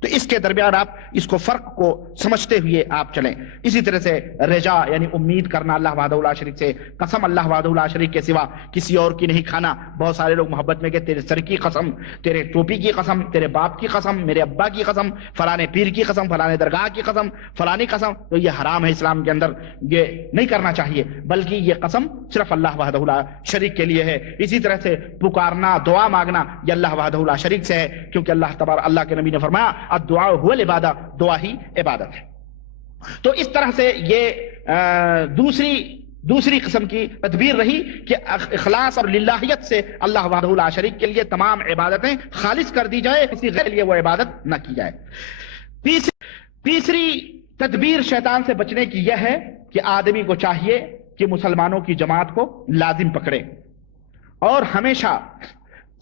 تو اس کے درمیان آپ اس کو فرق کو سمجھتے ہوئے آپ چلیں۔ اسی طرح سے رجا یعنی امید کرنا اللہ وحدہ لا شریک سے، قسم اللہ وحدہ لا شریک کے سوا کسی اور کی نہیں کھانا۔ بہت سارے لوگ محبت میں کہ تیرے سر کی قسم، تیرے ٹوپی کی قسم، تیرے باپ کی قسم، میرے ابا کی قسم، فلانے پیر کی قسم، فلانے درگاہ کی قسم، فلانی قسم، تو یہ حرام ہے اسلام کے اندر، یہ نہیں کرنا چاہیے، بلکہ یہ قسم صرف اللہ وحدہ لا شریک کے لیے ہے۔ اسی طرح سے پکارنا، دعا مانگنا، یہ اللہ وحدہ لا شریک سے ہے، کیونکہ اللہ کے نبی نے فرمایا الدعاء هو العبادہ، دعا ہی عبادت ہے۔ تو اس طرح سے یہ دوسری قسم کی تدبیر رہی کہ اخلاص اور للہیت سے اللہ وحدہ لا شریک کے لیے تمام عبادتیں خالص کر دی جائے، کسی غیر کے لیے وہ عبادت نہ کی جائے۔ تیسری تدبیر شیطان سے بچنے کی یہ ہے کہ آدمی کو چاہیے کہ مسلمانوں کی جماعت کو لازم پکڑے اور ہمیشہ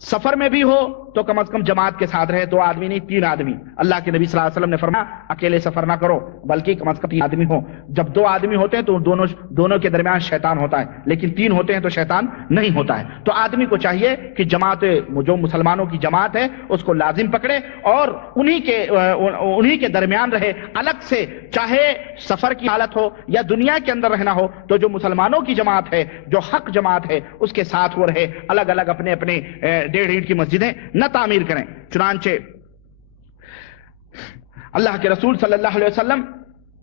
سفر میں بھی ہو تو کم از کم جماعت کے ساتھ رہے، 2 آدمی نہیں 3 آدمی۔ اللہ کے نبی صلی اللہ علیہ وسلم نے فرمایا اکیلے سفر نہ کرو بلکہ کم از کم 3 آدمی ہو۔ جب 2 آدمی ہوتے ہیں تو دونوں کے درمیان شیطان ہوتا ہے، لیکن 3 ہوتے ہیں تو شیطان نہیں ہوتا ہے۔ تو آدمی کو چاہیے کہ جو مسلمانوں کی جماعت ہے اس کو لازم پکڑے اور انہی کے درمیان رہے، الگ سے، چاہے سفر کی حالت ہو یا دنیا کے اندر رہنا ہو، تو جو مسلمانوں کی جماعت ہے، جو حق جماعت ہے، اس کے ساتھ وہ رہے، الگ الگ اپنے 1.5 اینٹ کی مسجدیں نہ تعمیر کریں۔ چنانچہ اللہ کے رسول صلی اللہ علیہ وسلم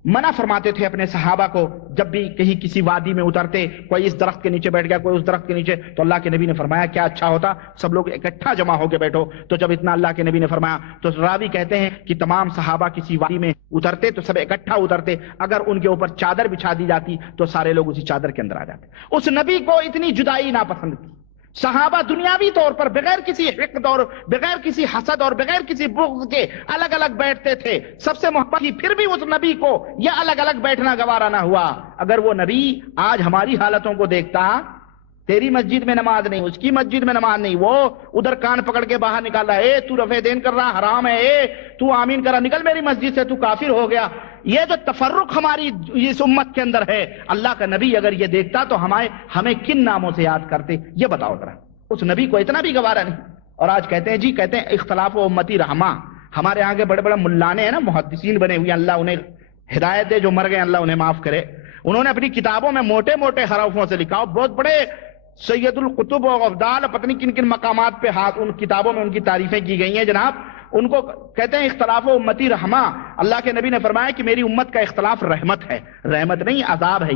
منع فرماتے تھے اپنے صحابہ کو، جب بھی کہیں کسی وادی میں اترتے، کوئی اس درخت کے نیچے بیٹھ گیا، کوئی اس درخت کے نیچے، تو اللہ کے نبی نے فرمایا کیا اچھا ہوتا سب لوگ اکٹھا جمع ہو کے بیٹھو۔ تو جب اتنا اللہ کے نبی نے فرمایا تو راوی کہتے ہیں کہ تمام صحابہ کسی وادی میں اترتے تو سب اکٹھا اترتے، اگر ان کے اوپر چادر بچھا دی جاتی تو سارے لوگ اسی چادر کے اندر آ جاتے۔ اس نبی کو اتنی جدائی ناپسند تھی صحابہ دنیاوی طور پر بغیر کسی حقد اور بغیر کسی حسد اور بغیر کسی بغض کے الگ الگ بیٹھتے تھے، سب سے محبت کی، پھر بھی اس نبی کو یہ الگ الگ بیٹھنا گوارا نہ ہوا۔ اگر وہ نبی آج ہماری حالتوں کو دیکھتا، تیری مسجد میں نماز نہیں، اس کی مسجد میں نماز نہیں، وہ ادھر کان پکڑ کے باہر نکال رہا ہے، تو رفع دین کر رہا حرام ہے، تو آمین کر رہا نکل میری مسجد سے، تو کافر ہو گیا، یہ جو تفرق ہماری اس امت کے اندر ہے، اللہ کا نبی اگر یہ دیکھتا تو ہمیں کن ناموں سے یاد کرتے؟ یہ بتاؤ ذرا۔ اس نبی کو اتنا بھی گوارا نہیں۔ اور آج کہتے ہیں اختلاف و امتی رحمہ۔ ہمارے آگے بڑے بڑے ملانے ہیں نا، محدثین بنے ہوئے، اللہ انہیں ہدایت دے، جو مر گئے اللہ انہیں معاف کرے، انہوں نے اپنی کتابوں میں موٹے موٹے حروفوں سے لکھا، بہت بڑے سید القطب و افضال، پتہ نہیں کن کن مقامات پہ ان کتابوں میں ان کی تعریفیں کی گئی ہیں جناب۔ ان کو کہتے ہیں اختلاف و امتی رحمہ۔ اللہ کے نبی نے فرمایا کہ میری امت کا اختلاف رحمت ہے، رحمت نہیں عذاب ہے۔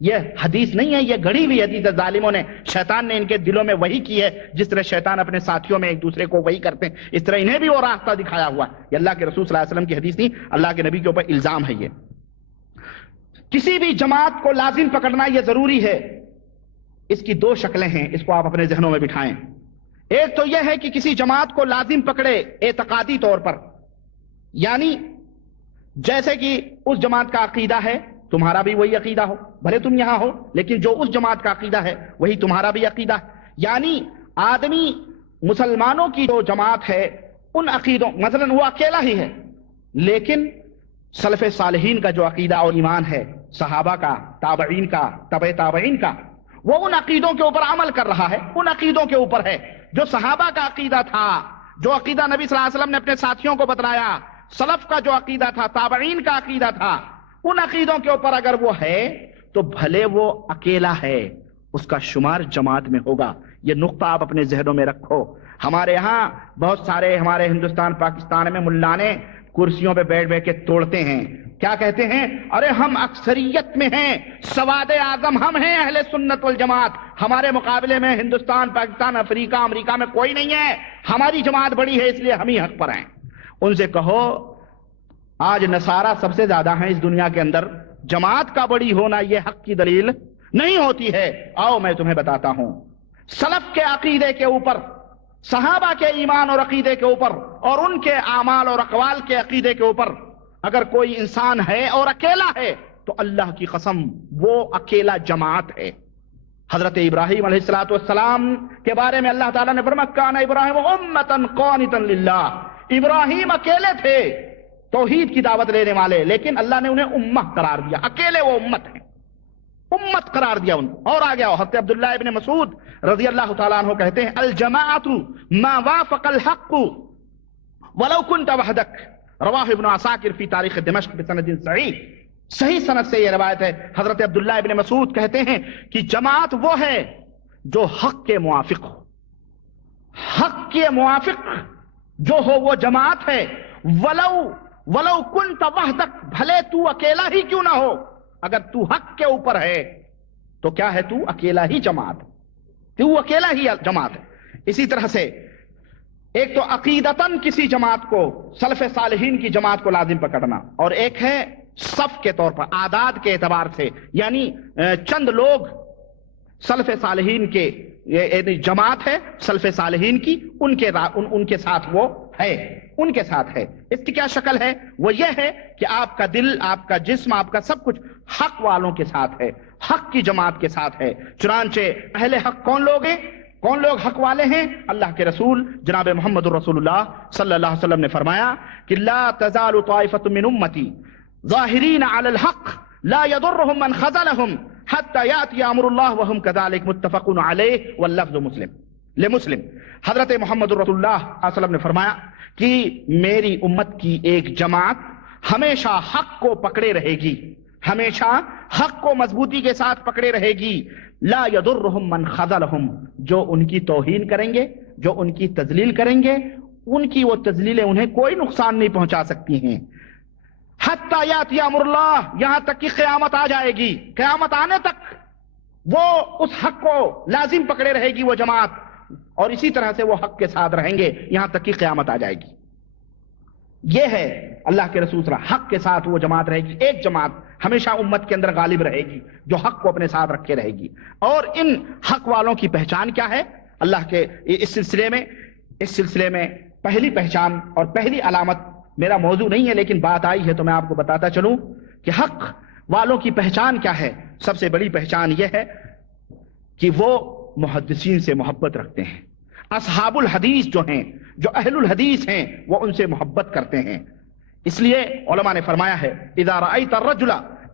یہ حدیث نہیں ہے، یہ گڑھی ہوئی حدیث ہے، ظالموں نے، شیطان نے ان کے دلوں میں وہی کی ہے، جس طرح شیطان اپنے ساتھیوں میں ایک دوسرے کو وہی کرتے ہیں، اس طرح انہیں بھی وہ راستہ دکھایا ہوا ہے۔ یہ اللہ کے رسول صلی اللہ علیہ وسلم کی حدیث نہیں، اللہ کے نبی کے اوپر الزام ہے۔ یہ کسی بھی جماعت کو لازم پکڑنا یہ ضروری ہے۔ اس کی دو شکلیں ہیں، اس کو آپ اپنے ذہنوں میں بٹھائیں۔ ایک تو یہ ہے کہ کسی جماعت کو لازم پکڑے اعتقادی طور پر، یعنی جیسے کہ اس جماعت کا عقیدہ ہے تمہارا بھی وہی عقیدہ ہو، بھلے تم یہاں ہو لیکن جو اس جماعت کا عقیدہ ہے وہی تمہارا بھی عقیدہ ہے۔ یعنی آدمی مسلمانوں کی جو جماعت ہے ان عقیدوں، مثلا وہ اکیلا ہی ہے لیکن سلف صالحین کا جو عقیدہ اور ایمان ہے، صحابہ کا، تابعین کا، تبع تابعین کا، وہ ان عقیدوں کے اوپر عمل کر رہا ہے، ان عقیدوں کے اوپر ہے جو صحابہ کا عقیدہ تھا، جو عقیدہ نبی صلی اللہ علیہ وسلم نے اپنے ساتھیوں کو بتلایا، سلف کا جو عقیدہ تھا، تابعین کا عقیدہ تھا، ان عقیدوں کے اوپر اگر وہ ہے تو بھلے وہ اکیلا ہے، اس کا شمار جماعت میں ہوگا۔ یہ نقطہ آپ اپنے ذہنوں میں رکھو۔ ہمارے یہاں بہت سارے ہمارے ہندوستان پاکستان میں ملانے کرسیوں پہ بیٹھ بیٹھ کے توڑتے ہیں، کیا کہتے ہیں؟ ارے ہم اکثریت میں ہیں، سواد اعظم ہم ہیں اہل سنت والجماعت، ہمارے مقابلے میں ہندوستان، پاکستان، افریقہ، امریکہ میں کوئی نہیں ہے، ہماری جماعت بڑی ہے اس لیے ہم ہی حق پر ہیں۔ ان سے کہو آج نصارہ سب سے زیادہ ہیں اس دنیا کے اندر، جماعت کا بڑی ہونا یہ حق کی دلیل نہیں ہوتی ہے۔ آؤ میں تمہیں بتاتا ہوں، سلف کے عقیدے کے اوپر، صحابہ کے ایمان اور عقیدے کے اوپر اور ان کے اعمال اور اقوال کے عقیدے کے اوپر اگر کوئی انسان ہے اور اکیلا ہے تو اللہ کی قسم وہ اکیلا جماعت ہے۔ حضرت ابراہیم علیہ السلام کے بارے میں اللہ تعالیٰ نے فرمایا کان ابراہیم امۃ قانتا للہ، ابراہیم اکیلے تھے توحید کی دعوت لینے والے، لیکن اللہ نے انہیں امہ قرار دیا، اکیلے وہ امت ہیں، امت قرار دیا ان کو۔ اور آگیا حضرت عبداللہ ابن مسعود رضی اللہ تعالیٰ عنہ کہتے ہیں الجماعت ما وافق الحق ولو كنت وحدك، رواہ ابن عساکر فی تاریخ دمشق بسند صحیح، صحیح سند سے یہ روایت ہے۔ حضرت عبداللہ ابن مسعود کہتے ہیں کہ جماعت وہ ہے جو حق کے موافق ہو، حق کے موافق جو ہو وہ جماعت ہے، ولو كنت وحدك، بھلے تو اکیلا ہی کیوں نہ ہو، اگر تو حق کے اوپر ہے تو کیا ہے؟ تو اکیلا ہی جماعت، تو اکیلا ہی جماعت ہے۔ اسی طرح سے ایک تو عقیدتاً کسی جماعت کو، سلف صالحین کی جماعت کو لازم پکڑنا، اور ایک ہے صف کے طور پر، اعداد کے اعتبار سے، یعنی چند لوگ سلف صالحین کے جماعت ہے، سلف صالحین کی، ان کے ساتھ وہ ہے، ان کے ساتھ ہے۔ اس کی کیا شکل ہے؟ وہ یہ ہے کہ آپ کا دل، آپ کا جسم، آپ کا سب کچھ حق والوں کے ساتھ ہے، حق کی جماعت کے ساتھ ہے۔ چنانچہ اہل حق کون لوگ ہیں؟ کون لوگ حق والے ہیں؟ اللہ کے رسول جناب محمد رسول اللہ صلی اللہ علیہ وسلم نے فرمایا کہ لا تزال طائفة من امتی ظاہرین علی الحق لا يضرهم من خذلهم حتى يأتي امر الله وهم كذلك، متفق علیہ واللفظ لمسلم۔ حضرت محمد رسول اللہ صلی اللہ علیہ وسلم نے فرمایا کہ میری امت کی ایک جماعت ہمیشہ حق کو پکڑے رہے گی، ہمیشہ حق کو مضبوطی کے ساتھ پکڑے رہے گی، لا يضرهم من خذلهم، جو ان کی توہین کریں گے، جو ان کی تذلیل کریں گے، ان کی وہ تذلیلیں انہیں کوئی نقصان نہیں پہنچا سکتی ہیں، حتی یاتی امر اللہ، یہاں تک کہ قیامت آ جائے گی، قیامت آنے تک وہ اس حق کو لازم پکڑے رہے گی وہ جماعت، اور اسی طرح سے وہ حق کے ساتھ رہیں گے یہاں تک کہ قیامت آ جائے گی۔ یہ ہے اللہ کے رسول صلی اللہ علیہ وسلم، حق کے ساتھ وہ جماعت رہے گی، ایک جماعت ہمیشہ امت کے اندر غالب رہے گی، جو حق کو اپنے ساتھ رکھے رہے گی۔ اور ان حق والوں کی پہچان کیا ہے؟ اللہ کے اس سلسلے میں پہلی پہچان اور پہلی علامت میرا موضوع نہیں ہے، لیکن بات آئی ہے تو میں آپ کو بتاتا چلوں کہ حق والوں کی پہچان کیا ہے۔ سب سے بڑی پہچان یہ ہے کہ وہ محدثین سے محبت رکھتے ہیں۔ اصحاب الحدیث جو ہیں، جو اہل الحدیث ہیں، وہ ان سے محبت کرتے ہیں۔ اس لیے علماء نے فرمایا ہے اذا رأيت الرجل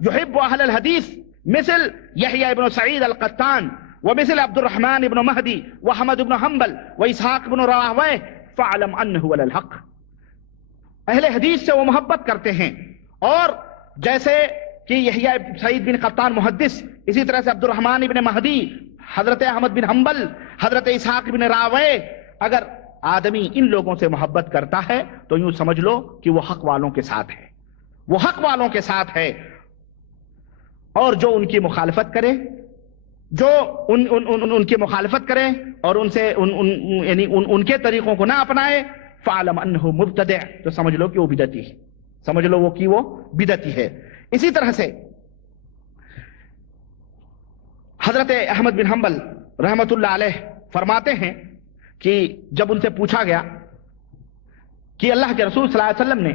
يحب اہل الحدیث مثل یحییٰ ابن سعید القطان ومثل عبد الرحمن ابن مہدی وحمد ابن حنبل واسحاق ابن راہویہ فاعلم انہ علی الحق۔ اہل حدیث سے وہ محبت کرتے ہیں، اور جیسے کہ یحییٰ سعید بن قطان محدث، اسی طرح سے عبد الرحمن ابن مہدی، حضرت احمد بن حنبل، حضرت اسحاق بن راہویہ، اگر آدمی ان لوگوں سے محبت کرتا ہے تو یوں سمجھ لو کہ وہ حق والوں کے ساتھ ہے، وہ حق والوں کے ساتھ ہے۔ اور جو ان کی مخالفت کرے، جو ان کی مخالفت کرے اور ان سے یعنی ان کے طریقوں کو نہ اپنائے، فعلم انہ مبتدع، تو سمجھ لو کہ وہ بدعتی ہے، سمجھ لو وہ بدعتی ہے۔ اسی طرح سے حضرت احمد بن حنبل رحمت اللہ علیہ فرماتے ہیں کہ جب ان سے پوچھا گیا کہ اللہ کے رسول صلی اللہ علیہ وسلم نے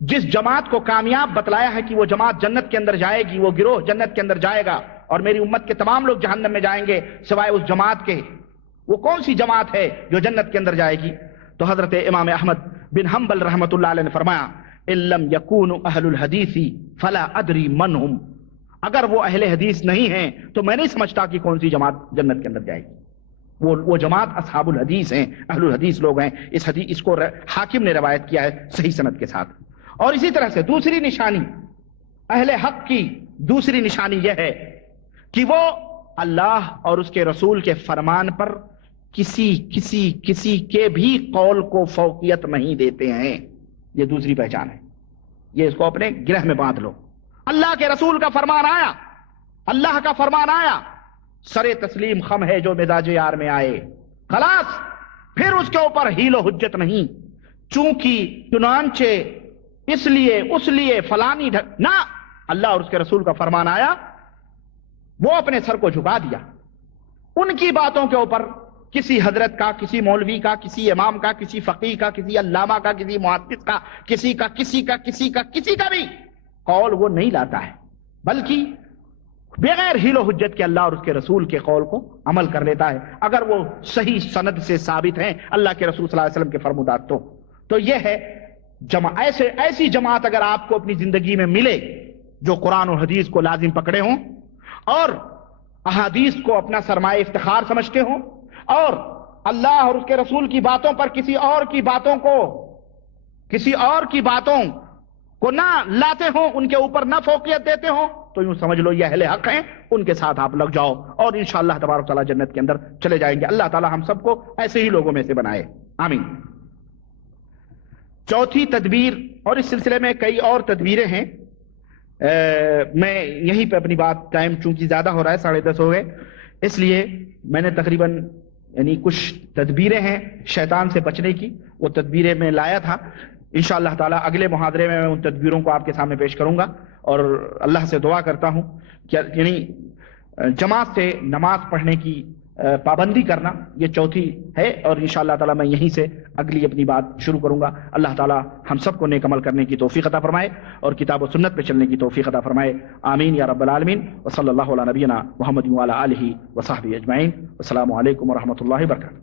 جس جماعت کو کامیاب بتلایا ہے کہ وہ جماعت جنت کے اندر جائے گی، وہ گروہ جنت کے اندر جائے گا اور میری امت کے تمام لوگ جہنم میں جائیں گے سوائے اس جماعت کے، وہ کون سی جماعت ہے جو جنت کے اندر جائے گی؟ تو حضرت امام احمد بن حنبل رحمت اللہ علیہ نے فرمایا ان لم یکونوا اہل الحدیث فلا ادری من ہم، اگر وہ اہل حدیث نہیں ہیں تو میں نہیں سمجھتا کہ کون سی جماعت جنت کے اندر جائے گی۔ وہ جماعت اصحاب الحدیث ہیں، اہل الحدیث لوگ ہیں۔ اس کو حاکم نے روایت کیا ہے صحیح سند کے ساتھ۔ اور اسی طرح سے دوسری نشانی اہل حق کی، دوسری نشانی یہ ہے کہ وہ اللہ اور اس کے رسول کے فرمان پر کسی کے بھی قول کو فوقیت نہیں دیتے ہیں۔ یہ دوسری پہچان ہے، یہ اس کو اپنے گرہ میں باندھ لو۔ اللہ کے رسول کا فرمان آیا، اللہ کا فرمان آیا، سر تسلیم خم ہے جو مزاج یار میں آئے، خلاص پھر اس کے اوپر حیل و حجت نہیں، چونکہ چنانچہ اس لیے فلانی نہ، اللہ اور اس کے رسول کا فرمان آیا، وہ اپنے سر کو جھکا دیا۔ ان کی باتوں کے اوپر کسی حضرت کا، کسی مولوی کا، کسی امام کا، کسی فقیہ کا، کسی علامہ کا، کسی محدث کا، کسی کا بھی قول وہ نہیں لاتا ہے، بلکہ بغیر حیل و حجت کے اللہ اور اس کے رسول کے قول کو عمل کر لیتا ہے، اگر وہ صحیح سند سے ثابت ہیں اللہ کے رسول صلی اللہ علیہ وسلم کے فرمودات۔ تو یہ ہے ایسی جماعت اگر آپ کو اپنی زندگی میں ملے جو قرآن اور حدیث کو لازم پکڑے ہوں اور احادیث کو اپنا سرمایہ افتخار سمجھتے ہوں اور اللہ اور اس کے رسول کی باتوں پر کسی اور کی باتوں کو نہ لاتے ہوں، ان کے اوپر نہ فوقیت دیتے ہوں، تو یوں سمجھ لو یہ اہل حق ہیں، ان کے ساتھ آپ لگ جاؤ اور انشاءاللہ تبارک تعالیٰ جنت کے اندر چلے جائیں گے۔ اللہ تعالیٰ ہم سب کو ایسے ہی لوگوں میں سے بنائے، آمین۔ چوتھی تدبیر، اور اس سلسلے میں کئی اور تدبیریں ہیں، میں یہیں پہ اپنی بات، ٹائم چونکہ زیادہ ہو رہا ہے، 10:30 ہو گئے، اس لیے میں نے تقریباً کچھ تدبیریں ہیں شیطان سے بچنے کی، وہ تدبیریں میں لایا تھا۔ انشاءاللہ تعالیٰ اگلے محاضرے میں ان تدبیروں کو آپ کے سامنے پیش کروں گا، اور اللہ سے دعا کرتا ہوں کہ جماعت سے نماز پڑھنے کی پابندی کرنا، یہ چوتھی ہے، اور انشاءاللہ تعالیٰ میں یہیں سے اگلی اپنی بات شروع کروں گا۔ اللہ تعالیٰ ہم سب کو نیک عمل کرنے کی توفیق عطا فرمائے اور کتاب و سنت پہ چلنے کی توفیق عطا فرمائے، آمین یا رب العالمین۔ وصلی اللہ علی نبینا محمد وعلی آلہ وصحبہ اجمعین۔ السلام علیکم ورحمۃ اللہ وبرکاتہ۔